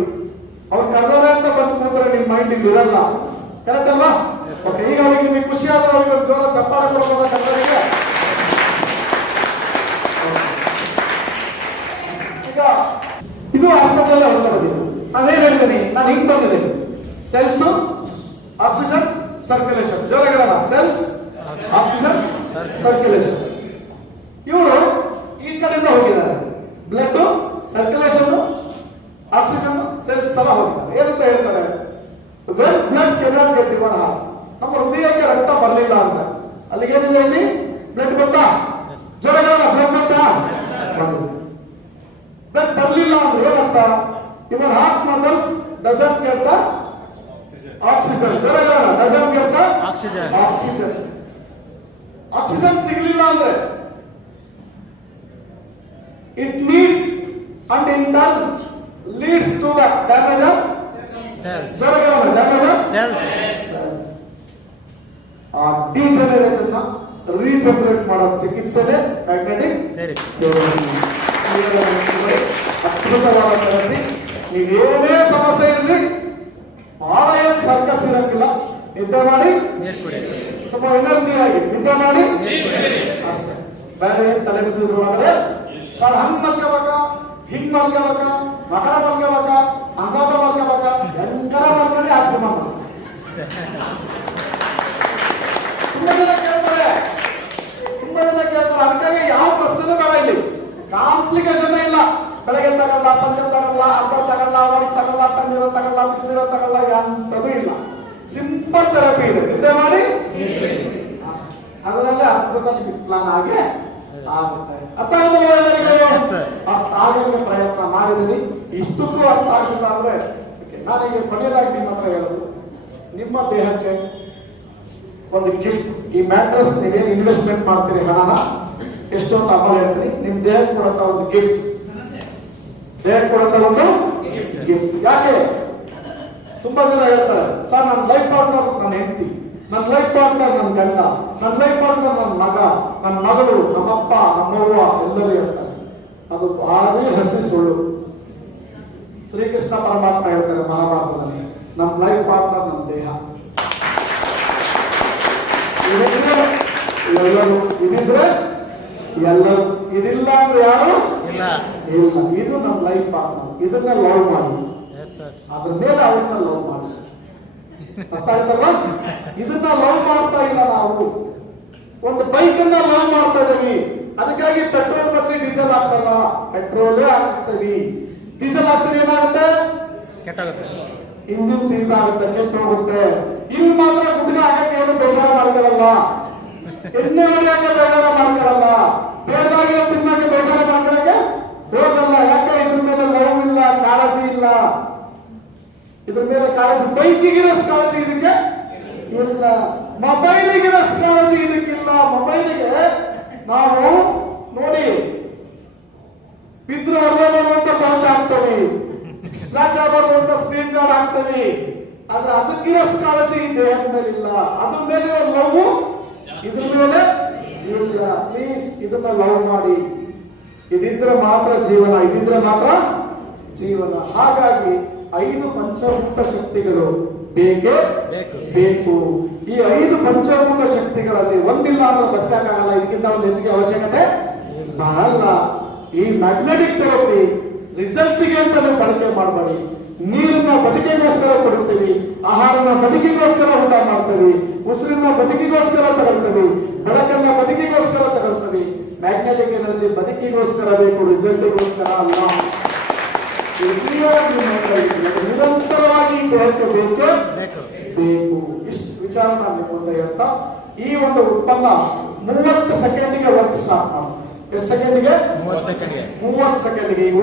ಅವ್ರು ಕರೆದಾರೆ ಅಂತ ಬಂದು ಕೂತ್ರೆ ನಿಮ್ಮ ಮೈಂಡ್ ಇಲ್ಲಿ ಇರಲ್ಲ. ಕರೆಕ್ಟ್ ಅಲ್ವಾ? ಓಕೆ, ಈಗ ಅವ್ರಿಗೆ ನಿಮಗೆ ಖುಷಿ ಆದ್ರೆ ಅವ್ರಿಗೆ ಒಂದು ಜೋರ ಚಪ್ಪಾಳ ಕೊಡ್ಬೋದ ಕನ್ನಡಿಗೆ? ಈಗ ಇದು ಹಾಸ್ಪಿಟಲ್ ಹೊರಗಡೆ ನಾನೇನ್ ಹೇಳಿದ್ದೀನಿ, ನಾನು ಹಿಂಗ್ ಬಂದಿದ್ದೀನಿ. Cells, oxygen, circulation. ಜೋರಗಳಲ್ಲ, ಸೆಲ್ಸ್, ಆಕ್ಸಿಜನ್, ಸರ್ಕ್ಯುಲೇಷನ್. ಇವರು ಈ ಕಡೆಯಿಂದ ಹೋಗಿದ್ದಾರೆ. ಬ್ಲಡ್ ಸರ್ಕ್ಯುಲೇಷನ್, ಆಕ್ಸಿಜನ್, ಸೆಲ್ಸ್ ಎಲ್ಲ ಹೋಗಿದ್ದಾರೆ. ಏನಂತ ಹೇಳ್ತಾರೆ, when blood cannot get your heart, ನಮ್ಮ ಹೃದಯಕ್ಕೆ ರಕ್ತ ಬರಲಿಲ್ಲ ಅಂತ. ಅಲ್ಲಿಗೆ ಏನಿದೆ, ಇಲ್ಲಿ ಬ್ಲಡ್ ಬಂತಾ? ಜ್ವರಗಳ ಬ್ಲಡ್ ಬಂತಾ? ಬ್ಲಡ್ ಬರಲಿಲ್ಲ ಅಂದ್ರೆ ಏನಂತ, your heart muscles doesn't get the oxygen. ಜ್ವರಗಳ doesn't get the oxygen. Oxygen ಸಿಗಲಿಲ್ಲ ಅಂದ್ರೆ it needs and in turn leads to the damage of cells. ಆ ಡಿಜನರೇಟ್ ಅನ್ನ ರೀಜನರೇಟ್ ಮಾಡೋ ಚಿಕಿತ್ಸೆನೇ ಮ್ಯಾಗ್ನೆಟಿಕ್ ಥೆರಪಿ. ಅದ್ಭುತವಾದ ಥೆರಪಿ. ನೀವೇನೇ ಸಮಸ್ಯೆ ಇರಲಿ, ಬಹಳ ಏನು ಸರ್ಕಸ್ ಇರಂಗಿಲ್ಲ. ನಿದ್ದೆ ಮಾಡಿ, ಸ್ವಲ್ಪ ಎನರ್ಜಿ ಆಗಿ ನಿದ್ದೆ ಮಾಡಿ ಅಷ್ಟೇ. ಬೇರೆ ಏನು ತಲೆ ಬಿಸಿದ್ರೊಳಗಡೆ ಸರ್ ಹಂಗ್ ಮಲ್ಕೋಬೇಕ, ಹಿಂಗ್ ಮಲ್ಕೋಬೇಕ, ಮಕಳ ಮಲ್ಕೋಬೇಕ, ಅಂಗಾತ ಮಲ್ಕೋಬೇಕ, ಭಯಂಕರ ಮಲ್ಕೊಳ್ಳಿ ಆಶ್ರಮ ಮಾಡಿ. ತುಂಬಾ ಜನ ಕೇಳ್ತಾರೆ, ಅದಕ್ಕಾಗಿ ಯಾವ ಪ್ರಶ್ನೆ ಬೇಡ. ಇಲ್ಲಿ ಕಾಂಪ್ಲಿಕೇಶನ್ ಇಲ್ಲ. ಬೆಳಗ್ಗೆ ತಗೊಳ್ಳ, ಸಂಜೆ ತಗೊಳ್ಳ, ಅರ್ಧ ತಗೊಳ್ಳ, ಅವರಿಗೆ ತಗೊಳ್ಳ, ತಣ್ಣೀರ ತಗೊಳ್ಳ, ಬಿಸಿನೀರ ತಗೊಳ್ಳ, ಎಂತದೂ ಇಲ್ಲ. ಸಿಂಪಲ್ ಥೆರಪಿ ಇದೆ. ನಿದ್ದೆ ಮಾಡಿ, ಅದರಲ್ಲೇ ಅದ್ಭುತ ಪ್ಲಾನ್ ಆಗಿ ಆಗುತ್ತೆ. ಅರ್ಥ ಆಗಲಿಕ್ಕೆ ಪ್ರಯತ್ನ ಮಾಡಿದ್ದೀನಿ. ಇಷ್ಟಕ್ಕೂ ಅರ್ಥ ಆಗಿಲ್ಲ ಅಂದ್ರೆ ನಾನೀಗ ಕೊನೆಯದಾಗಿ ನಿಮ್ಮ ಹತ್ರ ಹೇಳೋದು, ನಿಮ್ಮ ದೇಹಕ್ಕೆ ಒಂದು ಗಿಫ್ಟ್. ಈ ಮ್ಯಾಟ್ರಸ್ ನೀವೇನು ಇನ್ವೆಸ್ಟ್ಮೆಂಟ್ ಮಾಡ್ತೀರಿ ಹಣನ, ಎಷ್ಟು ಅಂತ ಅಮ್ಮ ಹೇಳ್ತೀನಿ, ನಿಮ್ ದೇಹಕ್ಕೆ ಕೊಡಂತ ಒಂದು ಗಿಫ್ಟ್. ದೇಹಕ್ಕೆ ಕೊಡಂತ ಒಂದು ಗಿಫ್ಟ್. ಯಾಕೆ? ತುಂಬಾ ಜನ ಹೇಳ್ತಾರೆ, ಸರ್ ನನ್ನ ಲೈಫ್ ಪಾರ್ಟ್ನರ್ ನನ್ನ ಹೆಂಡತಿ, ನನ್ನ ಲೈಫ್ ಪಾರ್ಟ್ನರ್ ನನ್ನ ಗಂಡ, ನನ್ನ ಲೈಫ್ ಪಾರ್ಟ್ನರ್ ನನ್ನ ಮಗ, ನನ್ನ ಮಗಳು, ನಮ್ಮಪ್ಪ, ನಮ್ಮವ್ವ ಎಲ್ಲರೂ ಹೇಳ್ತಾರೆ. ಅದು ಭಾರಿ ಹಸಿ ಸುಳ್ಳು. ಶ್ರೀಕೃಷ್ಣ ಪರಮಾತ್ಮ ಹೇಳ್ತಾರೆ ಮಹಾಭಾರತದಲ್ಲಿ, ನಮ್ಮ ಲೈಫ್ ಪಾರ್ಟ್ನರ್ ನಮ್ಮ ದೇಹ. ಇದಿದ್ರೆ ಎಲ್ಲರೂ, ಇದಿದ್ರೆ ಎಲ್ಲರೂ, ಇದಿಲ್ಲ ಅಂದ್ರೆ ಯಾರು ಇಲ್ಲ. ಇಲ್ಲ. ಇದು ನಮ್ಮ ಲೈಫ್ ಪಾರ್ಟ್ನರ್. ಇದನ್ನ ಲವ್ ಮಾಡಿ, ಎಸ್ ಸರ್. ಅದ್ರ ಮೇಲೆ ಅವ್ರನ್ನ ಲವ್ ಮಾಡಿ. ಅರ್ಥ ಆಯ್ತಲ್ಲ? ಇದನ್ನ ಲವ್ ಮಾಡ್ತಾ ಇಲ್ಲ ನಾವು. ಒಂದು ಬೈಕ್ ಅನ್ನ ಲವ್ ಮಾಡ್ತಾ ಇದೀವಿ, ಅದಕ್ಕಾಗಿ ಪೆಟ್ರೋಲ್ ಮತ್ತೆ ಡೀಸೆಲ್ ಹಾಕ್ಸಲ್ಲ, ಪೆಟ್ರೋಲೇ ಹಾಕಿಸ್ತೀವಿ. ಡೀಸೆಲ್ ಹಾಕ್ಸಿದ್ರೆ ಏನಾಗುತ್ತೆ? ಕೆಟ್ಟಾಗುತ್ತೆ. ಇಂಜಿನ್ ಸೀಸ್ ಆಗುತ್ತೆ, ಕೆಟ್ಟು ಹೋಗುತ್ತೆ. ಇಲ್ಲಿ ಮಾತ್ರ ಗುಡ್ಡ ಹಾಕಕ್ಕೆ ಏನು ಬೇಜಾರ ಮಾಡ್ಕೊಳ್ಳಲ್ಲ, ಎಣ್ಣೆ ಹೊಡೆಯಕ್ಕೆ ಬೇಜಾರ ಮಾಡ್ಕೊಳ್ಳಲ್ಲ, ಬೇಡದಾಗಿರೋ ತಿನ್ನಕ್ಕೆ ಬೇಜಾರ ಮಾಡ್ಕೊಳ್ಳಕ್ಕೆ ಹೋಗಲ್ಲ. ಯಾಕೆ? ಇದ್ರ ಮೇಲೆ ಲವ್ ಇಲ್ಲ, ಕಾಳಜಿ ಇಲ್ಲ. ಇದ್ರ ಮೇಲೆ ಕಾಳಜಿ, ಬೈಕಿಗಿರೋಷ್ಟು ಕಾಳಜಿ ಇದಕ್ಕೆ ಇಲ್ಲ, ಮೊಬೈಲಿಗಿರೋಷ್ಟು ಕಾಳಜಿ ಇದಕ್ಕಿಲ್ಲ. ಮೊಬೈಲಿಗೆ ನಾವು ನೋಡಿ ಬಿದ್ರು ಅರ್ಧ ಮಾಡುವಂತ ಪಂಚ ಹಾಕ್ತೇವೆ, ಸ್ಕ್ರಾಚ್ ಆಗಬಾರ್ದು ಸ್ಕ್ರೀನ್ ಗಾರ್ಡ್ ಹಾಕ್ತೇವೆ. ಆದ್ರೆ ಅದಕ್ಕಿರೋಷ್ಟು ಕಾಳಜಿ ಇದೆ ಮೇಲೆ ಇಲ್ಲ. ಅದ್ರ ಮೇಲೆ ಲವ್ ಇದ್ರ ಮೇಲೆ ಇಲ್ಲ. ಪ್ಲೀಸ್ ಇದನ್ನ ಲವ್ ಮಾಡಿ. ಇದಿದ್ರೆ ಮಾತ್ರ ಜೀವನ, ಇದಿದ್ರೆ ಮಾತ್ರ ಜೀವನ. ಹಾಗಾಗಿ 5 ಪಂಚಭೂತ ಶಕ್ತಿಗಳು ಬೇಕೇ ಬೇಕು. ಈ 5 ಪಂಚಭೂತ ಶಕ್ತಿಗಳಲ್ಲಿ ಒಂದಿಲ್ಲ ಅಂದ್ರೆ ಬದುಕಕ್ಕಾಗಲ್ಲ. ಇದಕ್ಕಿಂತ ಒಂದು ಹೆಚ್ಚಿಗೆ ಅವಶ್ಯಕತೆ ಬಹಳ. ಈ ಮ್ಯಾಗ್ನೆಟಿಕ್ ಥೆರಪಿ ರಿಸಲ್ಟ್ಗೆ ಅಂತ ನೀವು ಬಳಕೆ ಮಾಡಬೇಡಿ. ನೀರನ್ನ ಬದುಕಿಗೋಸ್ಕರ ಕೊಡುತ್ತೀವಿ, ಆಹಾರನ ಬದುಕಿಗೋಸ್ಕರ ಊಟ ಮಾಡ್ತೀವಿ, ಉಸಿರನ್ನ ಬದುಕಿಗೋಸ್ಕರ ತಗೊಳ್ತೀವಿ, ಬೆಳಕನ್ನ ಬದುಕಿಗೋಸ್ಕರ ತಗೊಳ್ತೀವಿ. ಮ್ಯಾಗ್ನೆಟಿಕ್ ಎನರ್ಜಿ ಬದುಕಿಗೋಸ್ಕರ ಬೇಕು, ರಿಸಲ್ಟ್ಗೋಸ್ಕರ ಅಲ್ಲ. ನಿರಂತರವಾಗಿ ದೇಹಕ್ಕೆ ಬೇಕೇ ಬೇಕು. ಇಷ್ಟು ವಿಚಾರ ನಾನು ಮುಂದೆ ಹೇಳ್ತಾ ಈ ಒಂದು ಉತ್ಪನ್ನ 30 ಸೆಕೆಂಡಿಗೆ ವರ್ಕ್ ಸ್ಟಾರ್ಟ್ ಮಾಡುತ್ತೆ. ಎಷ್ಟು ಸೆಕೆಂಡಿಗೆ? 30 ಸೆಕೆಂಡ್ಗೆ. 30 ಸೆಕೆಂಡಿಗೆ.